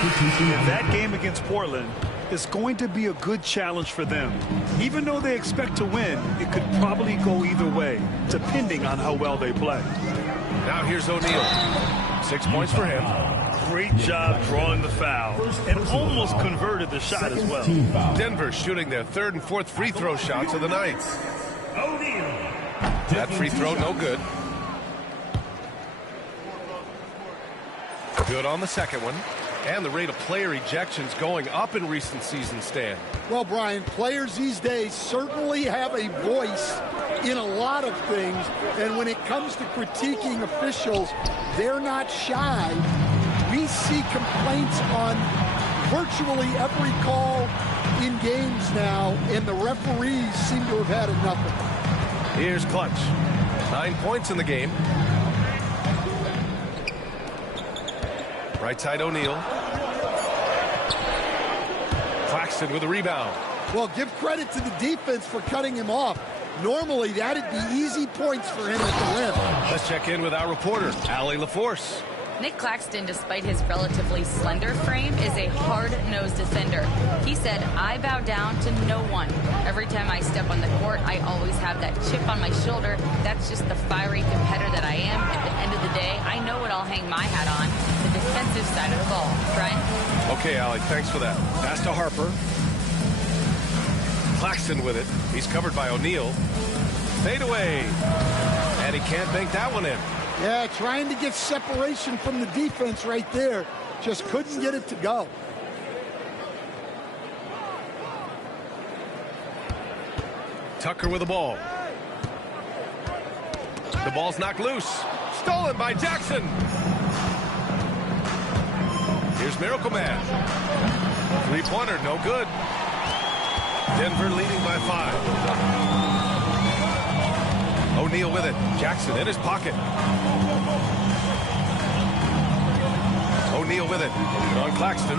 That game against Portland is going to be a good challenge for them. Even though they expect to win, it could probably go either way, depending on how well they play. Now here's O'Neal. 6 points for him. Great job drawing the foul and almost converted the shot as well. Denver shooting their 3rd and 4th free throw shots of the night. That free throw no good. Good on the second one. And the rate of player ejections going up in recent seasons, Stan. Well, Brian, players these days certainly have a voice in a lot of things. And when it comes to critiquing officials, they're not shy. We see complaints on virtually every call in games now, and the referees seem to have had enough of it. Here's Clutch. 9 points in the game. Right side O'Neal. Claxton with a rebound. Well, give credit to the defense for cutting him off. Normally, that'd be easy points for him at the rim. Let's check in with our reporter, Allie LaForce. Nick Claxton, despite his relatively slender frame, is a hard-nosed defender. He said, I bow down to no one. Every time I step on the court, I always have that chip on my shoulder. That's just the fiery competitor that I am. At the end of the day, I know what I'll hang my hat on, the defensive side of the ball. Brian? Okay, Allie, thanks for that. Pass to Harper. Claxton with it. He's covered by O'Neal. Fade away. And he can't bank that one in. Yeah, trying to get separation from the defense right there. Just couldn't get it to go. Tucker with the ball. The ball's knocked loose. Stolen by Jackson. Here's Miracle Man. Three-pointer, no good. Denver leading by 5. O'Neal with it. Jackson in his pocket. O'Neal with it. On Claxton.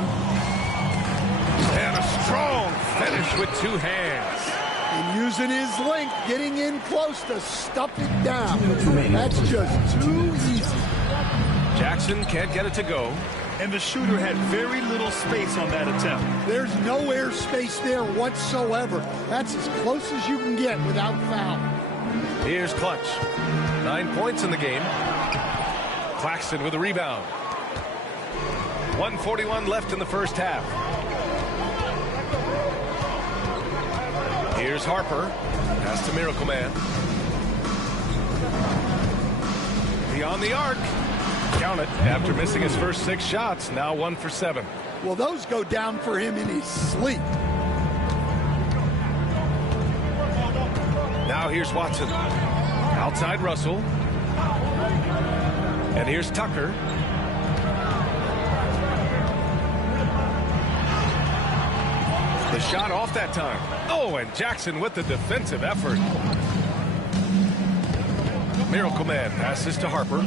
And a strong finish with 2 hands. And using his length, getting in close to stuff it down. That's just too easy. Jackson can't get it to go. And the shooter had very little space on that attempt. There's no air space there whatsoever. That's as close as you can get without foul. Here's Clutch. 9 points in the game. Claxton with a rebound. 1:41 left in the first half. Here's Harper. Pass to Miracle Man. Beyond the arc. Count it. After missing his first 6 shots, now 1 for 7. Well, those go down for him in his sleep. Now here's Watson. Outside Russell. And here's Tucker. The shot off that time. Oh, and Jackson with the defensive effort. Miracle Man passes to Harper.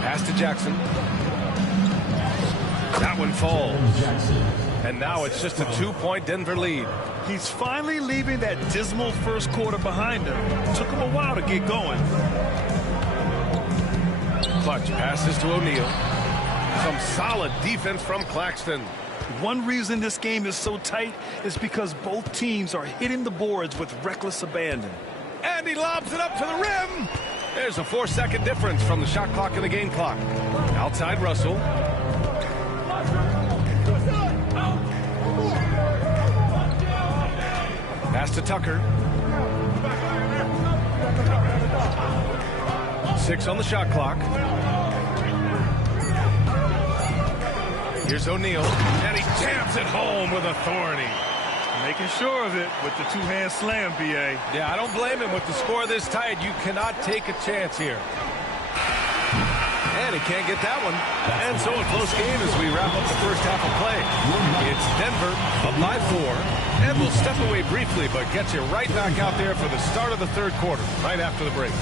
Pass to Jackson. That one falls. And now it's just a 2-point Denver lead. He's finally leaving that dismal first quarter behind him. Took him a while to get going. Clutch passes to O'Neal. Some solid defense from Claxton. One reason this game is so tight is because both teams are hitting the boards with reckless abandon. And he lobs it up to the rim. There's a 4-second difference from the shot clock and the game clock. Outside Russell. Pass to Tucker. 6 on the shot clock. Here's O'Neal, and he jams it home with authority. Making sure of it with the two-hand slam, B.A. Yeah, I don't blame him. With the score this tight, you cannot take a chance here. And he can't get that one. And so a close game as we wrap up the first half of play. It's Denver up by 4. And we'll step away briefly, but get you right back out there for the start of the third quarter, right after the break.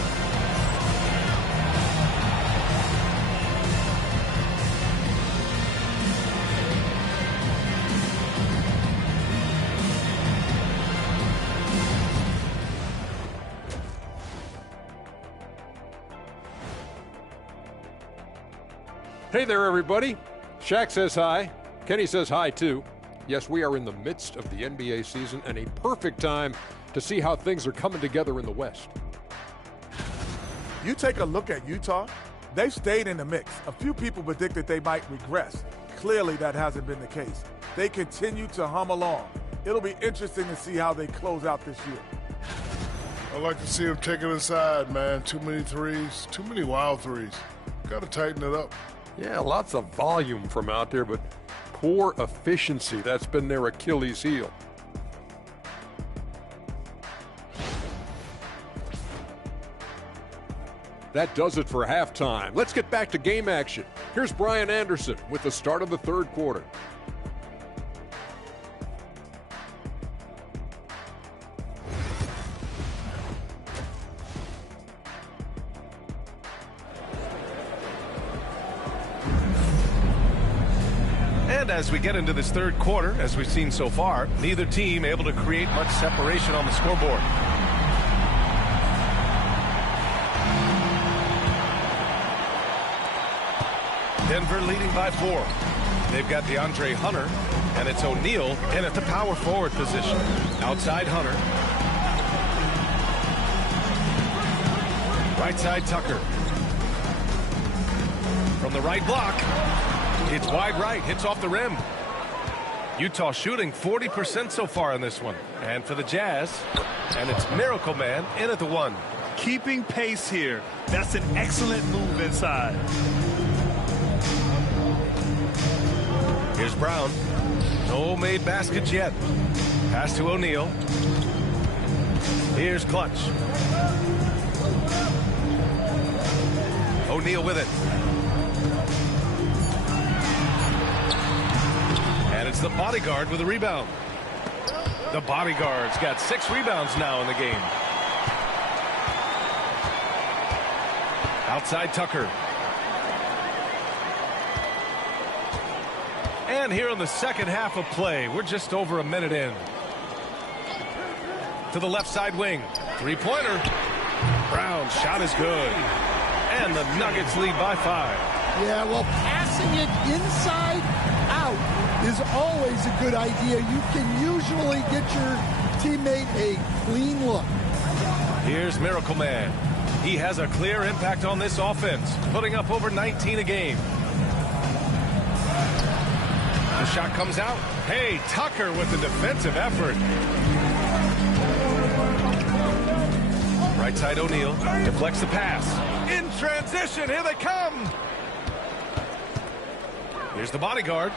Hey there, everybody. Shaq says hi. Kenny says hi, too. Yes, we are in the midst of the NBA season and a perfect time to see how things are coming together in the West. You take a look at Utah, they've stayed in the mix. A few people predicted they might regress. Clearly, that hasn't been the case. They continue to hum along. It'll be interesting to see how they close out this year. I like to see them take it inside, man. Too many threes, too many wild threes. Got to tighten it up. Yeah, lots of volume from out there, but poor efficiency. That's been their Achilles heel. That does it for halftime. Let's get back to game action. Here's Brian Anderson with the start of the third quarter. And as we get into this third quarter, as we've seen so far, neither team able to create much separation on the scoreboard. Denver leading by 4. They've got DeAndre Hunter, and it's O'Neal in at the power forward position. Outside Hunter. Right side Tucker. From the right block. It's wide right, hits off the rim. Utah shooting 40% so far in this one. And for the Jazz, and it's Miracle Man in at the 1. Keeping pace here. That's an excellent move inside. Here's Brown. No made baskets yet. Pass to O'Neal. Here's Clutch. O'Neal with it. And it's the bodyguard with a rebound. The bodyguard's got 6 rebounds now in the game. Outside Tucker. And here in the second half of play, we're just over a minute in. To the left side wing. 3-pointer. Brown's shot is good. And the Nuggets lead by 5. Yeah, well, passing it inside out is always a good idea. You can usually get your teammate a clean look. Here's Miracle Man. He has a clear impact on this offense, putting up over 19 a game. The shot comes out. Hey, Tucker with the defensive effort. Right side O'Neal deflects the pass. In transition, here they come. Here's the bodyguard.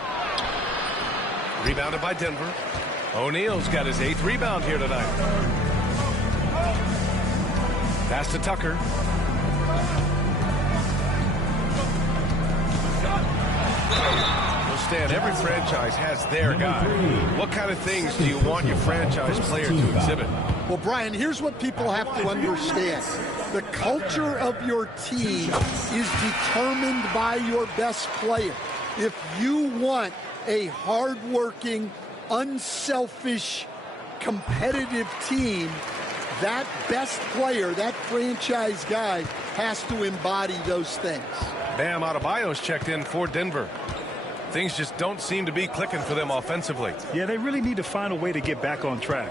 Rebounded by Denver. O'Neal's got his 8th rebound here tonight. Pass to Tucker. Stan, every franchise has their guy. What kind of things do you want your franchise player to exhibit? Well, Brian, here's what people have to understand. The culture of your team is determined by your best player. If you want a hardworking, unselfish, competitive team, that best player, that franchise guy, has to embody those things. Bam Adebayo's checked in for Denver. Things just don't seem to be clicking for them offensively. Yeah, they really need to find a way to get back on track.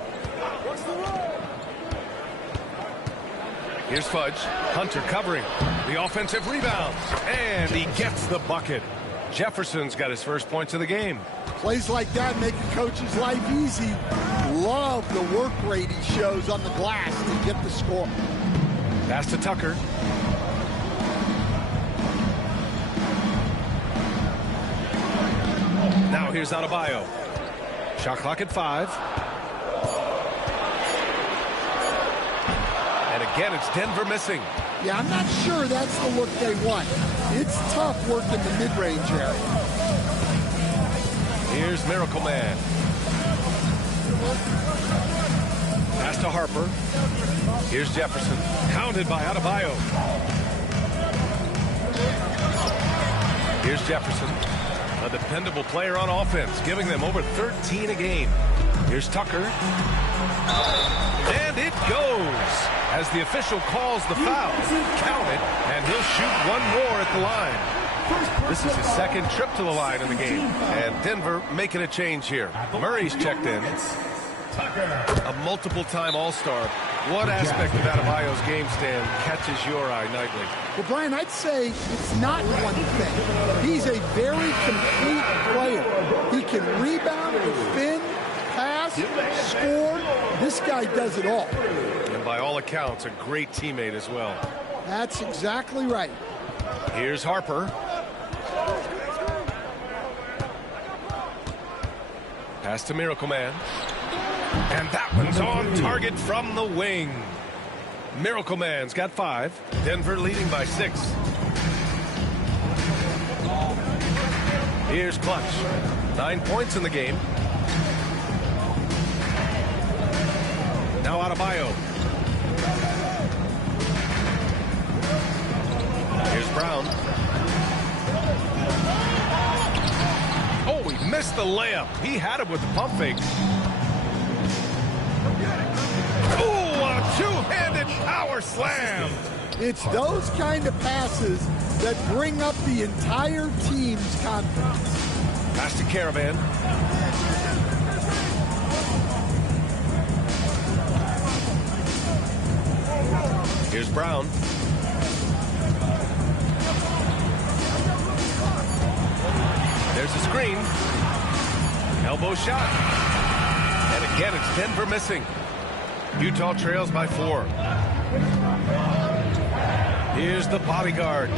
Here's Fudge. Hunter covering. The offensive rebound. And he gets the bucket. Jefferson's got his first points of the game. Plays like that make a coach's life easy. Love the work rate he shows on the glass to get the score. Pass to Tucker. Now here's Adebayo. Shot clock at 5. And again, it's Denver missing. Yeah, I'm not sure that's the look they want. It's tough working the mid-range area. Here's Miracle Man. Pass to Harper. Here's Jefferson. Counted by Adebayo. Here's Jefferson. A dependable player on offense, giving them over 13 a game. Here's Tucker. And it goes. As the official calls the foul, count it, and he'll shoot one more at the line. This is his second trip to the line in the game, and Denver making a change here. Murray's checked in. A multiple-time All-Star. What aspect of Adebayo's game stand catches your eye nightly? Well, Brian, I'd say it's not one thing. He's a very complete player. He can rebound, defend, pass, score. This guy does it all. And by all accounts, a great teammate as well. That's exactly right. Here's Harper. Pass to Miracle Man. And that one's on target from the wing. Miracle Man's got 5. Denver leading by 6. Here's Clutch. 9 points in the game. Now Adebayo. Here's Brown. Oh, he missed the layup. He had it with the pump fake. Oh, a two-handed power slam. It's those kind of passes that bring up the entire team's confidence. Pass to Caravan. Here's Brown. There's a screen. Elbow shot. And again, it's Denver missing. Utah trails by 4. Here's the bodyguard.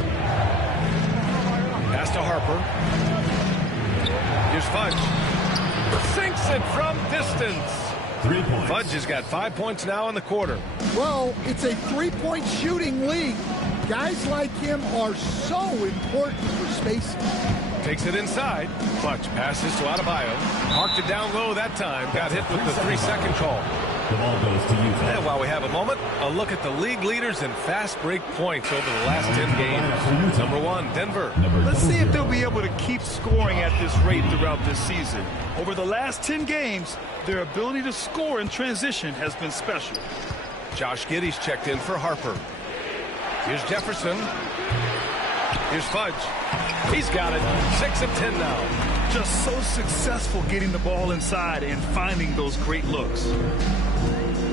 Pass to Harper. Here's Fudge. Sinks it from distance. 3 points. Fudge has got 5 points now in the quarter. Well, it's a three-point shooting league. Guys like him are so important for spacing. Takes it inside. Clutch passes to Adebayo. Marked it down low that time. Got hit with the 3-second call. The ball goes to Utah. And while we have a moment, a look at the league leaders in fast break points over the last 10 games. Number 1, Denver. Let's see if they'll be able to keep scoring at this rate throughout this season. Over the last 10 games, their ability to score in transition has been special. Josh Giddey's checked in for Harper. Here's Jefferson. Here's Fudge. He's got it. 6 of 10 now. Just so successful getting the ball inside and finding those great looks.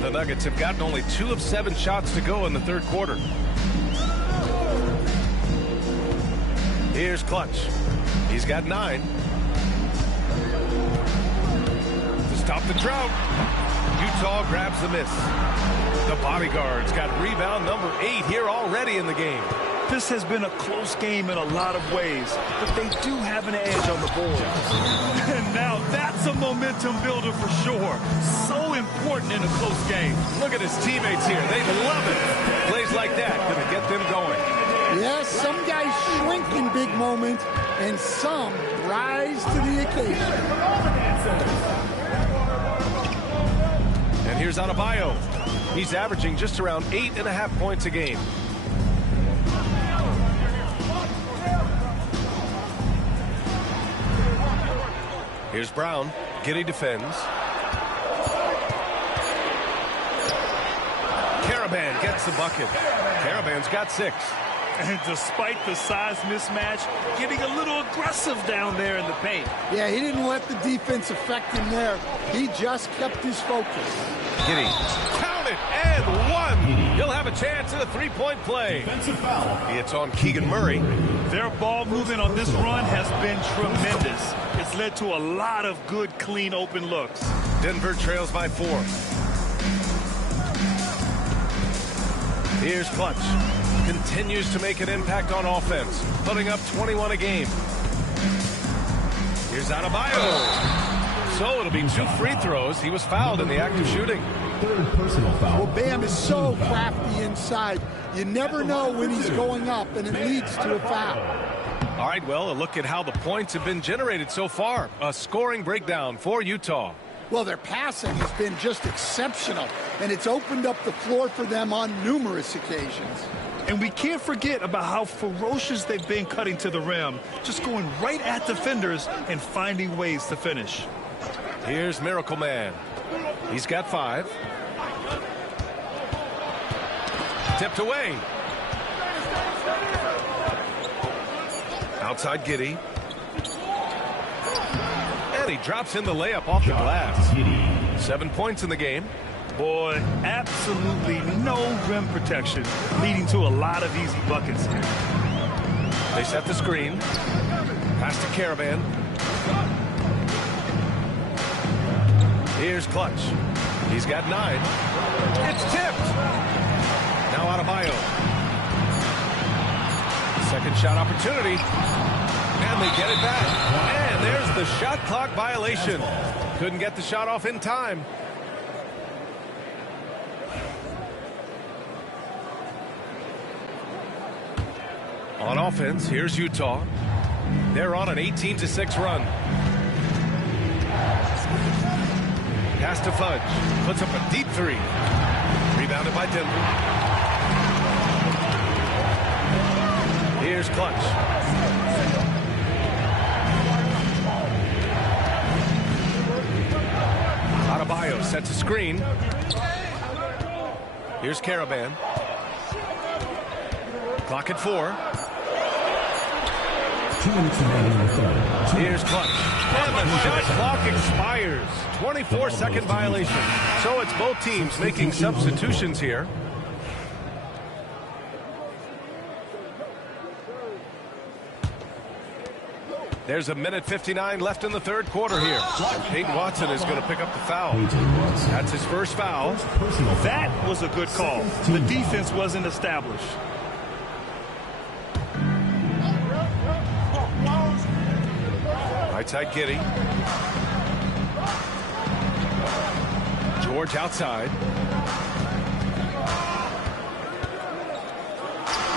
The Nuggets have gotten only 2 of 7 shots to go in the third quarter. Here's Clutch. He's got 9. To stop the drought. Utah grabs the miss. The bodyguard's got rebound number 8 here already in the game. This has been a close game in a lot of ways, but they do have an edge on the board. And now that's a momentum builder for sure. So important in a close game. Look at his teammates here. They love it. Plays like that gonna get them going. Yes, some guys shrink in big moments, and some rise to the occasion. And here's Adebayo. He's averaging just around 8.5 points a game. Here's Brown. Giddey defends. Caravan gets the bucket. Caravan's got 6. And despite the size mismatch, getting a little aggressive down there in the paint. Yeah, he didn't let the defense affect him there. He just kept his focus. Giddy. Count it, and one. He'll have a chance at a three-point play. Defensive foul. It's on Keegan Murray. Their ball movement on this run has been tremendous. It's led to a lot of good, clean, open looks. Denver trails by 4. Here's Clutch. Continues to make an impact on offense, putting up 21 a game. Here's Adebayo. So it'll be 2 free throws. He was fouled in the act of shooting. Third personal foul. Well, Bam is so crafty inside. You never know when he's going up, and it leads to a foul. All right, well, a look at how the points have been generated so far. A scoring breakdown for Utah. Well, their passing has been just exceptional, and it's opened up the floor for them on numerous occasions. And we can't forget about how ferocious they've been cutting to the rim, just going right at defenders and finding ways to finish. Here's Miracle Man. He's got 5. Tipped away. Outside Giddy. And he drops in the layup off the glass. 7 points in the game. Boy, absolutely no rim protection, leading to a lot of easy buckets here. They set the screen. Pass to Caravan. Here's Clutch. He's got 9. It's tipped. Now Adebayo. Second shot opportunity. And they get it back. And there's the shot clock violation. Couldn't get the shot off in time. On offense, here's Utah. They're on an 18-6 run. Pass to Fudge. Puts up a deep 3. Rebounded by Denver. Here's Clutch. Adebayo sets a screen. Here's Caravan. Clock at 4. 2 minutes remaining in the third. Here's Clutch. And the shot clock expires. 24-second violation. So it's both teams making substitutions here. There's a minute 59 left in the third quarter here. And Peyton Watson is going to pick up the foul. That's his first foul. That was a good call. The defense wasn't established. Right side Giddy. George outside.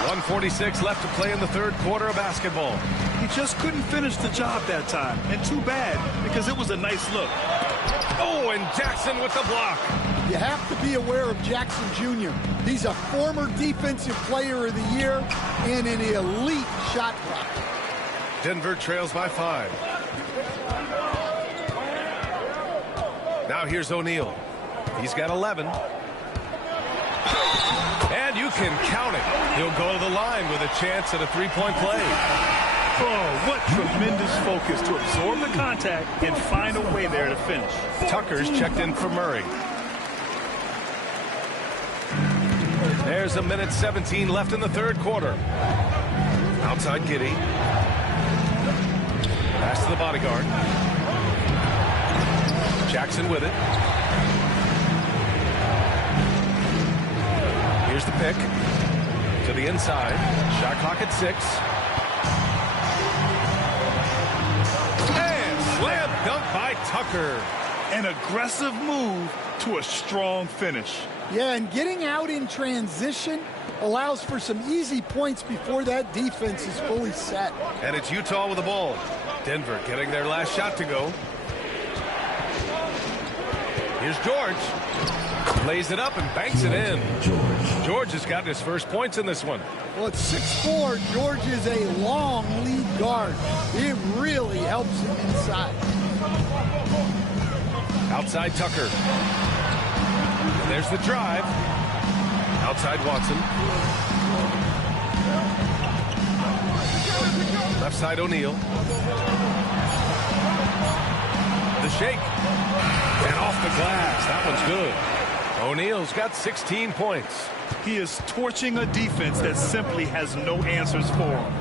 1:46 left to play in the third quarter of basketball. He just couldn't finish the job that time. And too bad, because it was a nice look. Oh, and Jackson with the block. You have to be aware of Jackson Jr. He's a former Defensive Player of the Year and an elite shot blocker. Denver trails by 5. Now here's O'Neal. He's got 11. And you can count it. He'll go to the line with a chance at a 3-point play. Oh, what tremendous focus to absorb the contact and find a way there to finish. Tucker's checked in for Murray. There's a minute 17 left in the third quarter. Outside Giddy. Pass to the bodyguard. Jackson with it. Here's the pick. To the inside. Shot clock at 6. And slam dunk by Tucker. An aggressive move to a strong finish. Yeah, and getting out in transition allows for some easy points before that defense is fully set. And it's Utah with the ball. Denver getting their last shot to go. Here's George. Lays it up and banks it in. George has gotten his first points in this one. Well, at 6'4", George is a long lead guard. It really helps him inside. Outside Tucker. There's the drive. Outside Watson. Left side O'Neal. The shake. And off the glass. That one's good. O'Neal's got 16 points. He is torching a defense that simply has no answers for him.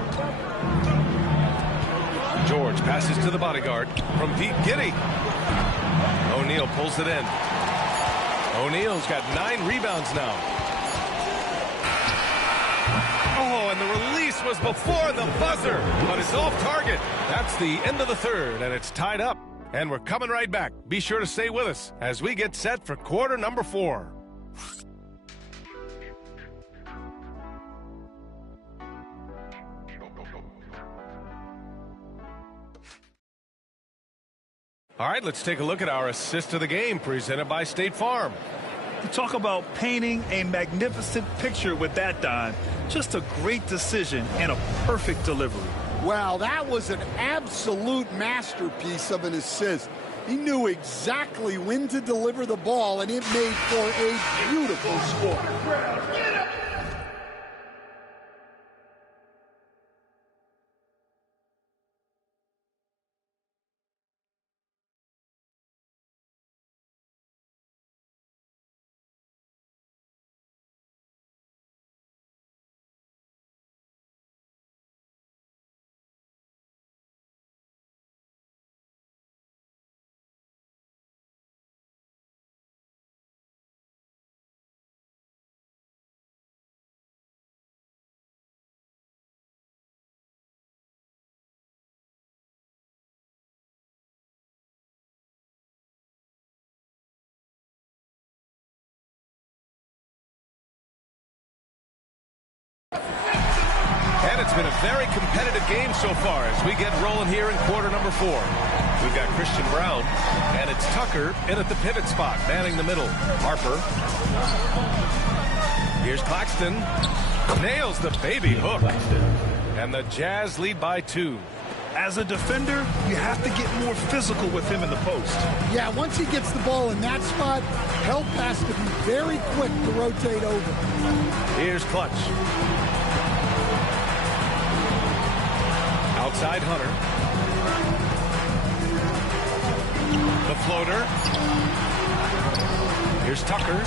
George passes to the bodyguard from Pete Giddy. O'Neal pulls it in. O'Neal's got 9 rebounds now. Oh, and the release was before the buzzer, but it's off target. That's the end of the third, and it's tied up. And we're coming right back. Be sure to stay with us as we get set for quarter number 4. All right, let's take a look at our assist of the game presented by State Farm. You talk about painting a magnificent picture with that, Don. Just a great decision and a perfect delivery. Well, that was an absolute masterpiece of an assist. He knew exactly when to deliver the ball, and it made for a beautiful score. And it's been a very competitive game so far as we get rolling here in quarter number 4. We've got Christian Brown, and it's Tucker in at the pivot spot, manning the middle. Harper. Here's Claxton. Nails the baby hook. And the Jazz lead by 2. As a defender, you have to get more physical with him in the post. Yeah, once he gets the ball in that spot, help has to be very quick to rotate over. Here's Clutch. Outside Hunter. The floater. Here's Tucker.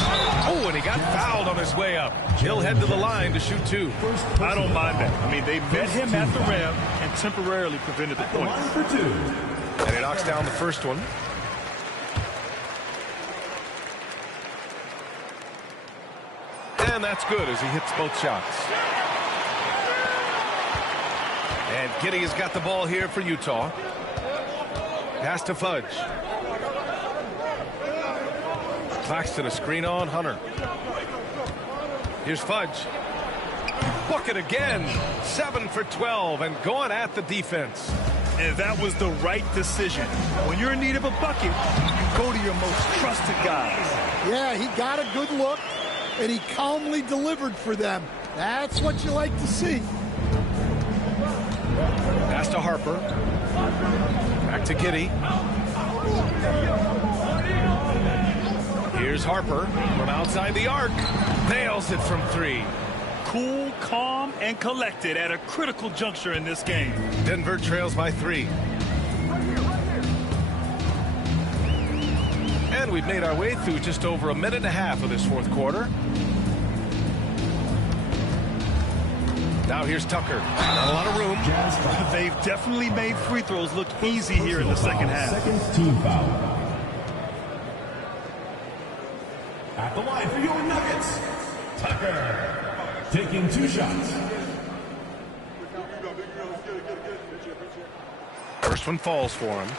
Oh, and he got fouled on his way up. He'll head to the line to shoot 2. I don't mind that. I mean, they met him at the rim and temporarily prevented the point. And he knocks down the first one. And that's good as he hits both shots. And Giddy has got the ball here for Utah. Pass to Fudge. Claxton a screen on Hunter. Here's Fudge. Bucket again. 7 for 12 and going at the defense. And that was the right decision. When you're in need of a bucket, you go to your most trusted guys. Yeah, he got a good look, and he calmly delivered for them. That's what you like to see. Pass to Harper. Back to Giddy. Here's Harper from outside the arc. Nails it from 3. Cool, calm, and collected at a critical juncture in this game. Denver trails by 3. And we've made our way through just over a minute and a half of this fourth quarter. Now here's Tucker. Not a lot of room. They've definitely made free throws look easy here in the second half. Second team foul. At the line for your Nuggets, Tucker. Taking 2 shots. First one falls for him.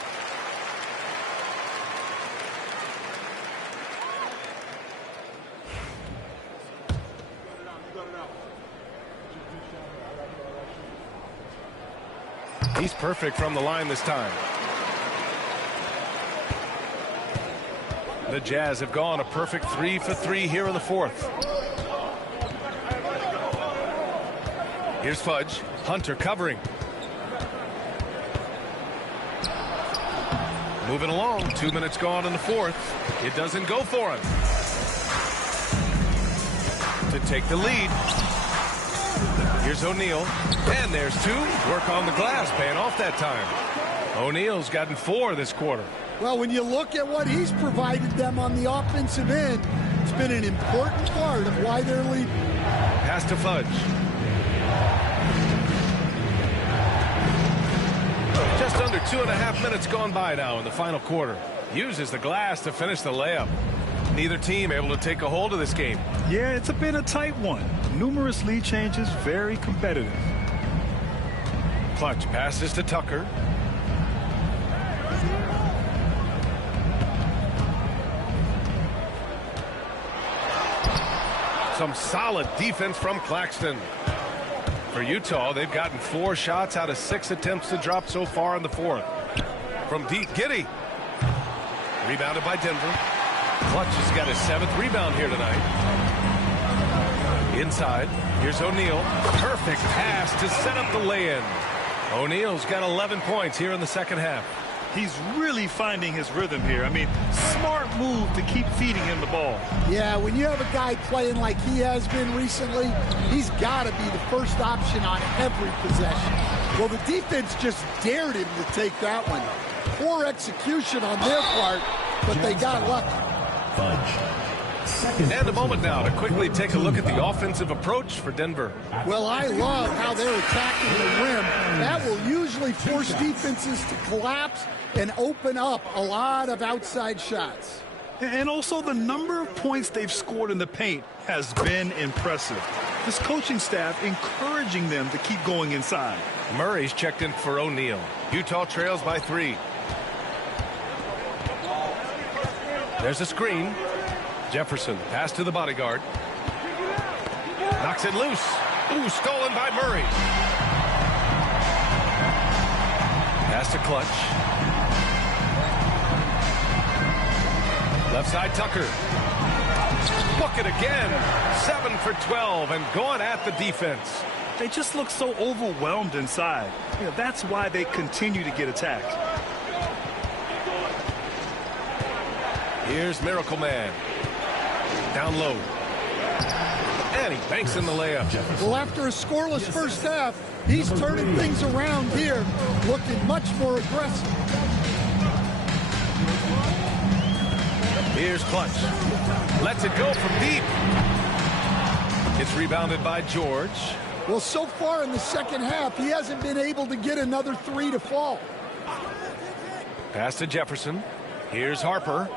He's perfect from the line this time. The Jazz have gone a perfect 3 for 3 here in the fourth. Here's Fudge. Hunter covering. Moving along. 2 minutes gone in the fourth. It doesn't go for him. To take the lead. Here's O'Neal. And there's two. Work on the glass, paying off that time. O'Neal's gotten 4 this quarter. Well, when you look at what he's provided them on the offensive end, it's been an important part of why they're leading. Pass to Fudge. Just under 2.5 minutes gone by now in the final quarter. Uses the glass to finish the layup. Neither team able to take a hold of this game. Yeah, it's been a tight one. Numerous lead changes, very competitive. Clutch passes to Tucker. Some solid defense from Claxton. For Utah, they've gotten 4 shots out of 6 attempts to drop so far in the fourth. From deep, Giddey. Rebounded by Denver. Clutch has got his 7th rebound here tonight. Inside, here's O'Neal. Perfect pass to set up the lay-in. O'Neal's got 11 points here in the second half. He's really finding his rhythm here. I mean, smart move to keep feeding him the ball. Yeah, when you have a guy playing like he has been recently, he's got to be the first option on every possession. Well, the defense just dared him to take that one. Poor execution on their part, but they got lucky. And a moment now to quickly take a look at the offensive approach for Denver. Well, I love how they're attacking the rim. That will usually force defenses to collapse and open up a lot of outside shots. And also the number of points they've scored in the paint has been impressive. This coaching staff encouraging them to keep going inside. Murray's checked in for O'Neal. Utah trails by 3. There's a screen. Jefferson, pass to the bodyguard. Knocks it loose. Ooh, stolen by Murray. Pass to Clutch. Left side, Tucker. Book it again. 7 for 12 and going at the defense. They just look so overwhelmed inside. You know, that's why they continue to get attacked. Here's Miracle Man. Down low. And he banks in the layup. Well, after a scoreless first half, he's turning things around here, looking much more aggressive. Here's Clutch. Lets it go from deep. It's rebounded by George. Well, so far in the second half, he hasn't been able to get another 3 to fall. Pass to Jefferson. Here's Harper.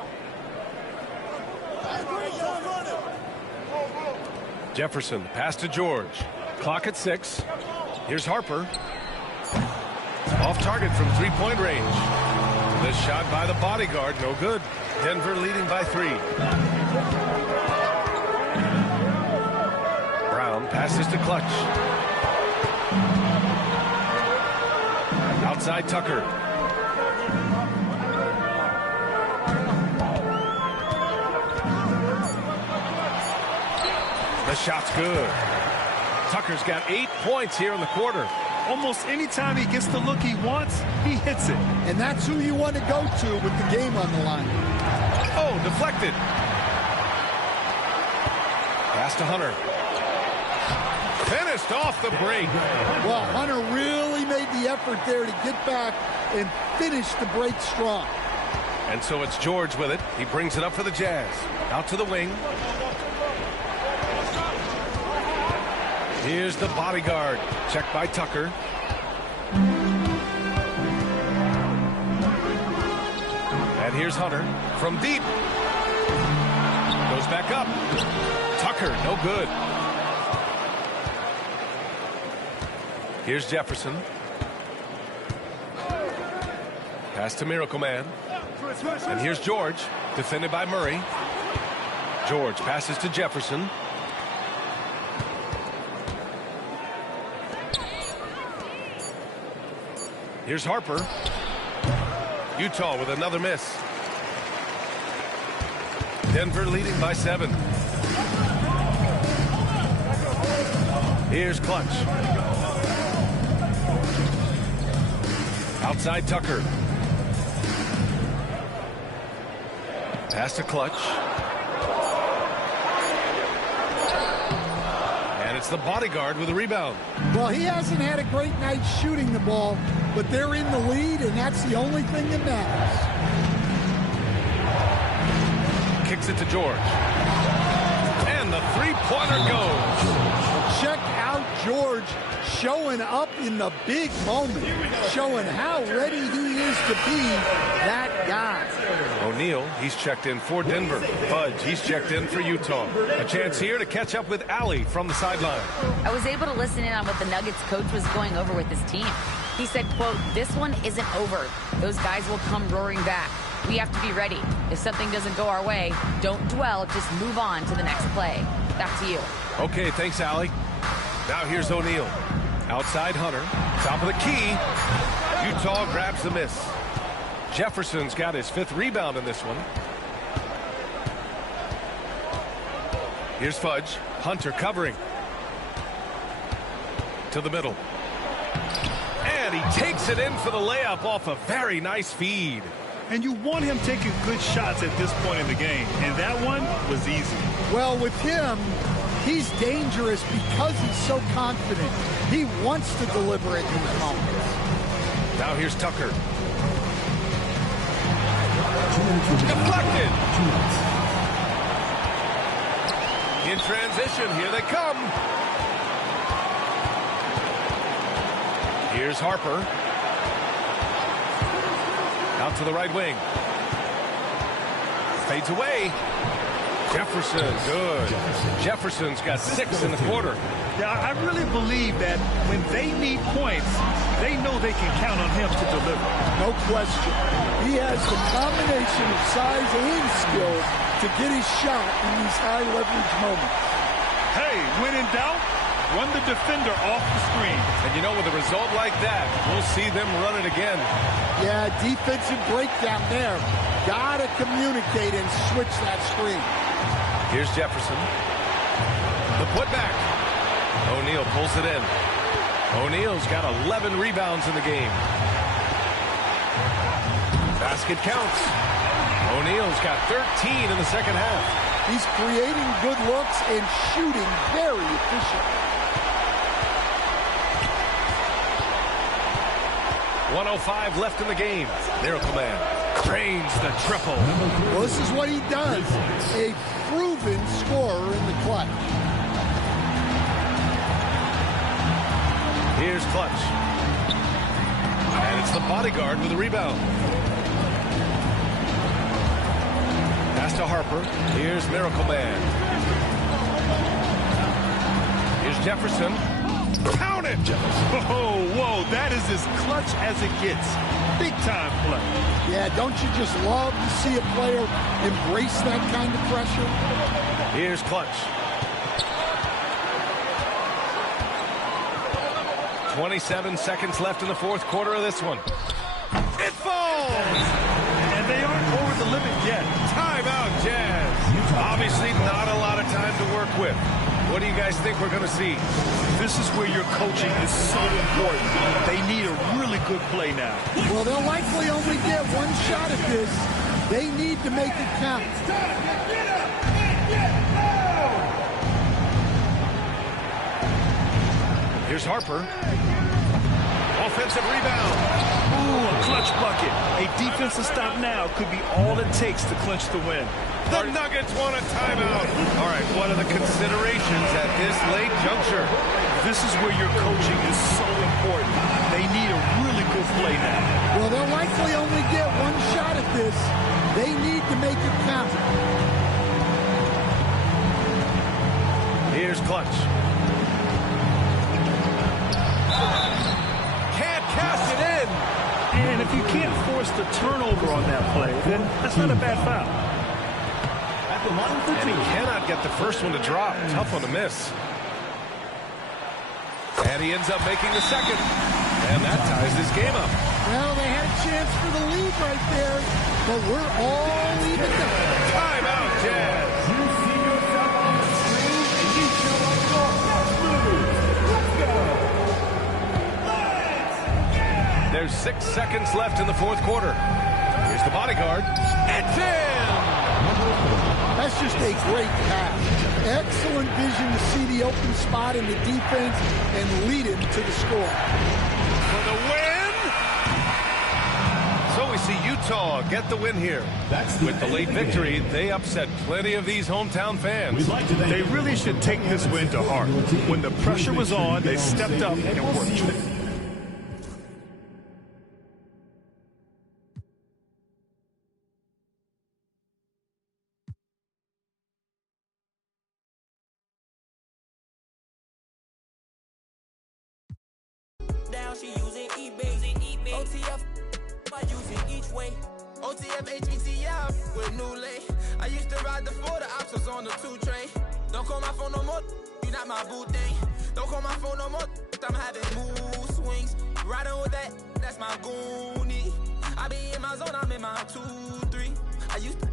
Jefferson, pass to George. Clock at 6. Here's Harper. Off target from 3-point range. The shot by the bodyguard, no good. Denver leading by 3. Brown passes to Clutch. Outside Tucker. The shot's good. Tucker's got 8 points here in the quarter. Almost any time he gets the look he wants, he hits it. And that's who you want to go to with the game on the line. Oh, deflected. Pass to Hunter. Finished off the break. Well, Hunter really made the effort there to get back and finish the break strong. And so it's George with it. He brings it up for the Jazz. Out to the wing. Here's the bodyguard. Checked by Tucker. And here's Hunter from deep. Goes back up. Tucker, no good. Here's Jefferson. Pass to Miracle Man. And here's George, defended by Murray. George passes to Jefferson. Here's Harper. Utah with another miss. Denver leading by 7. Here's Clutch. Outside Tucker. Pass to Clutch. And it's the bodyguard with a rebound. Well, he hasn't had a great night shooting the ball, but they're in the lead, and that's the only thing that matters. Kicks it to George. And the three-pointer goes. Check out George showing up in the big moment, showing how ready he is to be that guy. O'Neal, he's checked in for Denver. Fudge, he's checked in for Utah. A chance here to catch up with Allie from the sideline. I was able to listen in on what the Nuggets coach was going over with his team. He said, quote, "This one isn't over. Those guys will come roaring back. We have to be ready. If something doesn't go our way, don't dwell, just move on to the next play." Back to you. Okay, thanks, Allie. Now here's O'Neal. Outside Hunter. Top of the key. Utah grabs the miss. Jefferson's got his 5th rebound in this one. Here's Fudge. Hunter covering. To the middle. And he takes it in for the layup off a very nice feed. And you want him taking good shots at this point in the game, and that one was easy. Well, with him, he's dangerous because he's so confident. He wants to deliver at these moments. Now here's Tucker. Deflected. In transition, here they come. Here's Harper. Out to the right wing. Fades away. Jefferson, good. Jefferson's got 6 in the quarter. Yeah, I really believe that when they need points, they know they can count on him to deliver. No question. He has the combination of size and skill to get his shot in these high leverage moments. Hey, when in doubt, run the defender off the screen. And you know, with a result like that, we'll see them run it again. Yeah, defensive breakdown there. Gotta communicate and switch that screen. Here's Jefferson. The putback. O'Neal pulls it in. O'Neal's got 11 rebounds in the game. Basket counts. O'Neal's got 13 in the second half. He's creating good looks and shooting very efficiently. 1:05 left in the game. Miracle Man drains the triple. Well, this is what he does. A proven scorer in the clutch. Here's Clutch. And it's the bodyguard with the rebound. Pass to Harper. Here's Miracle Man. Here's Jefferson. Count it! Oh, whoa, that is as clutch as it gets. Big time play. Yeah, don't you just love to see a player embrace that kind of pressure? Here's Clutch. 27 seconds left in the 4th quarter of this one. It falls! And they aren't over the limit yet. Timeout, Jazz. Obviously not a lot of time to work with. What do you guys think we're going to see? This is where your coaching is so important. They need a really good play now. Well, they'll likely only get one shot at this. They need to make it count. Here's Harper. Offensive rebound. Ooh, a clutch bucket. A defensive stop now could be all it takes to clinch the win. The Nuggets want a timeout. All right, what are the considerations at this late juncture? This is where your coaching is so important. They need a really good play now. Well, they'll likely only get one shot at this. They need to make it count. Here's Clutch. Can't cash it in. And if you can't force the turnover on that play, then that's not a bad foul. And he cannot get the first one to drop. Tough one to miss. And he ends up making the second. And that ties this game up. Well, they had a chance for the lead right there, but we're all even now. Timeout, Jazz. There's 6 seconds left in the 4th quarter. Here's the bodyguard. It's in! That's just a great pass. Excellent vision to see the open spot in the defense and lead him to the score. For the win! So we see Utah get the win here. With the late victory, they upset plenty of these hometown fans. They really should take this win to heart. When the pressure was on, they stepped up and worked. Down, she using eBay. OTF, I use it each way. OTF, HETF with new lay. I used to ride the 4, the options on the 2 tray. Don't call my phone no more, you not my boo thing. Don't call my phone no more, I'm having mood swings. Riding with that, that's my goonie. I be in my zone, I'm in my 2-3. I used to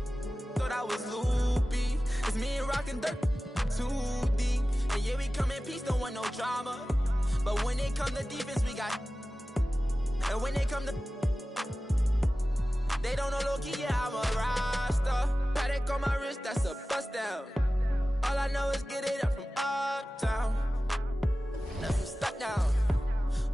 thought I was loopy. It's me and rockin' dirt, 2D. And yeah, we come in peace, don't want no drama. But when they come to defense, we got. And when they come to. They don't know low-key, yeah, I'm a roster. Paddock on my wrist, that's a bust down. All I know is get it up from uptown. That's some stuck down.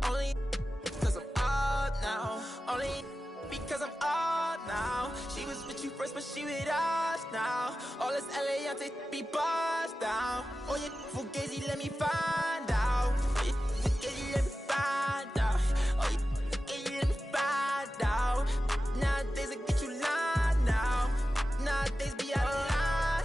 Only because I'm up now. Only because I'm up now. She was with you first, but she with us now. All this LA, I take be bust down. Oh, you fugazi, let me find out. Oh, you fugazi, let me find out. Oh, you fugazi, let me find out. Nowadays, I get you lying now. Nowadays, be out of line.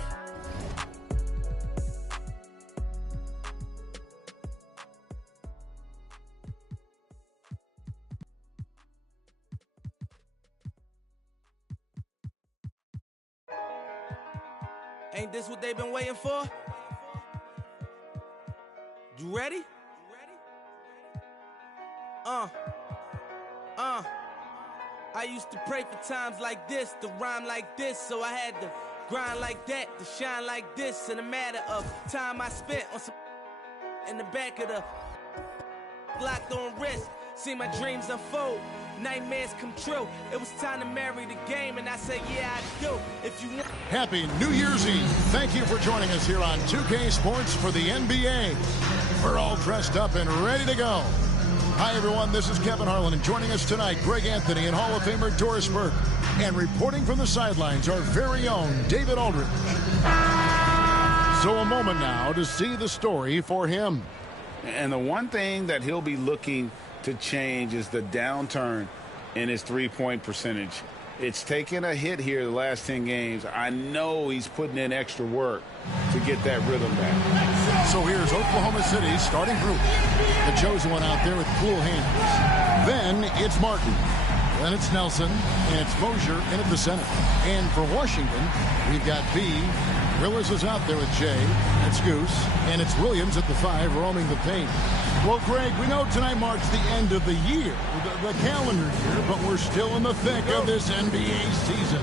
Ain't this what they've been waiting for? You ready? I used to pray for times like this, to rhyme like this, so I had to grind like that, to shine like this. In a matter of time I spent on some in the back of the locked on wrist, see my dreams unfold. Nightmares come true. It was time to marry the game, and I said, yeah, I do. If you Happy New Year's Eve. Thank you for joining us here on 2K Sports for the NBA. We're all dressed up and ready to go. Hi, everyone. This is Kevin Harlan, and joining us tonight, Greg Anthony and Hall of Famer Doris Burke. And reporting from the sidelines, our very own David Aldridge. So a moment now to see the story for him. And the one thing that he'll be looking to change is the downturn in his three-point percentage. It's taken a hit here the last 10 games. I know he's putting in extra work to get that rhythm back. So here's Oklahoma City's starting group. The chosen one out there with cool hands. Then it's Martin. Then it's Nelson. And it's Mosier in at the center. And for Washington, we've got B. Willis is out there with Jay. It's Goose. And it's Williams at the 5 roaming the paint. Well, Greg, we know tonight marks the end of the year, the calendar year, but we're still in the thick of this NBA season.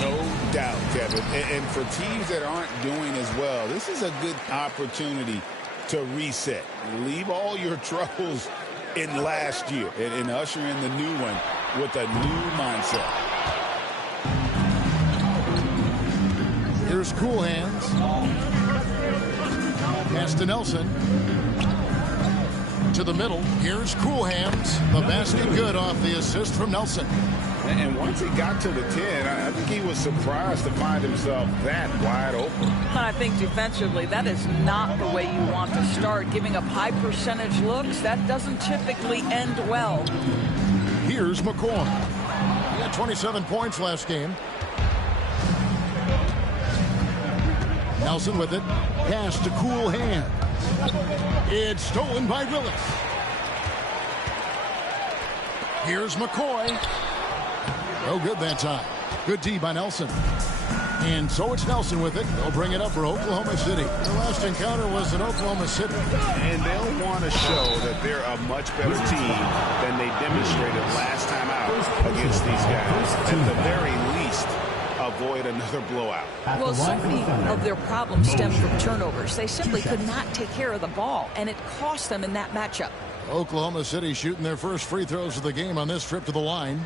No doubt, Kevin. And for teams that aren't doing as well, this is a good opportunity to reset. Leave all your troubles in last year and usher in the new one with a new mindset. Here's Cool Hands. Pass to Nelson. To the middle. Here's Cool Hands. The basket good off the assist from Nelson. And once he got to the 10, I think he was surprised to find himself that wide open. I think defensively, that is not the way you want to start. Giving up high percentage looks, that doesn't typically end well. Here's McCoy. He had 27 points last game. Nelson with it. Pass to Cool Hands. It's stolen by Willis. Here's McCoy. No good that time. Good D by Nelson. And so it's Nelson with it. They'll bring it up for Oklahoma City. Their last encounter was in Oklahoma City. And they'll want to show that they're a much better team than they demonstrated last time out against these guys. At the very least, avoid another blowout. Well, so many of their problems stem from turnovers. They simply could not take care of the ball, and it cost them in that matchup. Oklahoma City shooting their first free throws of the game on this trip to the line.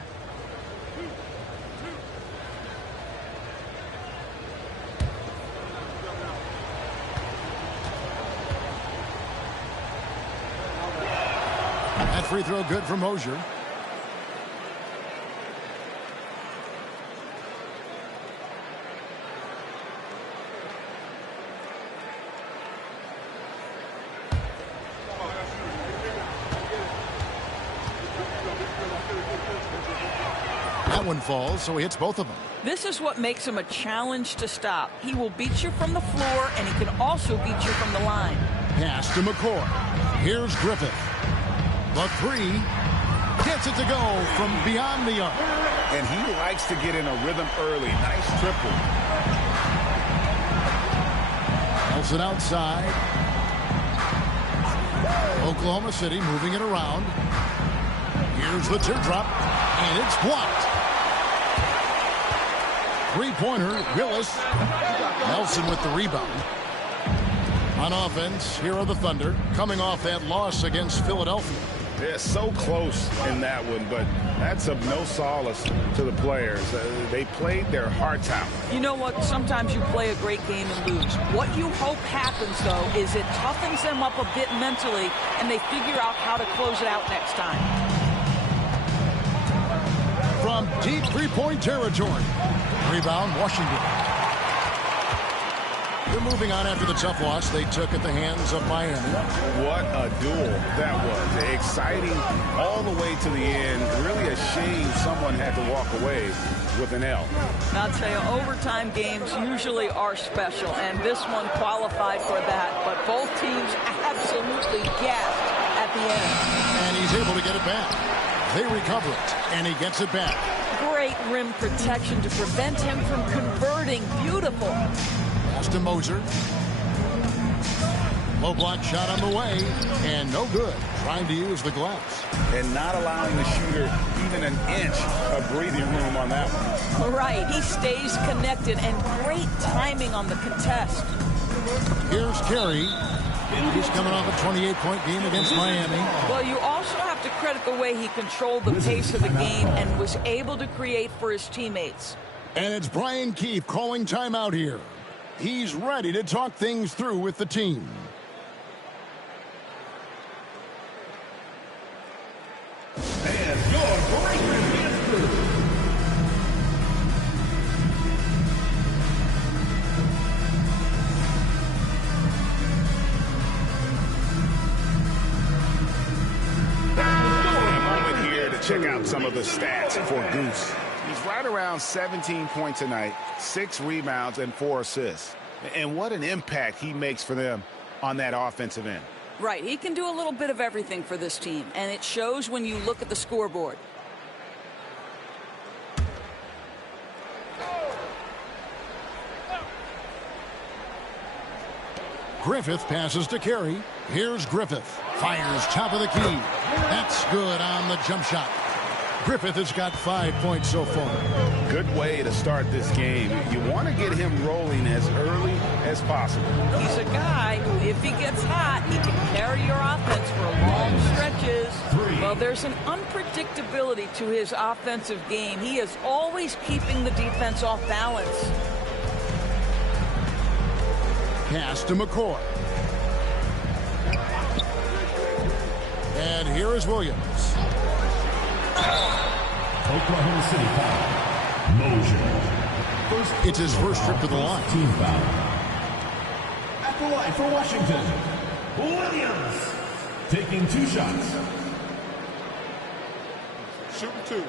That free throw good from Mosier. That one falls, so he hits both of them. This is what makes him a challenge to stop. He will beat you from the floor, and he can also beat you from the line. Pass to McCoy. Here's Griffith. The three. Gets it to go from beyond the arc. And he likes to get in a rhythm early. Nice triple. Nelson outside. Oklahoma City moving it around. Here's the teardrop, and it's blocked. Three-pointer, Willis. Nelson with the rebound. On offense, here are the Thunder, coming off that loss against Philadelphia. They're so close in that one, but that's of no solace to the players. They played their hearts out. You know what? Sometimes you play a great game and lose. What you hope happens, though, is it toughens them up a bit mentally, and they figure out how to close it out next time. From deep three-point territory. Rebound, Washington. They're moving on after the tough loss they took at the hands of Miami. What a duel that was. Exciting all the way to the end. Really a shame someone had to walk away with an L. I'll tell you, overtime games usually are special, and this one qualified for that. But both teams absolutely gassed at the end. And he's able to get it back. They recover it, and he gets it back. Great rim protection to prevent him from converting. Beautiful. Pass to Moser. Low block shot on the way, and no good. Trying to use the glass. And not allowing the shooter even an inch of breathing room on that one. Right. He stays connected, and great timing on the contest. Here's Carey. He's coming off a 28-point game against Miami. Well, you also have to credit the way he controlled the pace of the game and was able to create for his teammates. And it's Brian Keefe calling timeout here. He's ready to talk things through with the team. And your great check out some of the stats for Goose. He's right around 17 points a night, 6 rebounds, and 4 assists. And what an impact he makes for them on that offensive end. Right. He can do a little bit of everything for this team, and it shows when you look at the scoreboard. Griffith passes to Carey. Here's Griffith. Fires top of the key. That's good on the jump shot. Griffith has got 5 points so far. Good way to start this game. You want to get him rolling as early as possible. He's a guy who, if he gets hot, he can carry your offense for long stretches. Well, there's an unpredictability to his offensive game. He is always keeping the defense off balance. Pass to McCoy. And here is Williams. Oklahoma City foul. Mosier. It's his first trip to the line. Team foul. At the line for Washington, Williams. Taking 2 shots. Shooting 2.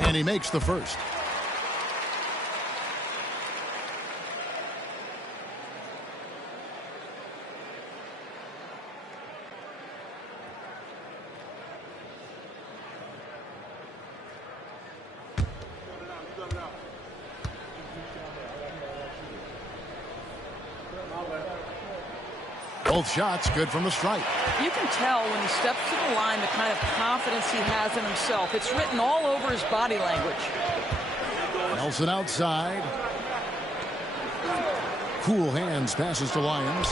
And he makes the first. Both shots good from the stripe. You can tell when he steps to the line the kind of confidence he has in himself. It's written all over his body language. Nelson outside. Cool hands passes to Lyons.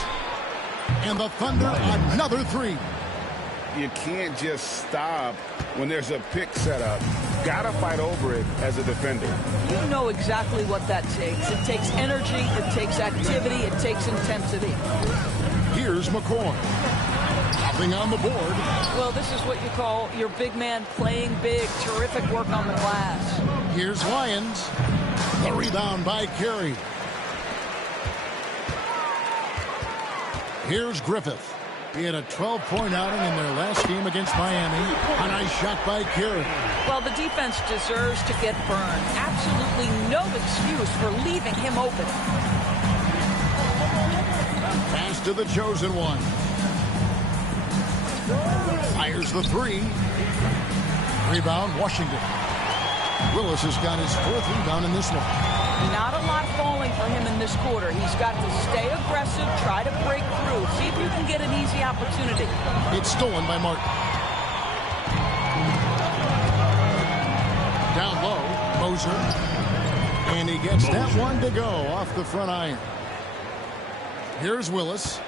And the Thunder another 3. You can't just stop when there's a pick set up. Got to fight over it as a defender. You know exactly what that takes. It takes energy, it takes activity, it takes intensity. Here's McCoy. Hopping on the board. Well, this is what you call your big man playing big. Terrific work on the glass. Here's Lyons. The rebound by Carey. Here's Griffith. He had a 12-point outing in their last game against Miami. A nice shot by Carey. Well, the defense deserves to get burned. Absolutely no excuse for leaving him open. Pass to the chosen one. Fires the three. Rebound, Washington. Willis has got his 4th rebound in this one. Not a lot falling for him in this quarter. He's got to stay aggressive, try to break through, see if you can get an easy opportunity. It's stolen by Martin. Down low, Moser. And he gets that one to go off the front iron. Here's Willis.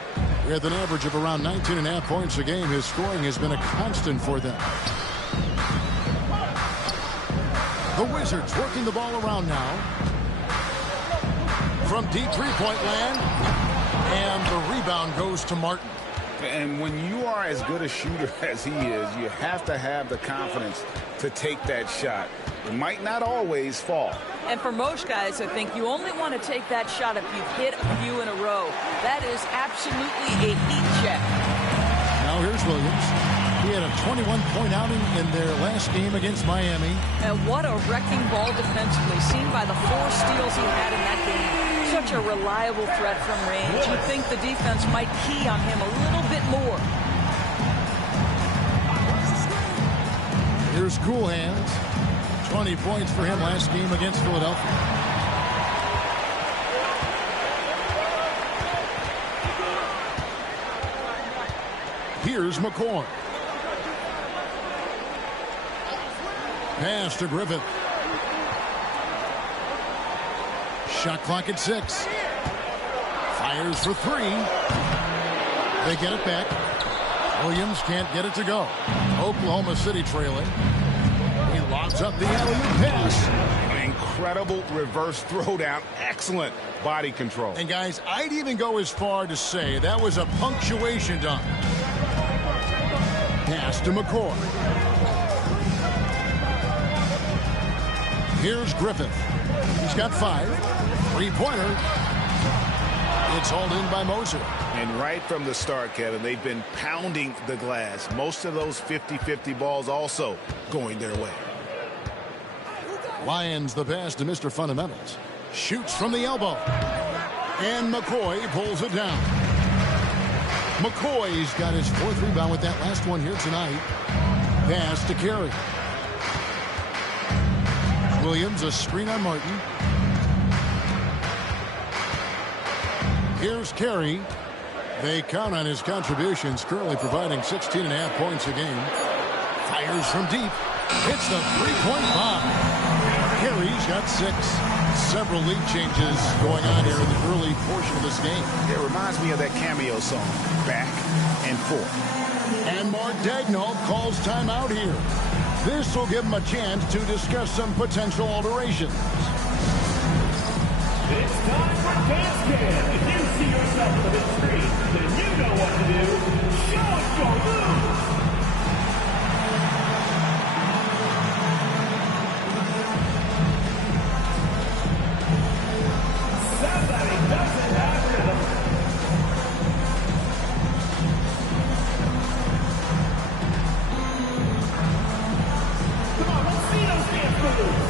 With an average of around 19.5 points a game, his scoring has been a constant for them. The Wizards working the ball around now. From deep three-point land. And the rebound goes to Martin. And when you are as good a shooter as he is, you have to have the confidence to take that shot. It might not always fall. And for most guys, I think you only want to take that shot if you've hit a few in a row. That is absolutely a heat check. Now here's Williams. He had a 21-point outing in their last game against Miami. And what a wrecking ball defensively, seen by the 4 steals he had in that game. Such a reliable threat from range. You'd think the defense might key on him a little bit more. Here's Cool Hands. 20 points for him last game against Philadelphia. Here's McCoy. Pass to Griffith. Shot clock at 6. Fires for 3. They get it back. Williams can't get it to go. Oklahoma City trailing. He lobs up the alley-oop pass. An incredible reverse throwdown. Excellent body control. And guys, I'd even go as far to say that was a punctuation dunk. Pass to McCoy. Here's Griffith. He's got 5. 3-pointer. It's hauled in by Moser. And right from the start, Kevin, they've been pounding the glass. Most of those 50-50 balls also going their way. Lyons the pass to Mr. Fundamentals. Shoots from the elbow. And McCoy pulls it down. McCoy's got his 4th rebound with that last one here tonight. Pass to Carey. Williams, a screen on Martin. Here's Carey. They count on his contributions, currently providing 16.5 points a game. Fires from deep. Hits the 3-point bomb. Carey's got 6. Several lead changes going on here in the early portion of this game. It reminds me of that cameo song, Back and Forth. And Mark Daigneault calls timeout here. This will give him a chance to discuss some potential alterations. It's time for Basket. If you see yourself on the big screen, then you know what to do. Show us your moves. Somebody doesn't have rhythm. Come on, let's see those dance moves.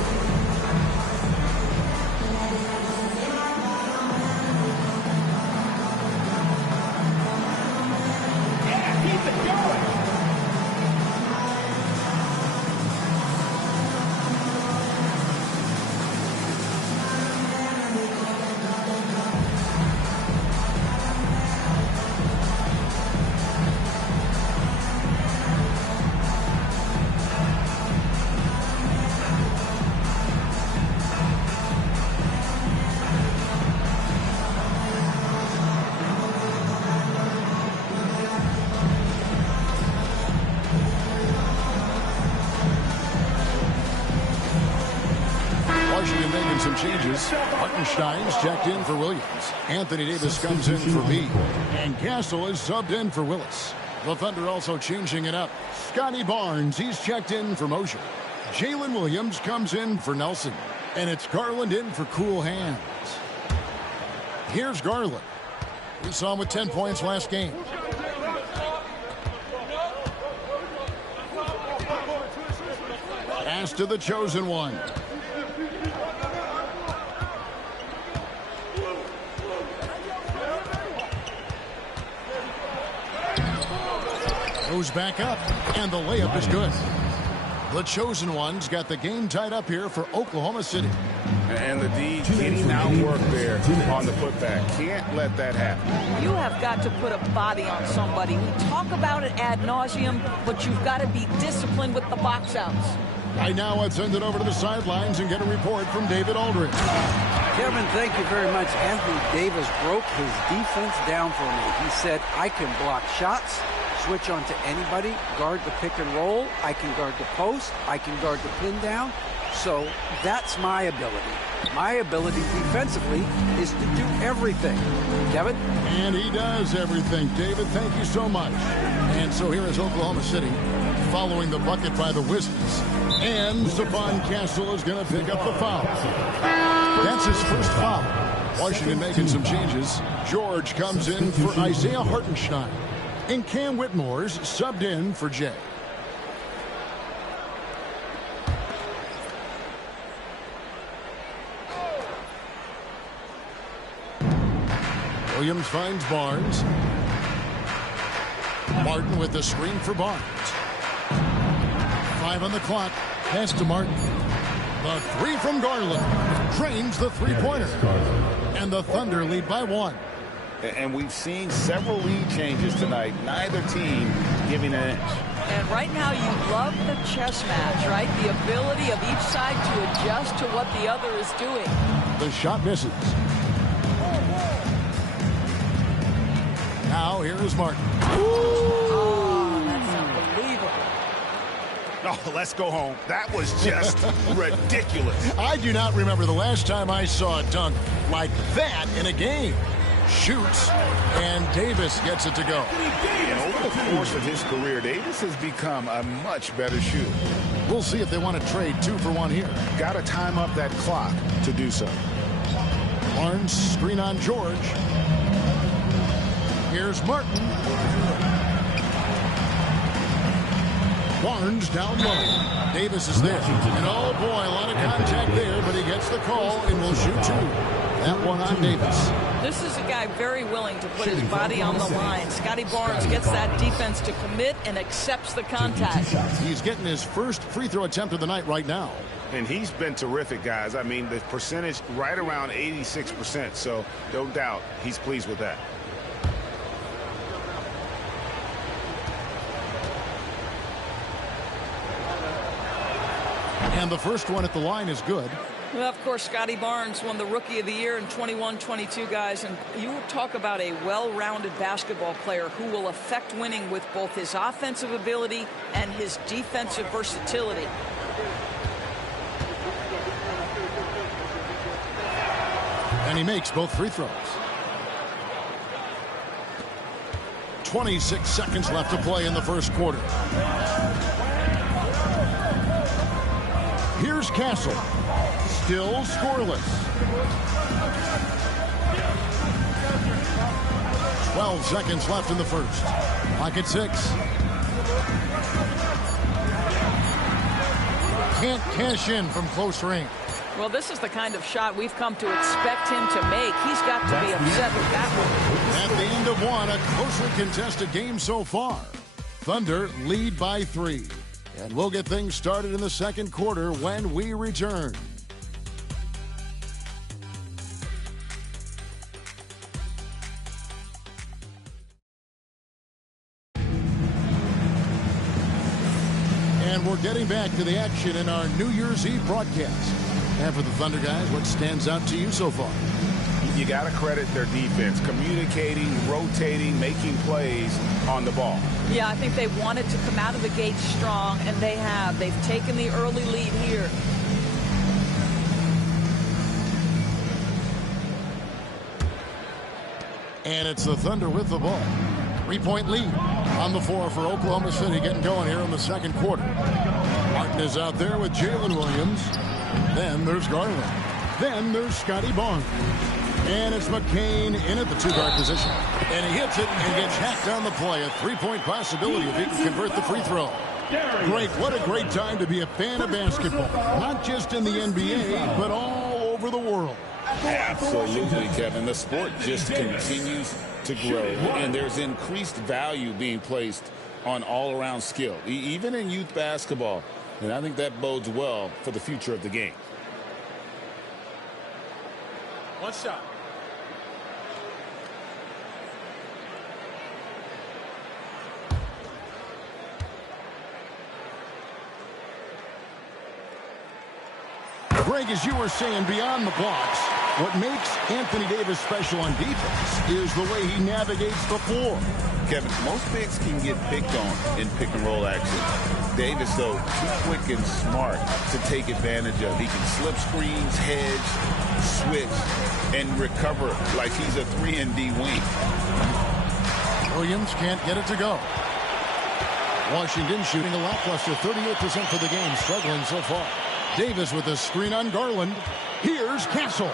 Yeah, keep it going. Washington making some changes. Hartenstein's checked in for Williams. Anthony Davis comes in for B. And Castle is subbed in for Willis. The Thunder also changing it up. Scotty Barnes, he's checked in for Mosher. Jalen Williams comes in for Nelson. And it's Garland in for Cool Hands. Here's Garland. We saw him with 10 points last game. Pass to the chosen one. Goes back up, and the layup is good. The chosen one's got the game tied up here for Oklahoma City. And the D getting out work there on the putback. Can't let that happen. You have got to put a body on somebody. We talk about it ad nauseum, but you've got to be disciplined with the box outs. Right now, let's send it over to the sidelines and get a report from David Aldridge. Kevin, thank you very much. Anthony Davis broke his defense down for me. He said, I can block shots, switch on to anybody, guard the pick and roll, I can guard the post, I can guard the pin down. So that's my ability. My ability defensively is to do everything. Kevin? And he does everything. David, thank you so much. And so here is Oklahoma City following the bucket by the Wizards. And Stephon Castle is going to pick up the foul. That's his first foul. Washington making some changes. George comes in for Isaiah Hartenstein. And Cam Whitmore's subbed in for Jay. Williams finds Barnes. Martin with the screen for Barnes. 5 on the clock. Pass to Martin. The three from Garland. Drains the three-pointer. And the Thunder lead by 1. And we've seen several lead changes tonight. Neither team giving an inch. And right now you love the chess match, right? The ability of each side to adjust to what the other is doing. The shot misses. Now here is Martin. Oh, that's unbelievable. Oh, let's go home. That was just ridiculous. I do not remember the last time I saw a dunk like that in a game. Shoots, and Davis gets it to go. And over the course of his career, Davis has become a much better shooter. We'll see if they want to trade 2 for 1 here. Got to time up that clock to do so. Barnes screen on George. Here's Martin. Barnes down low. Davis is there. And oh boy, a lot of contact there, but he gets the call and will shoot 2. That one on Davis. This is a guy very willing to put his body on the line. Scotty Barnes gets that defense to commit and accepts the contact. He's getting his first free throw attempt of the night right now. And he's been terrific, guys. I mean, the percentage right around 86%, so no doubt he's pleased with that. And the first one at the line is good. Well, of course, Scotty Barnes won the Rookie of the Year in 21-22, guys. And you talk about a well-rounded basketball player who will affect winning with both his offensive ability and his defensive versatility. And he makes both free throws. 26 seconds left to play in the first quarter. Here's Castle. Still scoreless. 12 seconds left in the first. Clock at 6. Can't cash in from close range. Well, this is the kind of shot we've come to expect him to make. He's got to be upset with that one. At the end of one, a closely contested game so far. Thunder lead by 3. And we'll get things started in the second quarter when we return. And we're getting back to the action in our New Year's Eve broadcast. And for the Thunder guys, what stands out to you so far? You got to credit their defense, communicating, rotating, making plays on the ball. Yeah, I think they wanted to come out of the gate strong, and they have. They've taken the early lead here. And it's the Thunder with the ball. 3-point lead on the floor for Oklahoma City, getting going here in the second quarter. Martin is out there with Jalen Williams. Then there's Garland. Then there's Scotty Barnes. And it's McCain in at the two-guard position. And he hits it and gets hacked on the play. A three-point possibility if he can convert the free throw. Great. What a great time to be a fan of basketball. Not just in the NBA, but all over the world. Absolutely, Kevin. The sport just continues to grow. And there's increased value being placed on all-around skill, even in youth basketball. And I think that bodes well for the future of the game. One shot. Greg, as you were saying, beyond the blocks, what makes Anthony Davis special on defense is the way he navigates the floor. Kevin, most bigs can get picked on in pick-and-roll action. Davis, though, too quick and smart to take advantage of. He can slip screens, hedge, switch, and recover like he's a 3-and-D wing. Williams can't get it to go. Washington shooting a lackluster 38% for the game, struggling so far. Davis with a screen on Garland. Here's Castle.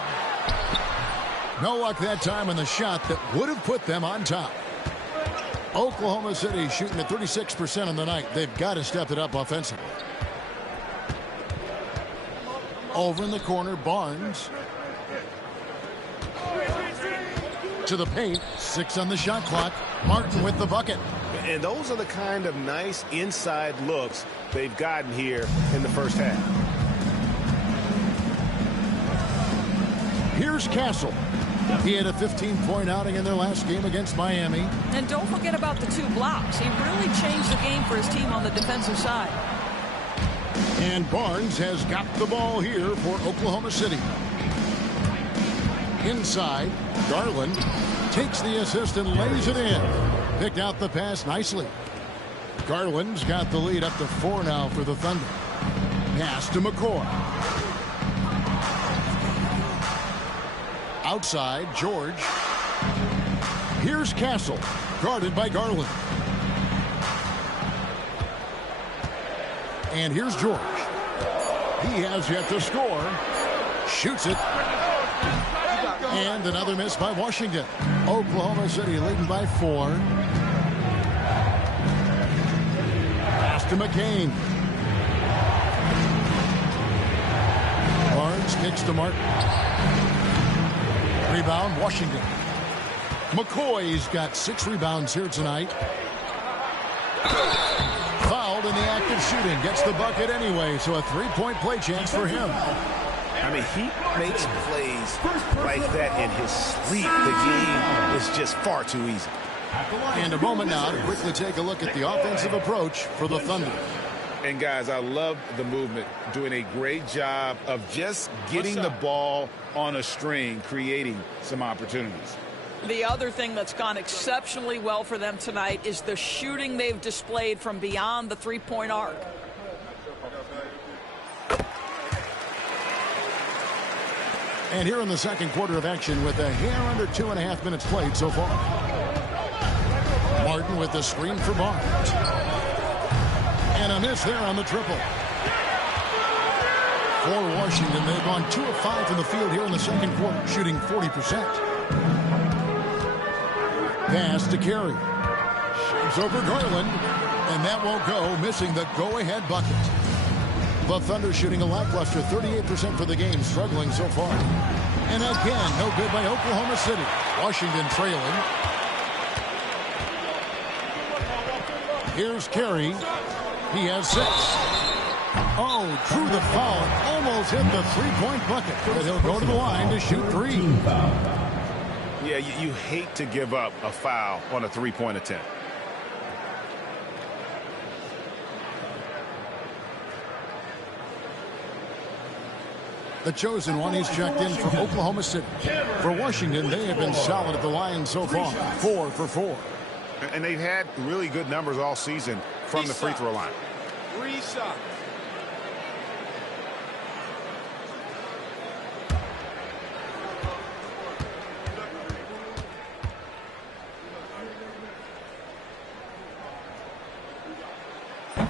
No luck that time on the shot that would have put them on top. Oklahoma City shooting at 36% on the night. They've got to step it up offensively. Over in the corner, Barnes. To the paint. 6 on the shot clock. Martin with the bucket. And those are the kind of nice inside looks they've gotten here in the first half. Here's Castle. He had a 15-point outing in their last game against Miami. And don't forget about the 2 blocks. He really changed the game for his team on the defensive side. And Barnes has got the ball here for Oklahoma City. Inside, Garland takes the assist and lays it in. Picked out the pass nicely. Garland's got the lead up to 4 now for the Thunder. Pass to McCoy. Outside, George. Here's Castle, guarded by Garland. And here's George. He has yet to score. Shoots it. And another miss by Washington. Oklahoma City leading by 4. Pass to McCain. Barnes kicks to Martin. Rebound, Washington. McCoy's got 6 rebounds here tonight. Fouled in the act of shooting. Gets the bucket anyway, so a 3-point play chance for him. I mean, he makes plays like that in his sleep. The game is just far too easy. And a moment now to quickly take a look at the offensive approach for the Thunder. And, guys, I love the movement, doing a great job of just getting the ball on a string, creating some opportunities. The other thing that's gone exceptionally well for them tonight is the shooting they've displayed from beyond the 3-point arc. And here in the second quarter of action with a hair under 2.5 minutes played so far. Martin with the screen for Barnes. And a miss there on the triple. For Washington, they've gone 2 of 5 from the field here in the second quarter, shooting 40%. Pass to Carey. Shapes over Garland. And that won't go, missing the go-ahead bucket. The Thunder shooting a lackluster 38% for the game, struggling so far. And again, no good by Oklahoma City. Washington trailing. Here's Carey. He has 6. Oh, drew the foul. Almost hit the 3-point bucket. But he'll go to the line to shoot 3. Yeah, you hate to give up a foul on a 3-point attempt. The chosen one, he's checked in for Oklahoma City. For Washington, they have been solid at the line so far. 4 for 4. And they've had really good numbers all season from the free throw line. 3 shots.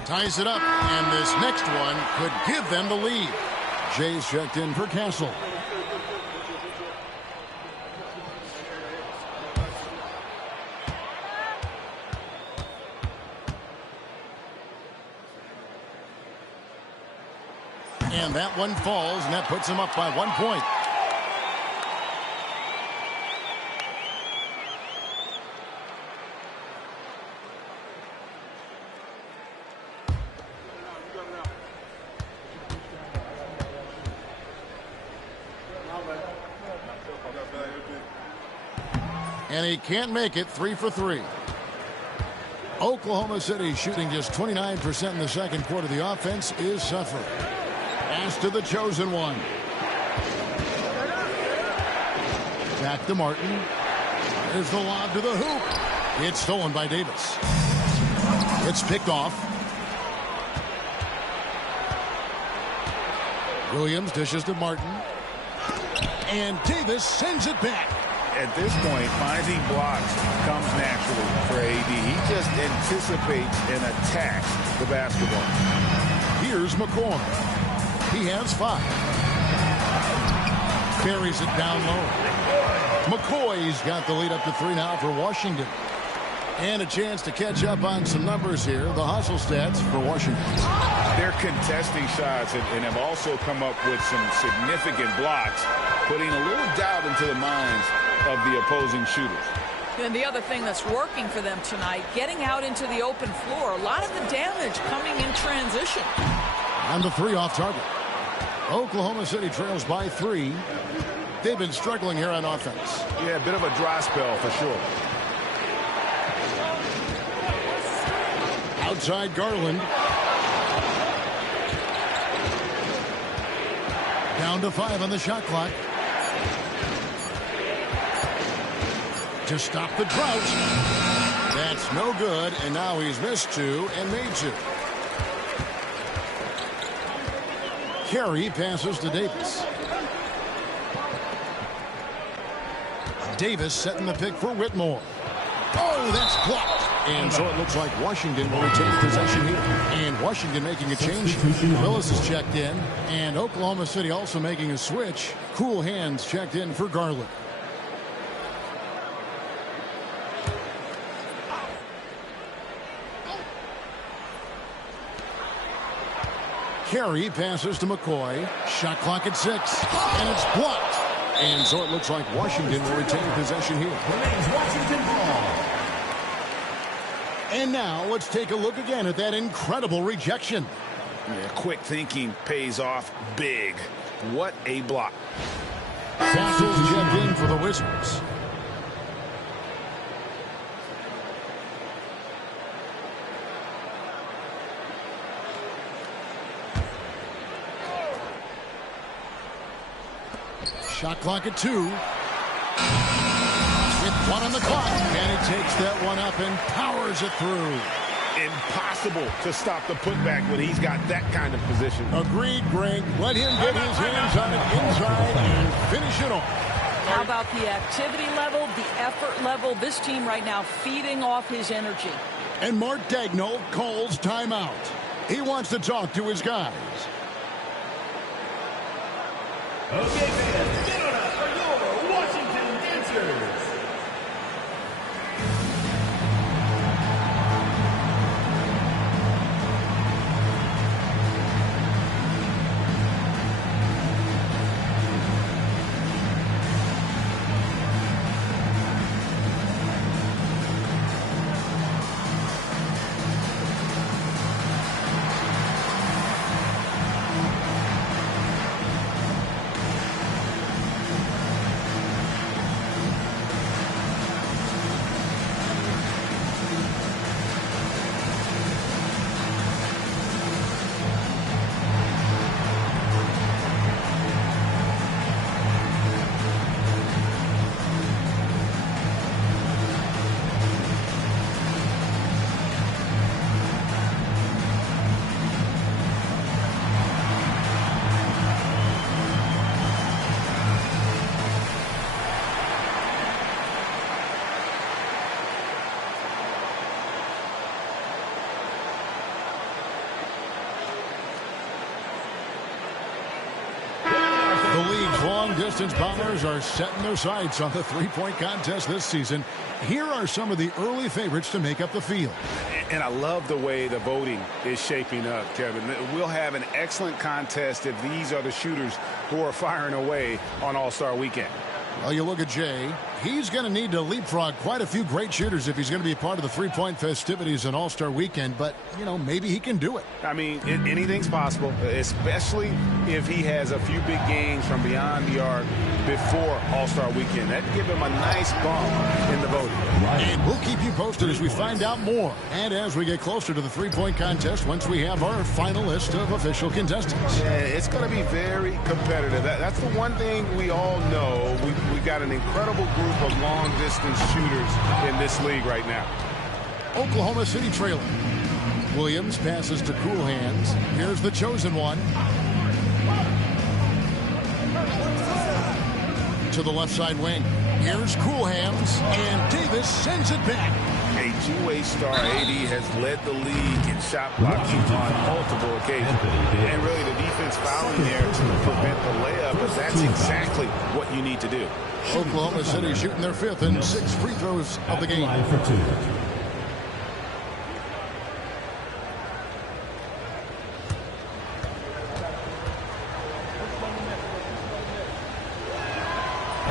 ties it up, and this next one could give them the lead. Jay's checked in for Castle. And that one falls, and that puts him up by 1 point. And he can't make it. 3 for 3. Oklahoma City shooting just 29% in the second quarter. The offense is suffering. Pass to the chosen one. Back to Martin. There's the lob to the hoop. It's stolen by Davis. It's picked off. Williams dishes to Martin. And Davis sends it back. At this point, finding blocks comes naturally for AD. He just anticipates and attacks the basketball. Here's McCoy. He has 5. Carries it down low. McCoy's got the lead up to 3 now for Washington. And a chance to catch up on some numbers here. The hustle stats for Washington. They're contesting shots and have also come up with some significant blocks, putting a little doubt into the minds of the opposing shooters. And the other thing that's working for them tonight, getting out into the open floor. A lot of the damage coming in transition. And the 3 off target. Oklahoma City trails by 3. They've been struggling here on offense. Yeah, a bit of a dry spell for sure. Outside Garland. Down to 5 on the shot clock. To stop the drought. That's no good, and now he's missed 2 and made 2. Carey passes to Davis. Davis setting the pick for Whitmore. Oh, that's blocked. And so it looks like Washington will retain possession here. And Washington making a change. Willis is checked in. And Oklahoma City also making a switch. Cool Hands checked in for Garland. Carey passes to McCoy. Shot clock at 6. And it's blocked. And so it looks like Washington will retain possession here. Washington ball. And now let's take a look again at that incredible rejection. Yeah, quick thinking pays off big. What a block. Castle's checked in for the Wizards. Shot clock at 2. With 1 on the clock. And he takes that one up and powers it through. Impossible to stop the putback when he's got that kind of position. Agreed, Greg. Let him get his hands on it inside and finish it off. How about the activity level, the effort level? This team right now feeding off his energy. And Mark Daigneault calls timeout. He wants to talk to his guys. Okay, fans, get on up for your Washington Dancers. distance bombers are setting their sights on the three-point contest this season. Here are some of the early favorites to make up the field. And I love the way the voting is shaping up, Kevin. We'll have an excellent contest if these are the shooters who are firing away on All-Star Weekend. Well, you look at Jay. He's going to need to leapfrog quite a few great shooters if he's going to be a part of the three-point festivities on All-Star Weekend. But, you know, maybe he can do it. I mean, anything's possible, especially if he has a few big games from beyond the arc before All-Star Weekend. That'd give him a nice bump in the voting. And we'll keep you posted as we find out more. And as we get closer to the three-point contest, once we have our final list of official contestants. Yeah, it's going to be very competitive. That's the one thing we all know. We got an incredible group of long-distance shooters in this league right now. Oklahoma City trailing. Williams passes to Cool Hands. Here's the chosen one. To the left side wing. Here's Cool Hands, and Davis sends it back. A two-way star, AD has led the league in shot blocking on multiple occasions. And really the defense fouling there to prevent the layup, but that's exactly what you need to do. Oklahoma City shooting their fifth and 6 free throws of the game.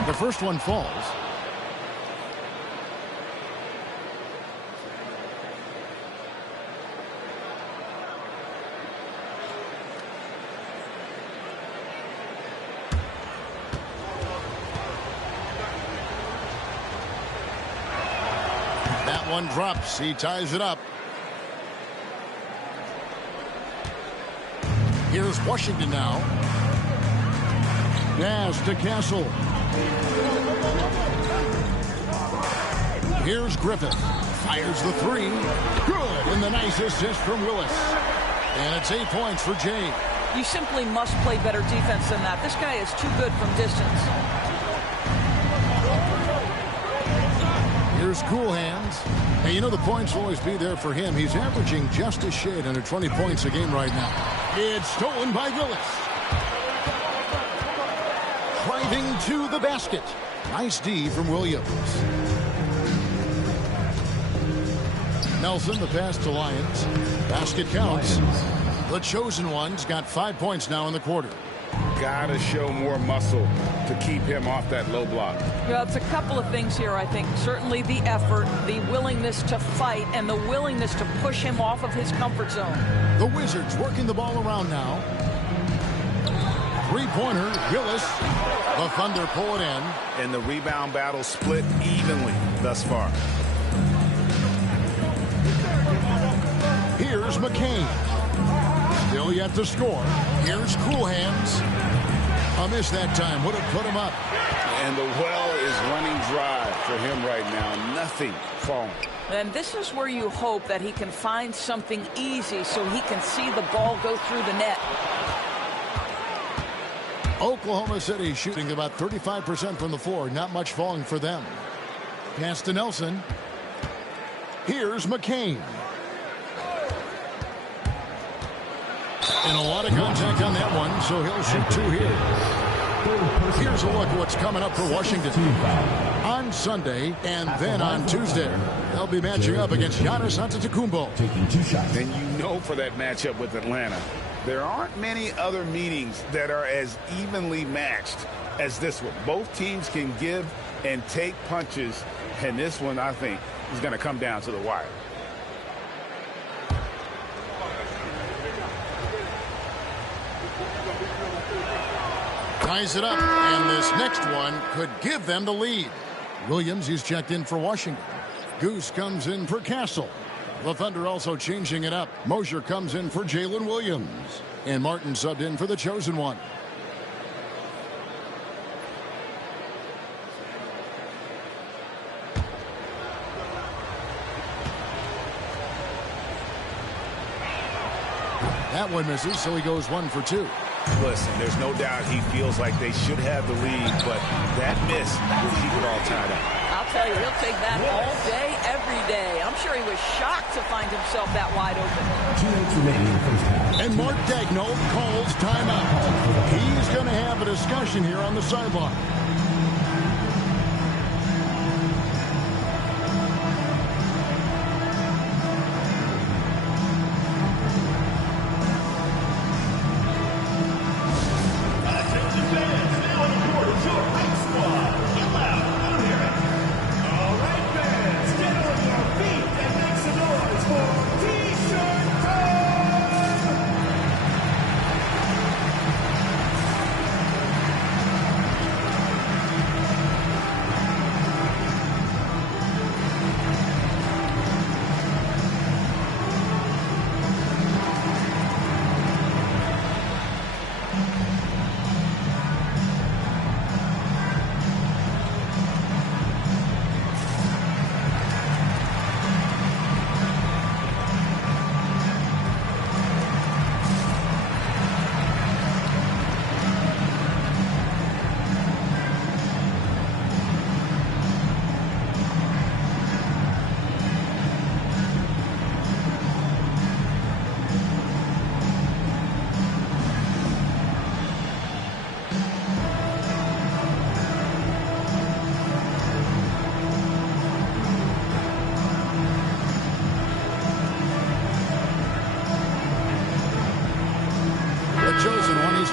The first one falls. That one drops. He ties it up. Here's Washington now. Pass to Castle. Here's Griffin. Fires the three. Good. And the nice assist from Willis. And it's 8 points for Jay. You simply must play better defense than that. This guy is too good from distance. Here's Cool Hands. And you know the points will always be there for him. He's averaging just a shade under 20 points a game right now. It's stolen by Willis. Driving to the basket. Nice D from Williams. Nelson, the pass to Lyons. Basket counts. The chosen one's got 5 points now in the quarter. Gotta show more muscle to keep him off that low block. Well, it's a couple of things here, I think. Certainly the effort, the willingness to fight, and the willingness to push him off of his comfort zone. The Wizards working the ball around now. Three-pointer, Willis. The Thunder pull it in. And the rebound battle split evenly thus far. Here's McCain. Still yet to score. Here's Cool Hands. A miss that time. Would have put him up. And the well is running dry for him right now. Nothing falling. And this is where you hope that he can find something easy so he can see the ball go through the net. Oklahoma City shooting about 35% from the floor. Not much falling for them. Pass to Nelson. Here's McCain. And a lot of contact on that one, so he'll shoot 2 here. Here's a look at what's coming up for Washington. On Sunday and then on Tuesday, they'll be matching up against Giannis Antetokounmpo. And you know for that matchup with Atlanta, there aren't many other meetings that are as evenly matched as this one. Both teams can give and take punches, and this one, I think, is going to come down to the wire. Ties it up, and this next one could give them the lead. Williams, he's checked in for Washington. Goose comes in for Castle. The Thunder also changing it up. Mosher comes in for Jalen Williams. And Martin subbed in for the chosen one. That one misses, so he goes 1 for 2. Listen, there's no doubt he feels like they should have the lead, but that miss will keep it all tied up. I'll tell you, he'll take that all day, every day. I'm sure he was shocked to find himself that wide open. 2 minutes remaining in the first half. And Mark Daigneault calls timeout. He's going to have a discussion here on the sideline.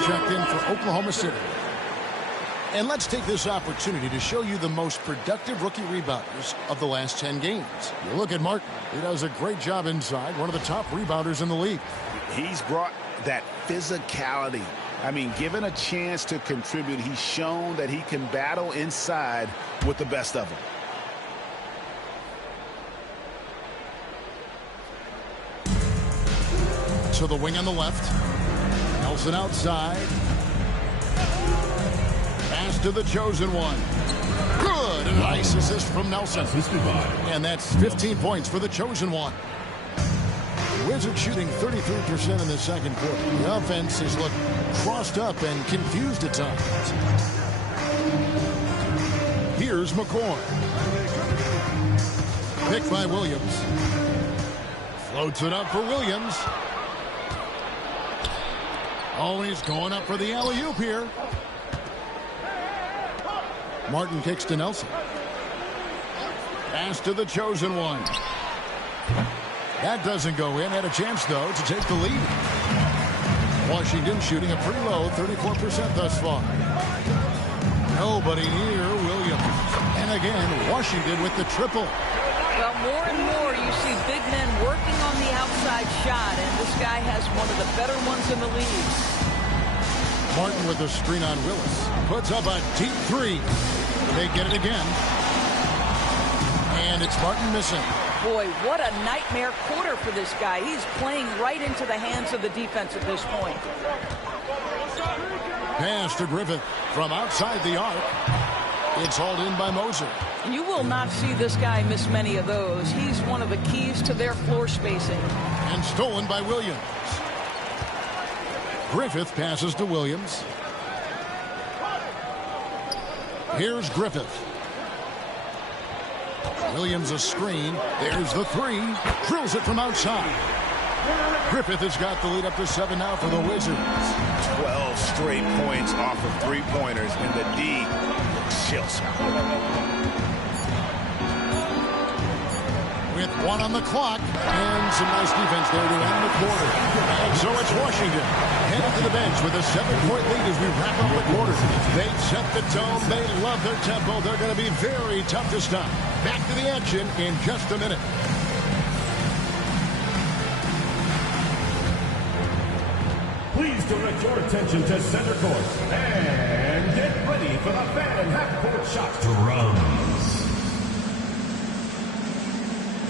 Checked in for Oklahoma City. And let's take this opportunity to show you the most productive rookie rebounders of the last 10 games. You look at Martin. He does a great job inside, one of the top rebounders in the league. He's brought that physicality. I mean, given a chance to contribute, he's shown that he can battle inside with the best of them. To the wing on the left. Nelson outside. Pass to the chosen one. Good. A nice assist from Nelson. And that's 15 points for the chosen one. Wizards shooting 33% in the second quarter. The offense has looked crossed up and confused at times. Here's McCoy. Picked by Williams. Floats it up for Williams. Oh, he's going up for the alley-oop here. Martin kicks to Nelson. Pass to the chosen one. That doesn't go in. Had a chance, though, to take the lead. Washington shooting a pretty low 34% thus far. Nobody near Williams. And again, Washington with the triple. Well, more and more you see big men working on the outside shot, and this guy has one of the better ones in the league. Martin with the screen on Willis. Puts up a deep three. They get it again. And it's Martin missing. Boy, what a nightmare quarter for this guy. He's playing right into the hands of the defense at this point. Pass to Griffith from outside the arc. It's hauled in by Moser. You will not see this guy miss many of those. He's one of the keys to their floor spacing. And stolen by Williams. Griffith passes to Williams. Here's Griffith. Williams a screen. There's the three. Drills it from outside. Griffith has got the lead up to 7 now for the Wizards. 12 straight points off of three-pointers, and the D chills. With 1 on the clock and some nice defense there to end the quarter. And so it's Washington headed to the bench with a 7-point lead as we wrap up the quarter. They set the tone. They love their tempo. They're going to be very tough to stop. Back to the action in just a minute. Please direct your attention to center court and get ready for the fan half-court shot. Drums.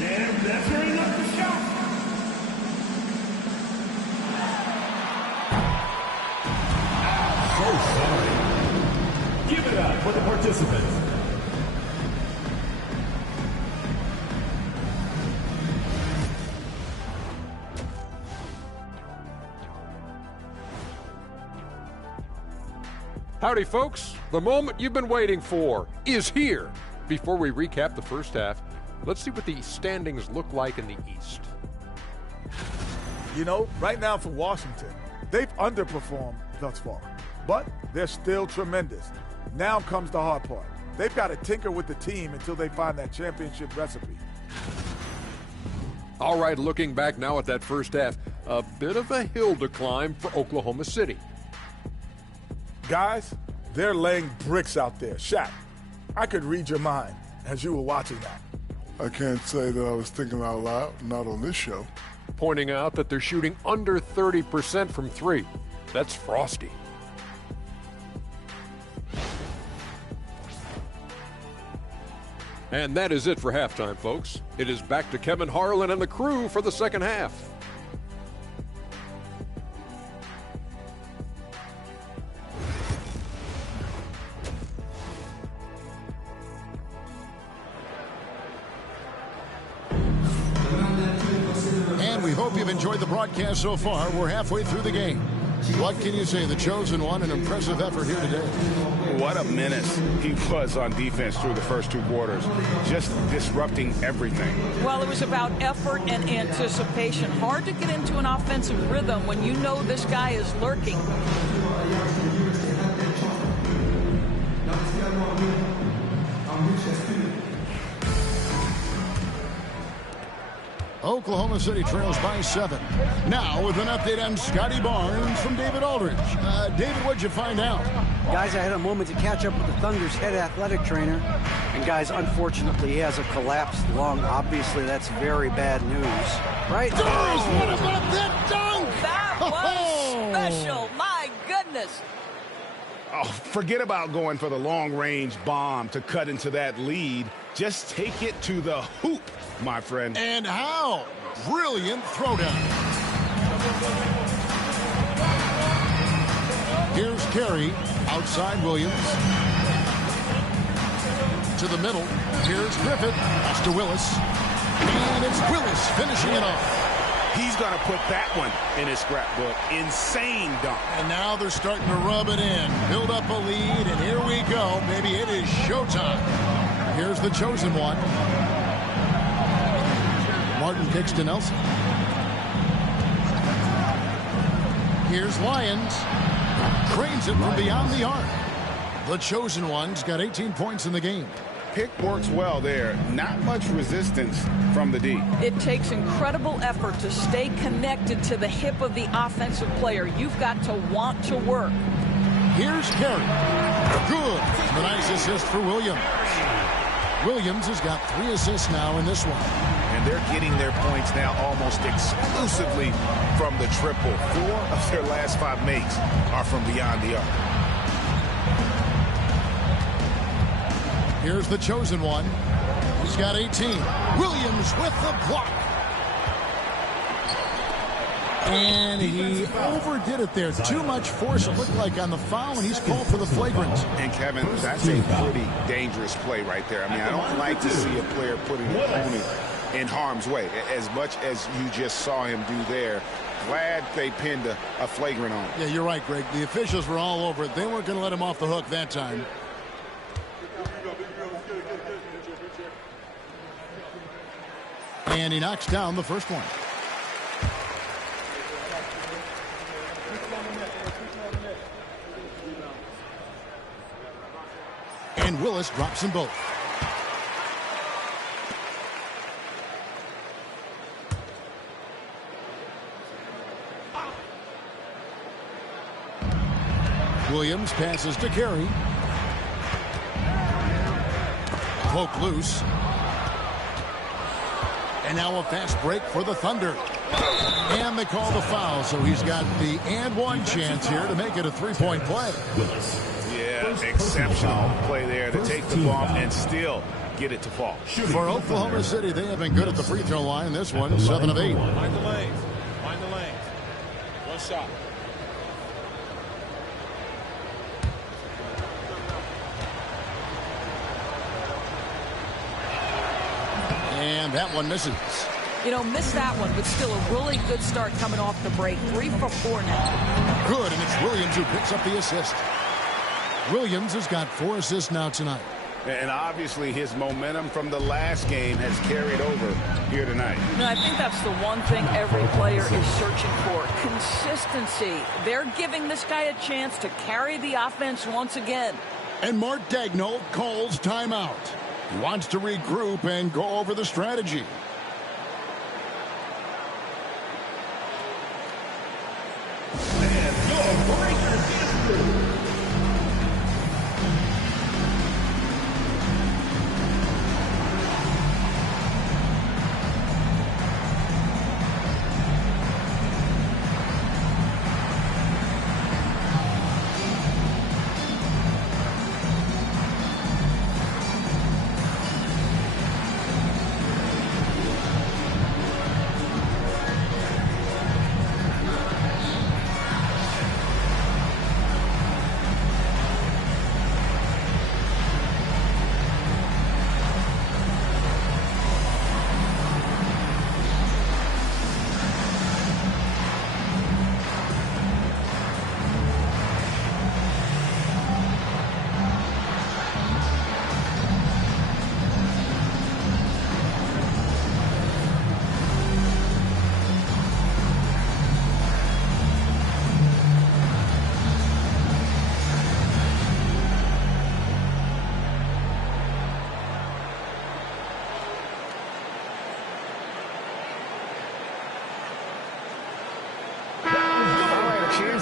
And that's ready up the shot. So sorry. Give it up for the participants. Howdy, folks. The moment you've been waiting for is here. Before we recap the first half, let's see what the standings look like in the East. You know, right now for Washington, they've underperformed thus far, but they're still tremendous. Now comes the hard part. They've got to tinker with the team until they find that championship recipe. All right, looking back now at that first half, a bit of a hill to climb for Oklahoma City. Guys, they're laying bricks out there. Shaq, I could read your mind as you were watching that. I can't say that I was thinking out loud, not on this show. Pointing out that they're shooting under 30% from three. That's frosty. And that is it for halftime, folks. It is back to Kevin Harlan and the crew for the second half. And we hope you've enjoyed the broadcast so far. We're halfway through the game. What can you say? The Chosen One, an impressive effort here today. What a menace he was on defense through the first 2 quarters, just disrupting everything. Well, it was about effort and anticipation. Hard to get into an offensive rhythm when you know this guy is lurking. Oklahoma City trails by 7. Now with an update on Scotty Barnes from David Aldridge. David, what'd you find out? Guys, I had a moment to catch up with the Thunder's head athletic trainer. And guys, unfortunately, he has a collapsed lung. Obviously, that's very bad news. Right? Oh, what about that dunk? That was special. My goodness. Oh, forget about going for the long-range bomb to cut into that lead. Just take it to the hoop, my friend. And how? Brilliant throwdown. Here's Carey, outside Williams. To the middle. Here's Griffith. Pass to Willis. And it's Willis finishing it off. He's going to put that one in his scrapbook. Insane dunk. And now they're starting to rub it in. Build up a lead, and here we go. Maybe it is showtime. Here's the Chosen One. Martin kicks to Nelson. Here's Lyons. Cranes it from beyond the arc. The Chosen One's got 18 points in the game. Pick works well there. Not much resistance from the D. It takes incredible effort to stay connected to the hip of the offensive player. You've got to want to work. Here's Carey. Good. A nice assist for Williams. Williams has got 3 assists now in this one. And they're getting their points now almost exclusively from the triple. 4 of their last 5 makes are from beyond the arc. Here's the Chosen One. He's got 18. Williams with the block. And he overdid it there. Too much force, it looked like, on the foul, and he's called for the flagrant. And, Kevin, that's a pretty dangerous play right there. I mean, I don't like to see a player putting an opponent in harm's way, as much as you just saw him do there. Glad they pinned a flagrant on him. Yeah, you're right, Greg. The officials were all over it. They weren't going to let him off the hook that time. And he knocks down the first one. And Willis drops them both. Williams passes to Carey. Poke loose. And now a fast break for the Thunder. And they call the foul, so he's got the and one chance here to make it a 3-point play. Yeah, exceptional play there to take the ball and still get it to fall. For Oklahoma City, they have been good at the free throw line. This one, 7 of 8. Find the lane. Find the lane. One shot. And that one misses. You know, missed that one, but still a really good start coming off the break. 3 for 4 now. Good, and it's Williams who picks up the assist. Williams has got 4 assists now tonight. And obviously his momentum from the last game has carried over here tonight. And I think that's the one thing every player is searching for, consistency. They're giving this guy a chance to carry the offense once again. And Mark Daigneault calls timeout. He wants to regroup and go over the strategy. And your breakers is through.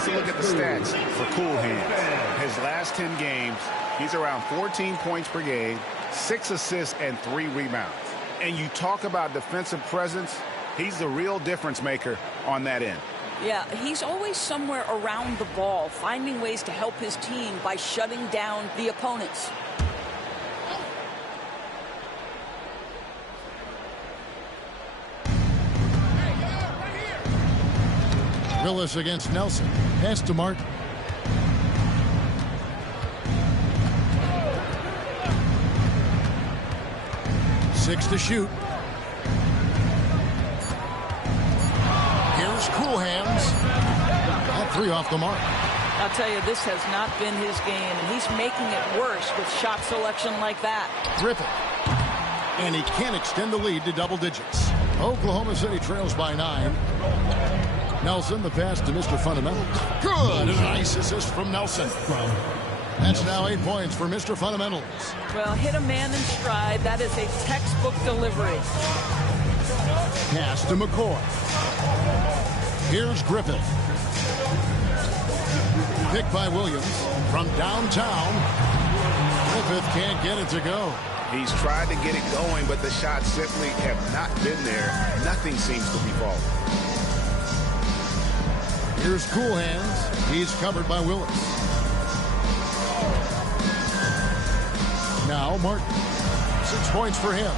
To look at the stats for Cool Hands. His last 10 games, he's around 14 points per game, 6 assists, and 3 rebounds. And you talk about defensive presence, he's the real difference maker on that end. Yeah, he's always somewhere around the ball, finding ways to help his team by shutting down the opponents. Willis against Nelson. Pass to Martin. Six to shoot. Here's Cool Hands. All 3 off the mark. I'll tell you, this has not been his game, and he's making it worse with shot selection like that. Griffin. And he can't extend the lead to double digits. Oklahoma City trails by 9. Nelson, the pass to Mr. Fundamentals. Good. A nice assist from Nelson. That's now 8 points for Mr. Fundamentals. Well, hit a man in stride. That is a textbook delivery. Pass to McCoy. Here's Griffith. Picked by Williams from downtown. Griffith can't get it to go. He's tried to get it going, but the shots simply have not been there. Nothing seems to be falling. Here's Cool Hands. He's covered by Willis. Now Martin. 6 points for him.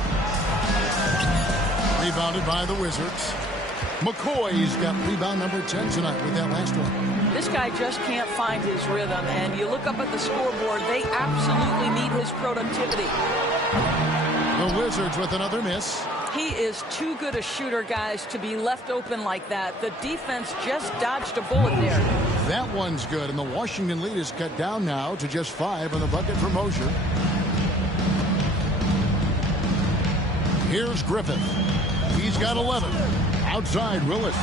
Rebounded by the Wizards. McCoy's got rebound number 10 tonight with that last one. This guy just can't find his rhythm, and you look up at the scoreboard, they absolutely need his productivity. The Wizards with another miss. He is too good a shooter, guys, to be left open like that. The defense just dodged a bullet there. That one's good, and the Washington lead is cut down now to just 5 on the bucket for Mosher. Here's Griffith. He's got 11. Outside, Willis.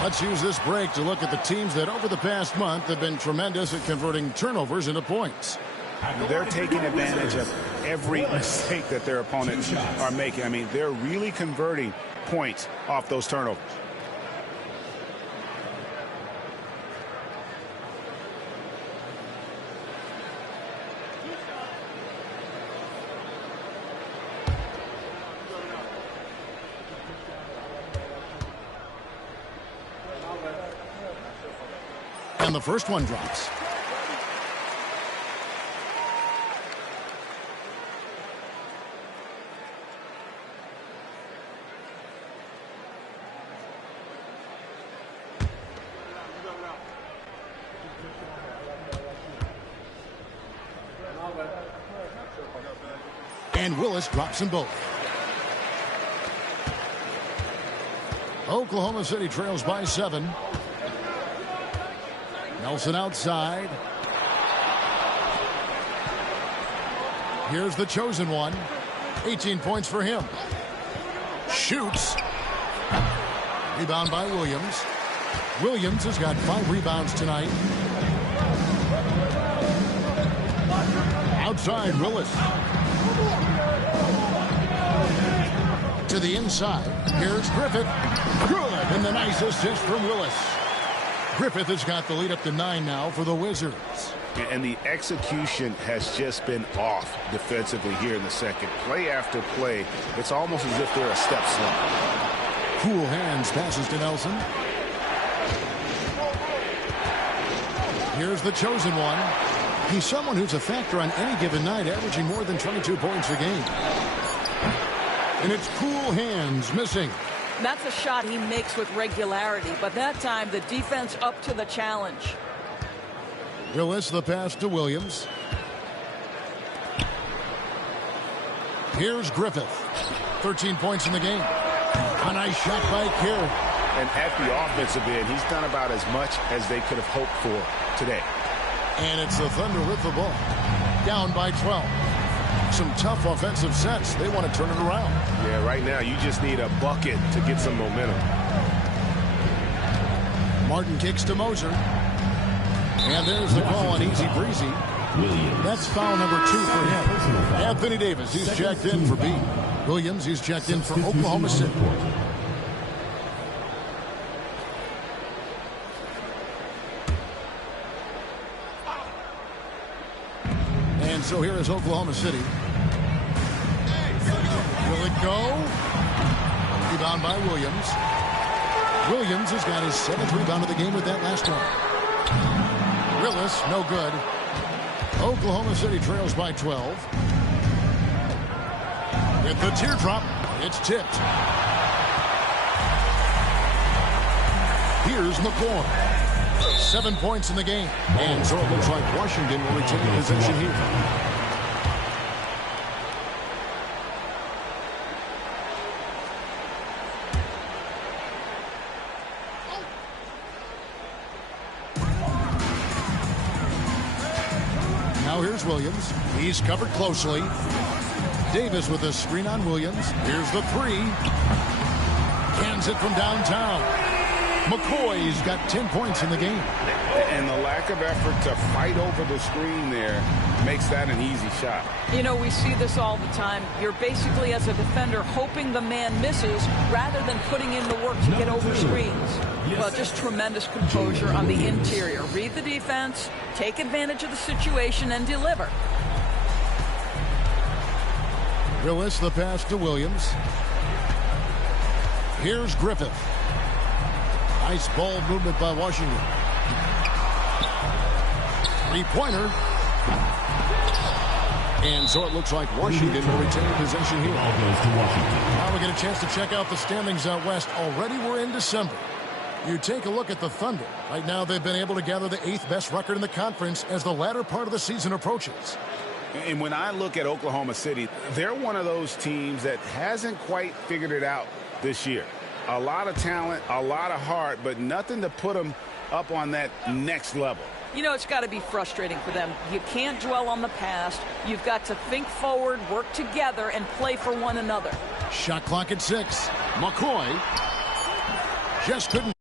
Let's use this break to look at the teams that over the past month have been tremendous at converting turnovers into points. They're taking advantage of every mistake that their opponents are making. I mean, they're really converting points off those turnovers. And the first one drops. And Willis drops them both. Oklahoma City trails by 7. Nelson outside. Here's the chosen one. 18 points for him. Shoots. Rebound by Williams. Williams has got 5 rebounds tonight. Outside, Willis. To the inside. Here's Griffith. Good. And the nice assist from Willis. Griffith has got the lead up to 9 now for the Wizards. And the execution has just been off defensively here in the second. Play after play, it's almost as if they're a step slow. Cool hands passes to Nelson. Here's the chosen one. He's someone who's a factor on any given night, averaging more than 22 points a game. And it's cool hands missing. That's a shot he makes with regularity, but that time the defense up to the challenge. Willis, the pass to Williams. Here's Griffith. 13 points in the game. A nice shot by Kerr. And at the offensive end, he's done about as much as they could have hoped for today. And it's the Thunder with the ball. Down by 12. Some tough offensive sets. They want to turn it around. Yeah, right now you just need a bucket to get some momentum. Martin kicks to Moser. And there's the call on easy breezy. That's foul number 2 for him. Anthony Davis, he's checked in for B. Williams, he's checked in for Oklahoma City. And so here is Oklahoma City. Will it go? Rebound by Williams. Williams has got his 7th rebound of the game with that last one. Willis, no good. Oklahoma City trails by 12. With the teardrop, it's tipped. Here's McCoy. 7 points in the game. And so it looks like Washington will retain possession here. Now here's Williams. He's covered closely. Davis with a screen on Williams. Here's the 3. Cans it from downtown. McCoy's got 10 points in the game. And the lack of effort to fight over the screen there makes that an easy shot. You know, we see this all the time. You're basically, as a defender, hoping the man misses rather than putting in the work to get over screens. Well, just tremendous composure on the interior. Read the defense, take advantage of the situation, and deliver. Willis, the pass to Williams. Here's Griffith. Nice ball movement by Washington. 3-pointer. And so it looks like Washington will retain possession here. Now we get a chance to check out the standings out west. Already we're in December. You take a look at the Thunder. Right now they've been able to gather the 8th best record in the conference as the latter part of the season approaches. And when I look at Oklahoma City, they're one of those teams that hasn't quite figured it out this year. A lot of talent, a lot of heart, but nothing to put them up on that next level. You know, it's got to be frustrating for them. You can't dwell on the past. You've got to think forward, work together, and play for one another. Shot clock at 6. McCoy just couldn't.